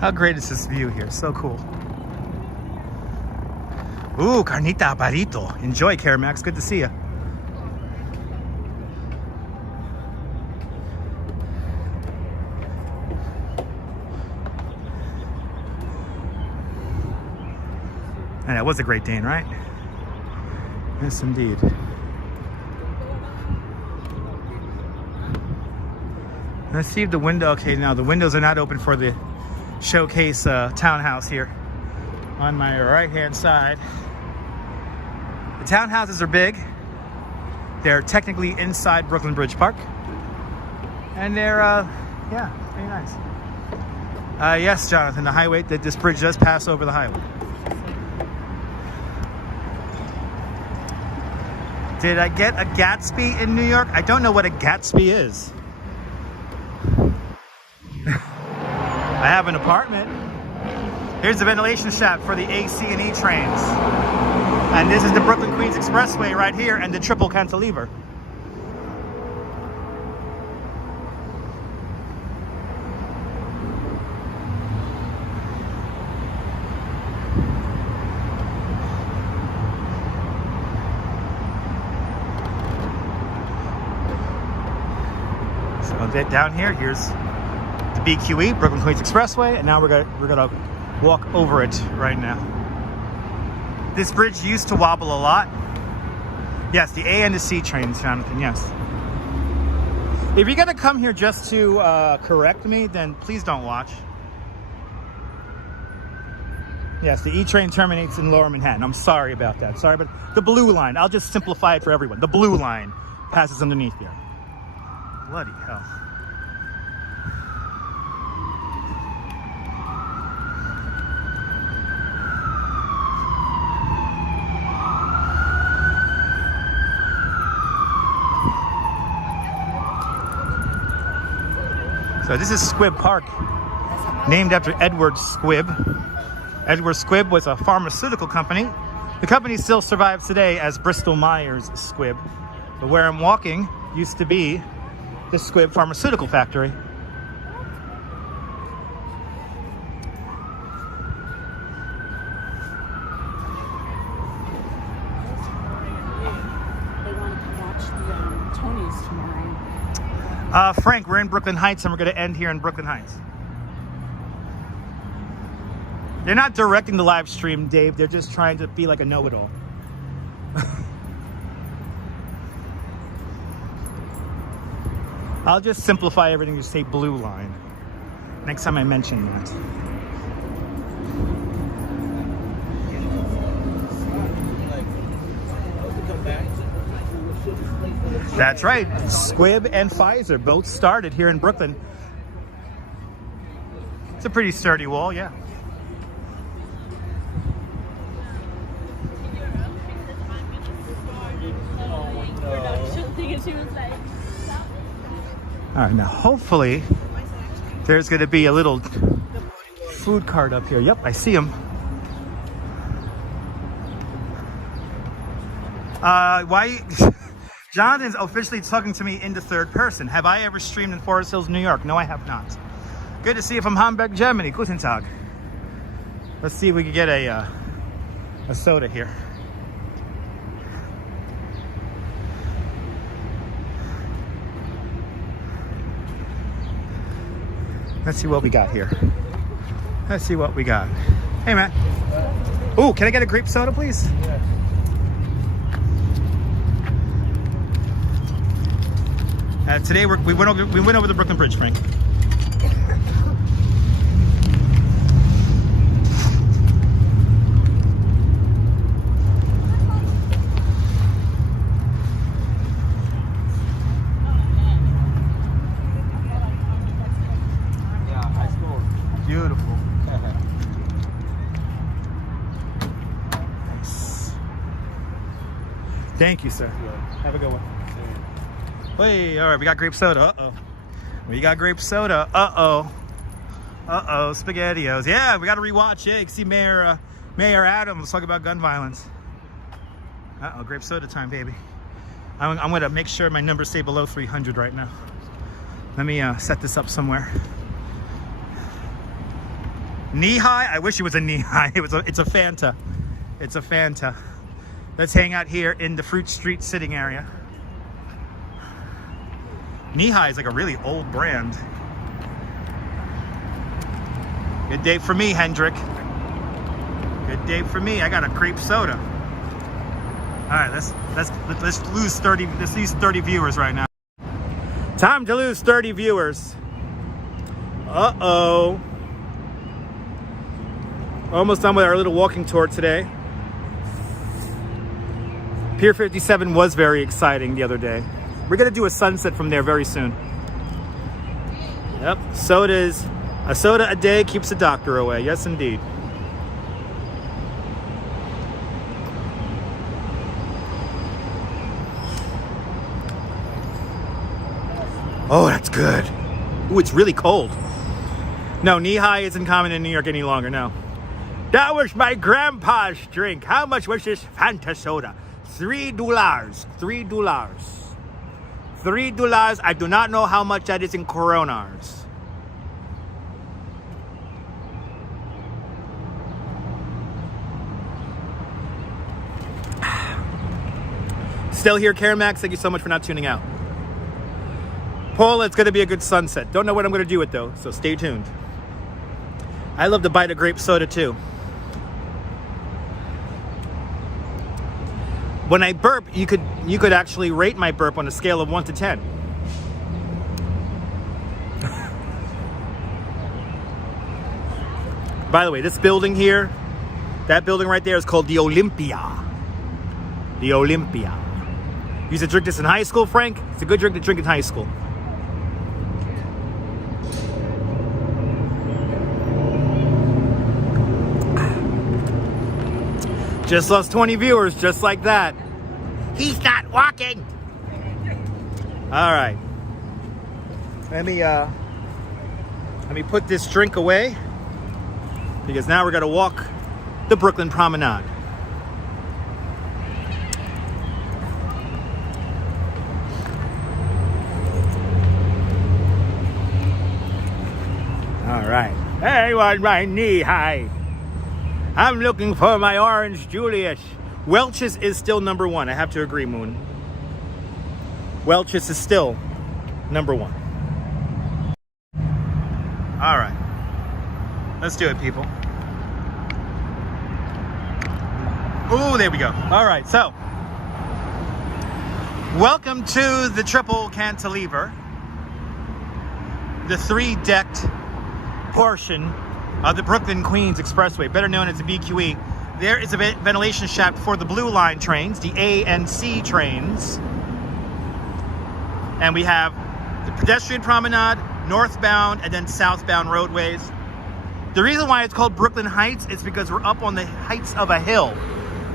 How great is this view here? So cool. Ooh, carnita barito. Enjoy, Caramax. Good to see you. And that was a Great Dane, right? Yes, indeed. Let's see if the window. Okay, now the windows are not open for the showcase townhouse here on my right hand side. The townhouses are big. They're technically inside Brooklyn Bridge Park, and they're yeah, very nice. Yes, Jonathan, the highway, that this bridge does pass over the highway. Did I get a Gatsby in New York? I don't know what a Gatsby is. I have an apartment. Here's the ventilation shaft for the AC and E trains. And this is the Brooklyn Queens Expressway right here and the triple cantilever. So a bit down here, here's the BQE, Brooklyn Queens Expressway, and now we're gonna walk over it right now. This bridge used to wobble a lot. Yes, the A and the C trains, Jonathan, yes. If you're gonna come here just to correct me, then please don't watch. Yes, the E train terminates in Lower Manhattan. I'm sorry about that. Sorry, but the blue line, I'll just simplify it for everyone. The blue line passes underneath here. Bloody hell. So this is Squibb Park, named after Edward Squibb. Edward Squibb was a pharmaceutical company. The company still survives today as Bristol Myers Squibb. But where I'm walking used to be the Squibb Pharmaceutical Factory. Frank, we're in Brooklyn Heights and we're going to end here in Brooklyn Heights. They're not directing the live stream, Dave. They're just trying to be like a know-it-all. I'll just simplify everything to say blue line. Next time I mention that. That's right. Squibb and Pfizer both started here in Brooklyn. It's a pretty sturdy wall, yeah. All right, now hopefully there's going to be a little food cart up here. Yep, I see him. Why? Jonathan's officially talking to me in the third person. Have I ever streamed in Forest Hills, New York? No, I have not. Good to see you from Hamburg, Germany. Guten Tag. Let's see if we can get a soda here. Let's see what we got here. Let's see what we got. Hey, man. Ooh, can I get a grape soda, please? Yeah. Today we went over the Brooklyn Bridge, Frank. Beautiful. Nice. Thank you, sir. Have a good one. Hey, all right, we got grape soda. Uh-oh. We got grape soda. Uh-oh. Uh-oh, SpaghettiOs. Yeah, we got to rewatch it. You can see Mayor Adams talk about gun violence. Uh-oh, grape soda time, baby. I'm going to make sure my numbers stay below 300 right now. Let me set this up somewhere. Knee high? I wish it was a knee high. It's a Fanta. It's a Fanta. Let's hang out here in the Fruit Street sitting area. Knee high is like a really old brand. Good day for me, Hendrik. Good day for me. I got a grape soda. All right, let's lose 30. Let's lose 30 viewers right now. Time to lose 30 viewers. Uh-oh. Almost done with our little walking tour today. Pier 57 was very exciting the other day. We're gonna do a sunset from there very soon. Yep, sodas. A soda a day keeps the doctor away. Yes, indeed. Oh, that's good. Ooh, it's really cold. No, knee high isn't common in New York any longer, no. That was my grandpa's drink. How much was this Fanta soda? $3. $3. $3. I do not know how much that is in coronars. Still here, Karen Max. Thank you so much for not tuning out. Paul, it's going to be a good sunset. Don't know what I'm going to do it though, so stay tuned. I love to bite a grape soda too. When I burp, you could actually rate my burp on a scale of 1 to 10. By the way, this building here, that building right there is called the Olympia. The Olympia. You used to drink this in high school, Frank? It's a good drink to drink in high school. Just lost 20 viewers, just like that. He's not walking. All right. Let me put this drink away because now we're gonna walk the Brooklyn Promenade. All right. Hey, on my knee high. I'm looking for my orange Julius. Welch's is still number one. I have to agree, Moon. Welch's is still number one. All right. Let's do it, people. Ooh, there we go. All right, so welcome to the Triple Cantilever. the 3-decked portion of the Brooklyn-Queens Expressway, better known as the BQE. There is a ventilation shaft for the Blue Line trains, the A and C trains. And we have the pedestrian promenade, northbound and then southbound roadways. The reason why it's called Brooklyn Heights is because we're up on the heights of a hill.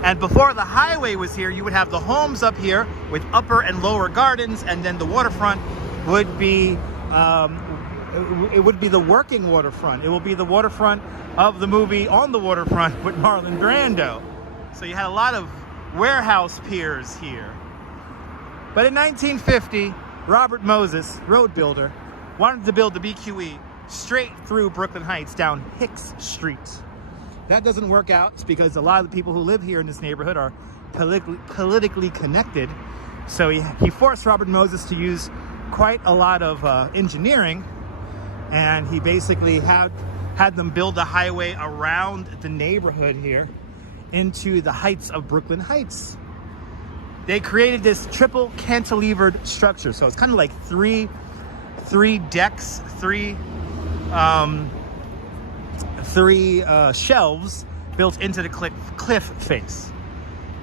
And before the highway was here, you would have the homes up here with upper and lower gardens, and then the waterfront would be, it would be the working waterfront. It will be the waterfront of the movie On the Waterfront with Marlon Brando. So you had a lot of warehouse piers here. But in 1950, Robert Moses, road builder, wanted to build the BQE straight through Brooklyn Heights down Hicks Street. That doesn't work out. It's because a lot of the people who live here in this neighborhood are politically connected. So he forced Robert Moses to use quite a lot of engineering, and he basically had them build a highway around the neighborhood here into the heights of Brooklyn Heights. They created this triple cantilevered structure. So it's kind of like three decks, three shelves built into the cliff face.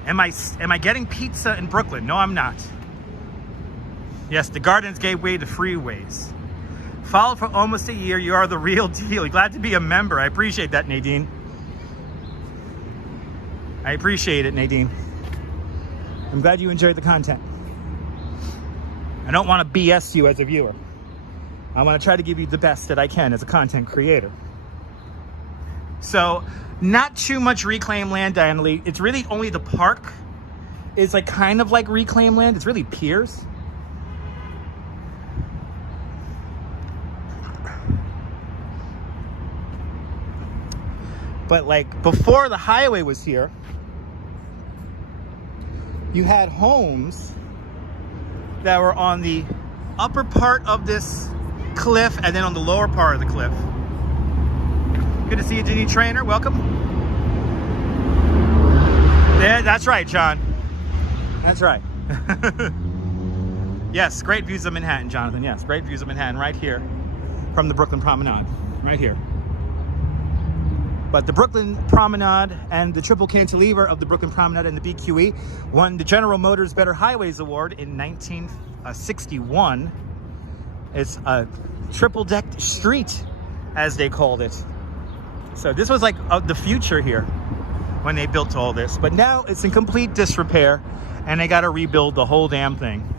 Am I getting pizza in Brooklyn? No, I'm not. Yes, the gardens gave way to freeways. Followed for almost a year. You are the real deal. Glad to be a member. I appreciate that, Nadine. I appreciate it, Nadine. I'm glad you enjoyed the content. I don't want to BS you as a viewer. I want to try to give you the best that I can as a content creator. So, not too much reclaimed land, Diana Lee. It's really only the park is like kind of like reclaimed land. It's really piers. But like before the highway was here, you had homes that were on the upper part of this cliff and then on the lower part of the cliff. Good to see you, Ginny Trainer. Welcome. Yeah, that's right, John. That's right. Yes, great views of Manhattan, Jonathan. Yes, great views of Manhattan right here from the Brooklyn Promenade. Right here. But the Brooklyn Promenade and the triple cantilever of the Brooklyn Promenade and the BQE won the General Motors Better Highways Award in 1961. It's a triple-decked street, as they called it. So this was like the future here when they built all this. But now it's in complete disrepair, and they got to rebuild the whole damn thing.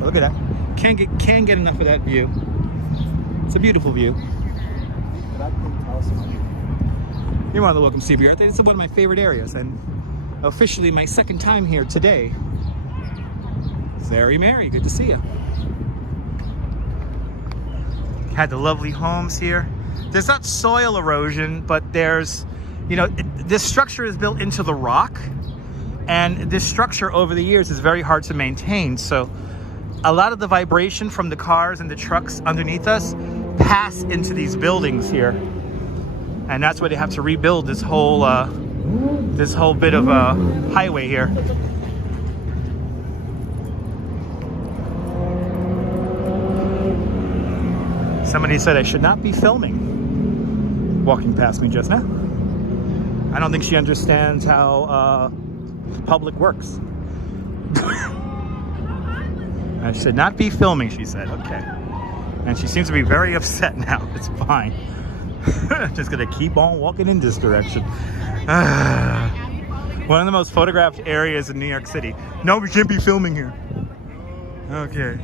Look at that. Can't get enough of that view. It's a beautiful view. You're more than welcome, CBR. This is one of my favorite areas, and officially my second time here today. Very merry. Good to see you. Had the lovely homes here. There's not soil erosion, but there's, you know, this structure is built into the rock, and this structure over the years is very hard to maintain. So a lot of the vibration from the cars and the trucks underneath us pass into these buildings here, and that's why they have to rebuild this whole bit of highway here. Somebody said I should not be filming walking past me just now. I don't think she understands how public works. I should not be filming, she said. Okay. And she seems to be very upset now. It's fine. I'm just going to keep on walking in this direction. One of the most photographed areas in New York City. No, we can't be filming here. Okay.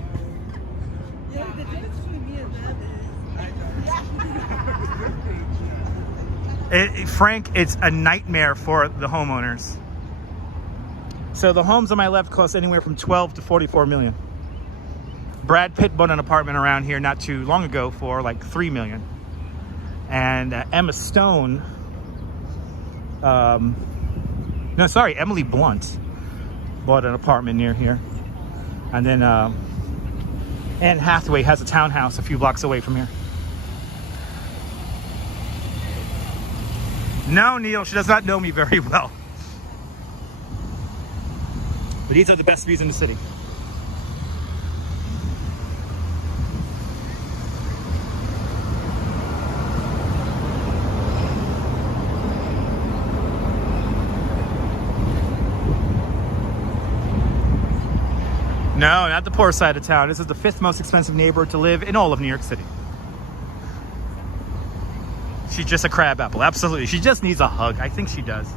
Frank, it's a nightmare for the homeowners. So the homes on my left cost anywhere from 12 to 44 million. Brad Pitt bought an apartment around here not too long ago for like 3 million. And Emma Stone, Emily Blunt bought an apartment near here. And then Anne Hathaway has a townhouse a few blocks away from here. No, Neil, she does not know me very well. But these are the best views in the city. No, not the poor side of town. This is the 5th most expensive neighborhood to live in all of New York City. She's just a crab apple, absolutely. She just needs a hug. I think she does.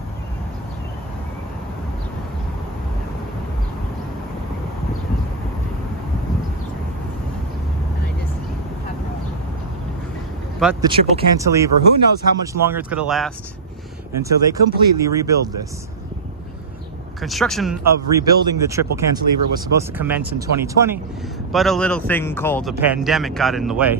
But the triple cantilever, who knows how much longer it's going to last until they completely rebuild this. Construction of rebuilding the triple cantilever was supposed to commence in 2020, but a little thing called the pandemic got in the way.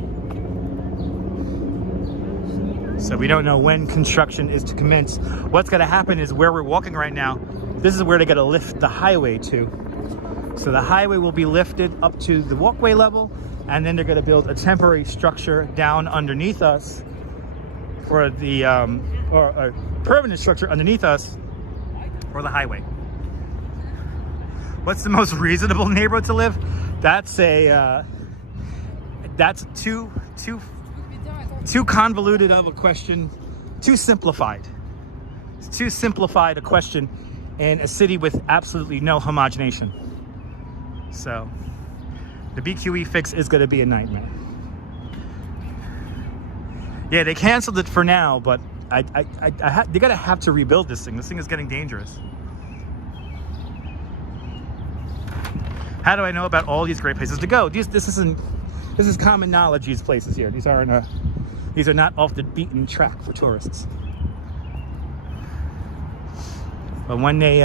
So we don't know when construction is to commence. What's going to happen is where we're walking right now, this is where they're going to lift the highway to. So the highway will be lifted up to the walkway level, and then they're going to build a temporary structure down underneath us for the, or a permanent structure underneath us for the highway. What's the most reasonable neighborhood to live? That's a, that's too convoluted of a question, too simplified. It's too simplified a question in a city with absolutely no homogenation. So the BQE fix is going to be a nightmare. Yeah, they canceled it for now, but they're going to have to rebuild this thing. This thing is getting dangerous. How do I know about all these great places to go? This is common knowledge, these places here. These are not off the beaten track for tourists. But when they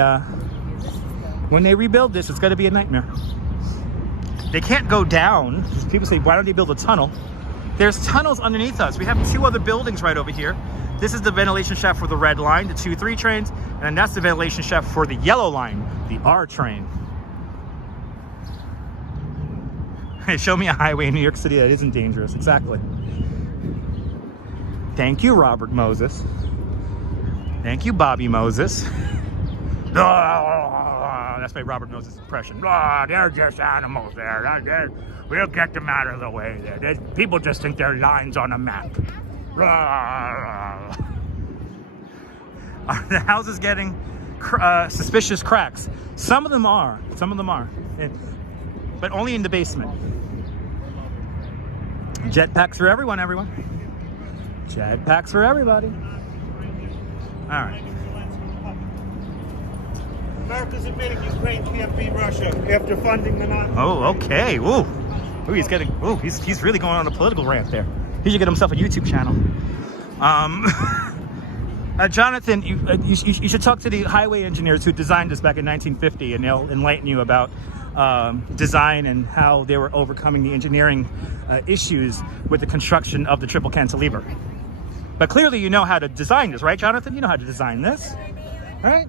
rebuild this, it's going to be a nightmare. They can't go down. People say, why don't they build a tunnel? There's tunnels underneath us. We have 2 other buildings right over here. This is the ventilation shaft for the red line, the 2-3 trains, and that's the ventilation shaft for the yellow line, the R train. Hey, show me a highway in New York City that isn't dangerous. Exactly. Thank you, Robert Moses. Thank you, Bobby Moses. That's my Robert Moses impression. They're just animals there. We'll get them out of the way. People just think they're lines on a map. Are the houses getting suspicious cracks? Some of them are. But only in the basement. Jetpacks for everyone, Jetpacks for everybody. All right. America's admitting Ukraine can't beat Russia after funding the Nazis. Oh, okay. Ooh, he's really going on a political rant there. He should get himself a YouTube channel. Jonathan, you should talk to the highway engineers who designed this back in 1950, and they'll enlighten you about design and how they were overcoming the engineering issues with the construction of the triple cantilever. But clearly you know how to design this, right, Jonathan? You know how to design this, right?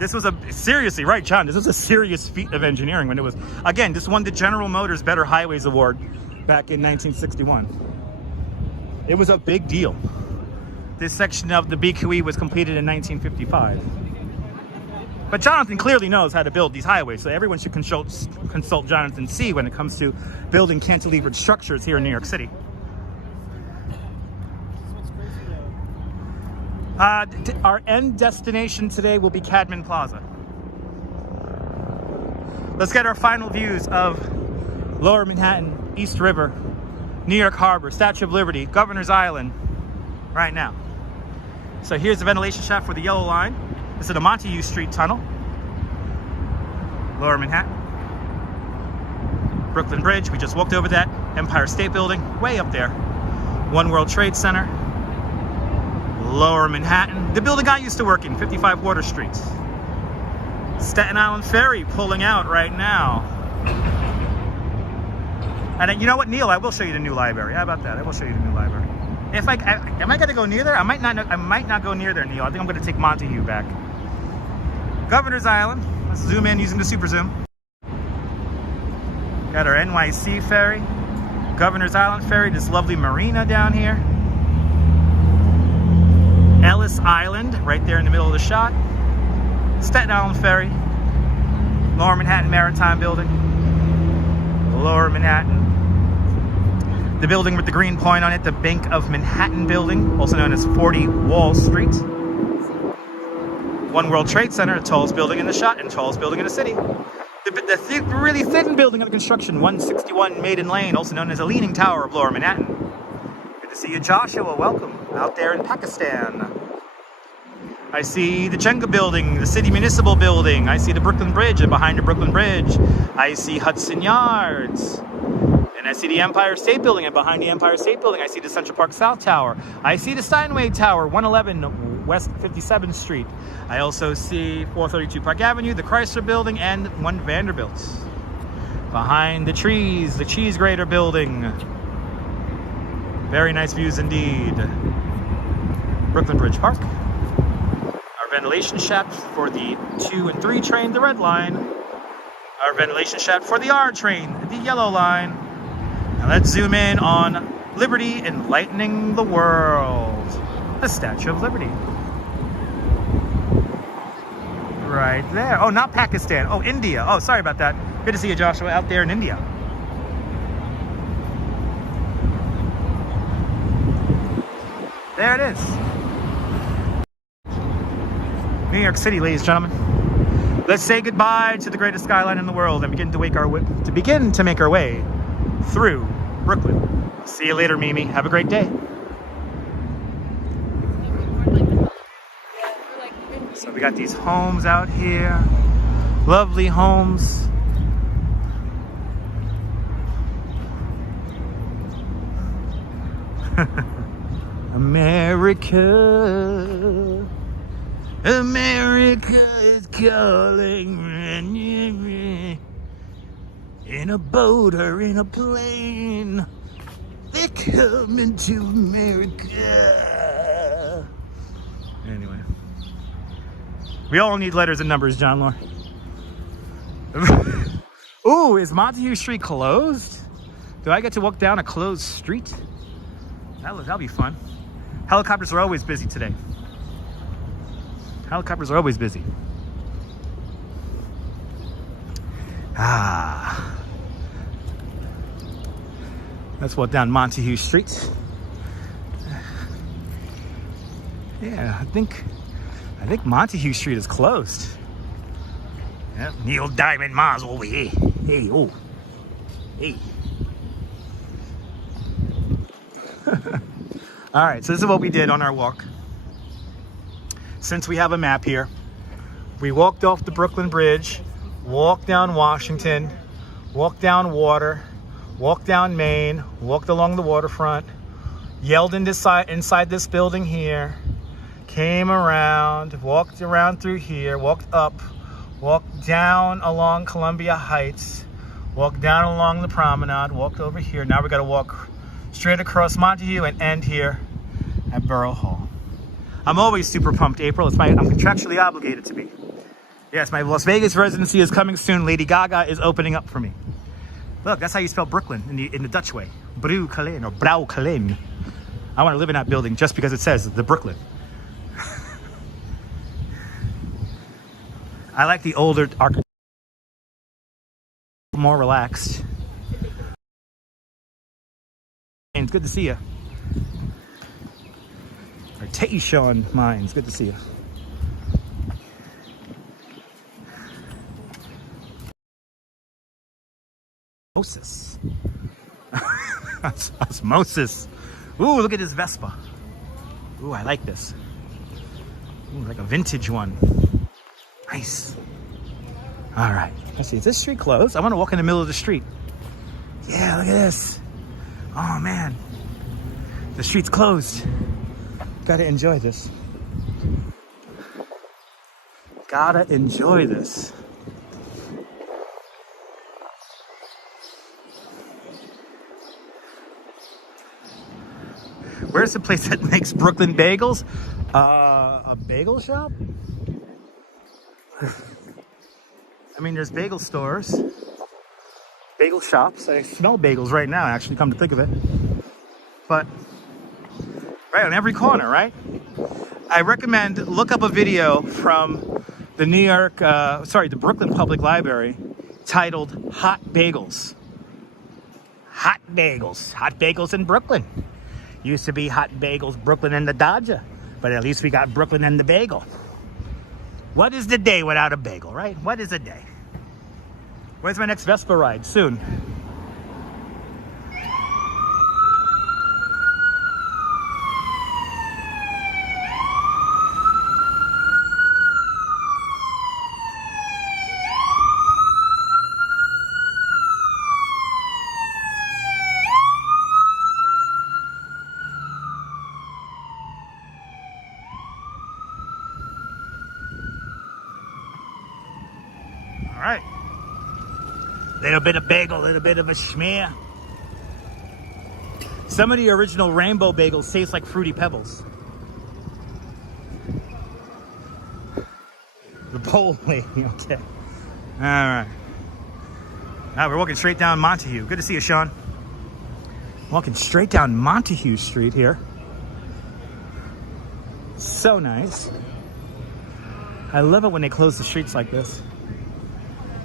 This was seriously, right, John? This was a serious feat of engineering when it was, again, this won the General Motors Better Highways Award back in 1961. It was a big deal. This section of the BQE was completed in 1955. But Jonathan clearly knows how to build these highways, so everyone should consult Jonathan C. when it comes to building cantilevered structures here in New York City. Our end destination today will be Cadman Plaza. Let's get our final views of Lower Manhattan, East River, New York Harbor, Statue of Liberty, Governor's Island, right now. So here's the ventilation shaft for the yellow line. This is the Montague Street Tunnel. Lower Manhattan. Brooklyn Bridge, we just walked over that. Empire State Building, way up there. One World Trade Center. Lower Manhattan. The building I used to work in, 55 Water Street. Staten Island Ferry pulling out right now. And then, you know what, Neil, I will show you the new library. How about that? I will show you the new library. If am I going to go near there? I might not go near there, Neil. I think I'm going to take Montague back. Governor's Island. Let's zoom in using the super zoom. Got our NYC ferry. Governor's Island ferry. This lovely marina down here. Ellis Island, right there in the middle of the shot. Staten Island Ferry. Lower Manhattan Maritime Building. Lower Manhattan. The building with the green point on it, the Bank of Manhattan Building, also known as 40 Wall Street. One World Trade Center, the tallest building in the shot and tallest building in the city. The really thin building under construction, 161 Maiden Lane, also known as the Leaning Tower of Lower Manhattan. Good to see you, Joshua. Welcome out there in Pakistan. I see the Jenga building, the City Municipal building. I see the Brooklyn Bridge, and behind the Brooklyn Bridge, I see Hudson Yards. And I see the Empire State Building, and behind the Empire State Building, I see the Central Park South Tower. I see the Steinway Tower, 111 West 57th Street. I also see 432 Park Avenue, the Chrysler Building, and 1 Vanderbilt. Behind the trees, the Cheese Grater Building. Very nice views indeed. Brooklyn Bridge Park. Our ventilation shaft for the 2 and 3 train, the red line. Our ventilation shaft for the R train, the yellow line. Now let's zoom in on Liberty enlightening the world. The Statue of Liberty. Right there. Oh, not Pakistan. Oh, India. Oh, sorry about that. Good to see you, Joshua, out there in India. There it is. New York City, ladies and gentlemen. Let's say goodbye to the greatest skyline in the world and begin to make our way through Brooklyn. See you later, Mimi. Have a great day. So we got these homes out here. Lovely homes. America. America is calling. In a boat or in a plane, they're coming to America. Anyway, we all need letters and numbers, John Law. Ooh, is Montague Street closed? Do I get to walk down a closed street? That'll be fun. Helicopters are always busy today. Helicopters are always busy. Let's walk down Montague Street. Yeah, I think Montague Street is closed. Yeah, Neil Diamond Mars over here. Hey, oh, hey. All right, so this is what we did on our walk. Since we have a map here, we walked off the Brooklyn Bridge, walked down Washington, walked down Water, walked down Main, walked along the waterfront, yelled inside this building here, came around, walked around through here, walked up, walked down along Columbia Heights, walked down along the promenade, walked over here. Now we got to walk straight across Montague and end here at Borough Hall. I'm always super pumped, April. I'm contractually obligated to be. Yes, my Las Vegas residency is coming soon. Lady Gaga is opening up for me. Look, that's how you spell Brooklyn in the Dutch way. Brooklyn or Brooklyn. I want to live in that building just because it says the Brooklyn. I like the older architecture. More relaxed. And it's good to see you. Our Tayshawn Mines, good to see you. Osmosis. Osmosis. Ooh, look at this Vespa. Ooh, I like this. Ooh, like a vintage one. Nice. All right. Let's see. Is this street closed? I want to walk in the middle of the street. Yeah, look at this. Oh, man. The street's closed. Gotta enjoy this. Gotta enjoy this. Where's the place that makes Brooklyn bagels? A bagel shop? I mean, there's bagel stores, bagel shops. I smell bagels right now, actually, come to think of it. But right on every corner, right? I recommend look up a video from the the Brooklyn Public Library titled Hot Bagels. Hot bagels in Brooklyn. Used to be Hot Bagels Brooklyn and the Dodger, but at least we got Brooklyn and the bagel. What is the day without a bagel, right? What is a day? Where's my next Vespa ride? Soon. All right. Little bit of bagel, little bit of a schmear. Some of the original rainbow bagels taste like Fruity Pebbles. The bowl lady, okay. All right. Now we're walking straight down Montague. Good to see you, Sean. Walking straight down Montague Street here. So nice. I love it when they close the streets like this.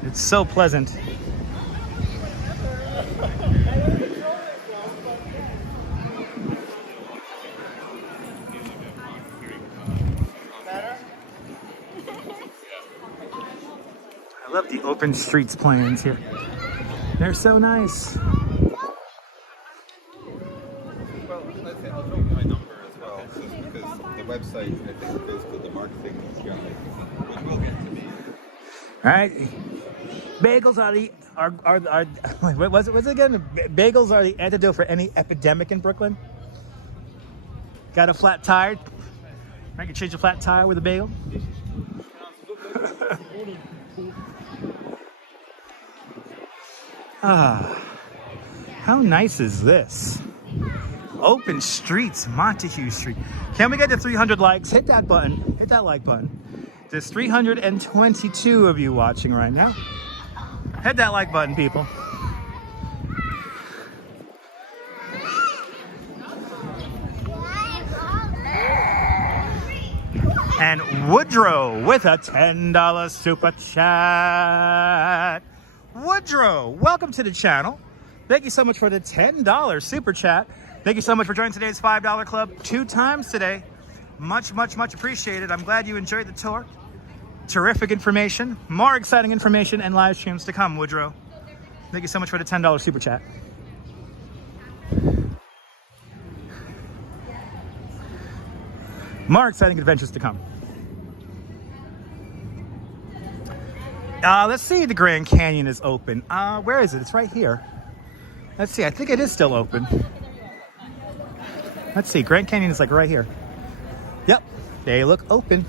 It's so pleasant. I love the open streets plans here. They're so nice. Well, I think I'll drop you my number as well, just because the website, I think, goes to the marketing guy, which will get to me. All right. Bagels are what was it again? Bagels are the antidote for any epidemic in Brooklyn. Got a flat tire? I can change a flat tire with a bagel. Ah, how nice is this? Open streets, Montague Street. Can we get to 300 likes? Hit that button. Hit that like button. There's 322 of you watching right now. Hit that like button, people. And Woodrow with a $10 super chat. Woodrow, welcome to the channel. Thank you so much for the $10 super chat. Thank you so much for joining today's $5 club 2 times today. Much, much, much appreciated. I'm glad you enjoyed the tour. Terrific information, more exciting information, and live streams to come, Woodrow. Thank you so much for the $10 super chat. More exciting adventures to come. Let's see, the Grand Canyon is open. Where is it? It's right here. Let's see, I think it is still open. Let's see, Grand Canyon is like right here. Yep, they look open.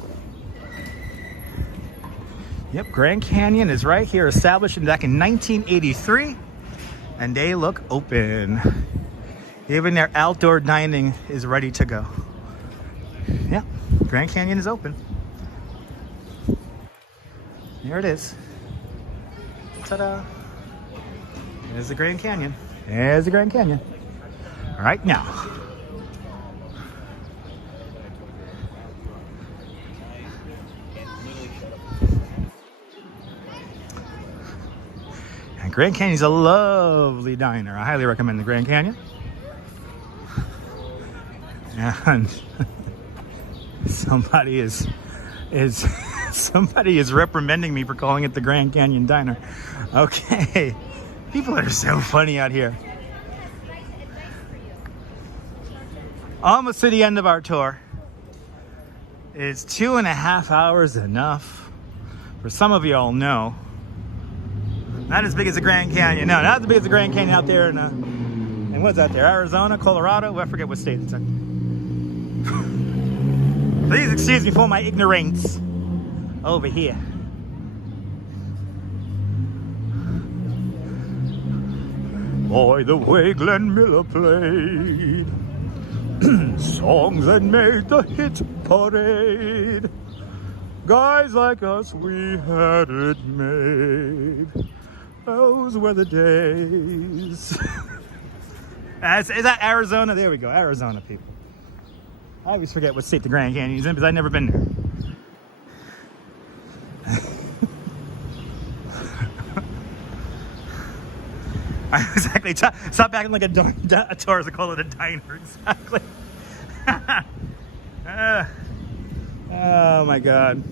Yep, Grand Canyon is right here, established back in 1983, and they look open. Even their outdoor dining is ready to go. Yep, Grand Canyon is open. There it is. Ta-da. There's the Grand Canyon. There's the Grand Canyon. All right, now. And Grand Canyon's a lovely diner. I highly recommend the Grand Canyon. And somebody is reprimanding me for calling it the Grand Canyon Diner. Okay. People are so funny out here. Almost to the end of our tour. Is 2.5 hours enough? For some of you all know. Not as big as the Grand Canyon. No, not as big as the Grand Canyon out there in what's out there? Arizona, Colorado? I forget what state it's in. Please excuse me for my ignorance over here. Boy, the way Glenn Miller played songs that made the hit parade. Guys like us, we had it made. Those were the days. Is that Arizona? There we go, Arizona people. I always forget what state the Grand Canyon's in because I've never been there. Exactly. Stop acting like a tourist and call it a diner. Exactly. Oh my God.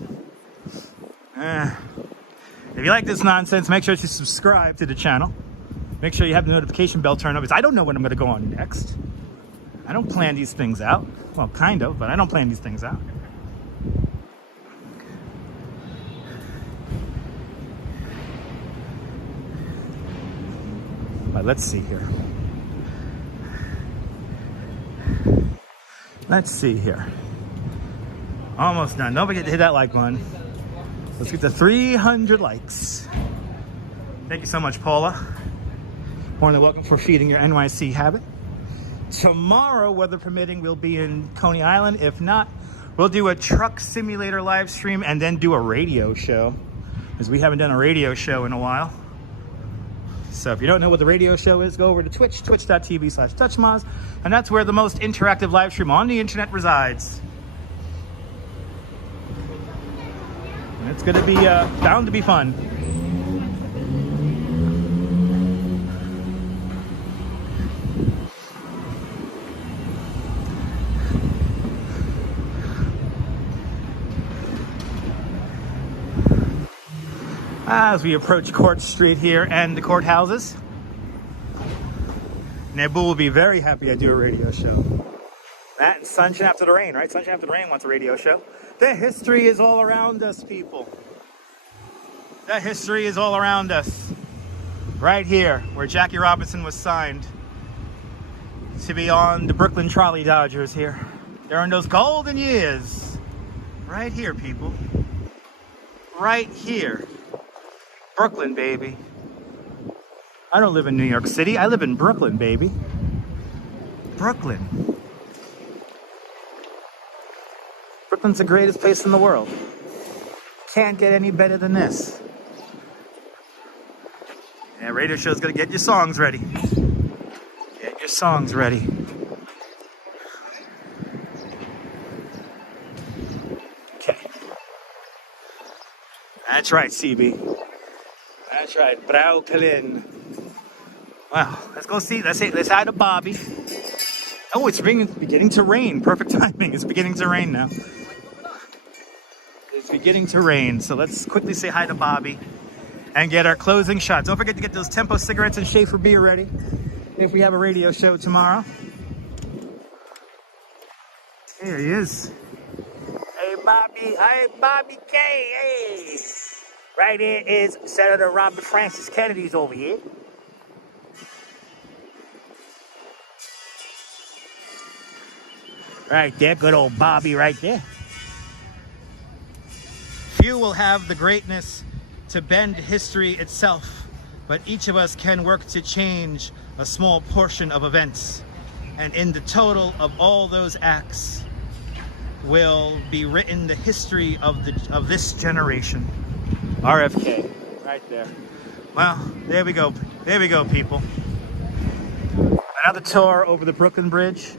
If you like this nonsense, make sure to subscribe to the channel. Make sure you have the notification bell turned on because I don't know what I'm going to go on next. I don't plan these things out. Well, kind of, but I don't plan these things out. But let's see here. Let's see here. Almost done. Don't forget to hit that like button. Let's get to 300 likes. Thank you so much, Paula. Warmly welcome for feeding your NYC habit. Tomorrow, weather permitting, we'll be in Coney Island. If not, we'll do a truck simulator live stream and then do a radio show, because we haven't done a radio show in a while. So if you don't know what the radio show is, go over to Twitch, twitch.tv/TouchMoz, and that's where the most interactive live stream on the internet resides. And it's going to be bound to be fun. As we approach Court Street here and the courthouses, Nebu will be very happy I do a radio show. That and Sunshine After the Rain, right? Sunshine After the Rain wants a radio show. The history is all around us, people. The history is all around us. Right here, where Jackie Robinson was signed to be on the Brooklyn Trolley Dodgers here during those golden years. Right here, people. Right here. Brooklyn, baby. I don't live in New York City. I live in Brooklyn, baby. Brooklyn. Brooklyn's the greatest place in the world. Can't get any better than this. Yeah, radio show's gonna get your songs ready. Get your songs ready. Okay. That's right, CB. That's right, Brooklyn. Wow, let's go see. Let's hi to Bobby. Oh, it's beginning to rain. Perfect timing. It's beginning to rain now. It's beginning to rain, so let's quickly say hi to Bobby and get our closing shots. Don't forget to get those Tempo cigarettes and Schaefer beer ready if we have a radio show tomorrow. Here he is. Hey, Bobby. Hi, Bobby K. Hey. Right here is Senator Robert Francis Kennedy's over here. Right there, good old Bobby right there. Few will have the greatness to bend history itself, but each of us can work to change a small portion of events. And in the total of all those acts will be written the history of this generation. RFK, right there. Well, there we go. There we go, people. Another tour over the Brooklyn Bridge.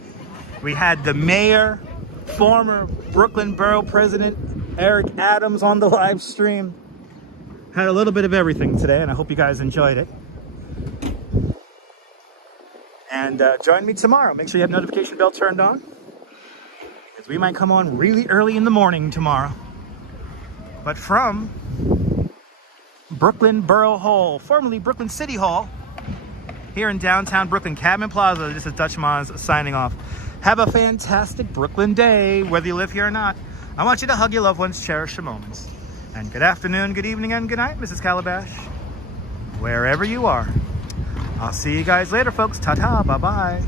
We had the mayor, former Brooklyn Borough President Eric Adams on the live stream. Had a little bit of everything today, and I hope you guys enjoyed it. And join me tomorrow. Make sure you have notification bell turned on, because we might come on really early in the morning tomorrow. But from Brooklyn Borough Hall, formerly Brooklyn City Hall, here in downtown Brooklyn, Cabin Plaza, this is TouchMoz signing off. Have a fantastic Brooklyn day, whether you live here or not. I want you to hug your loved ones, cherish the moments. And good afternoon, good evening, and good night, Mrs. Calabash. Wherever you are. I'll see you guys later, folks. Ta-ta, bye-bye.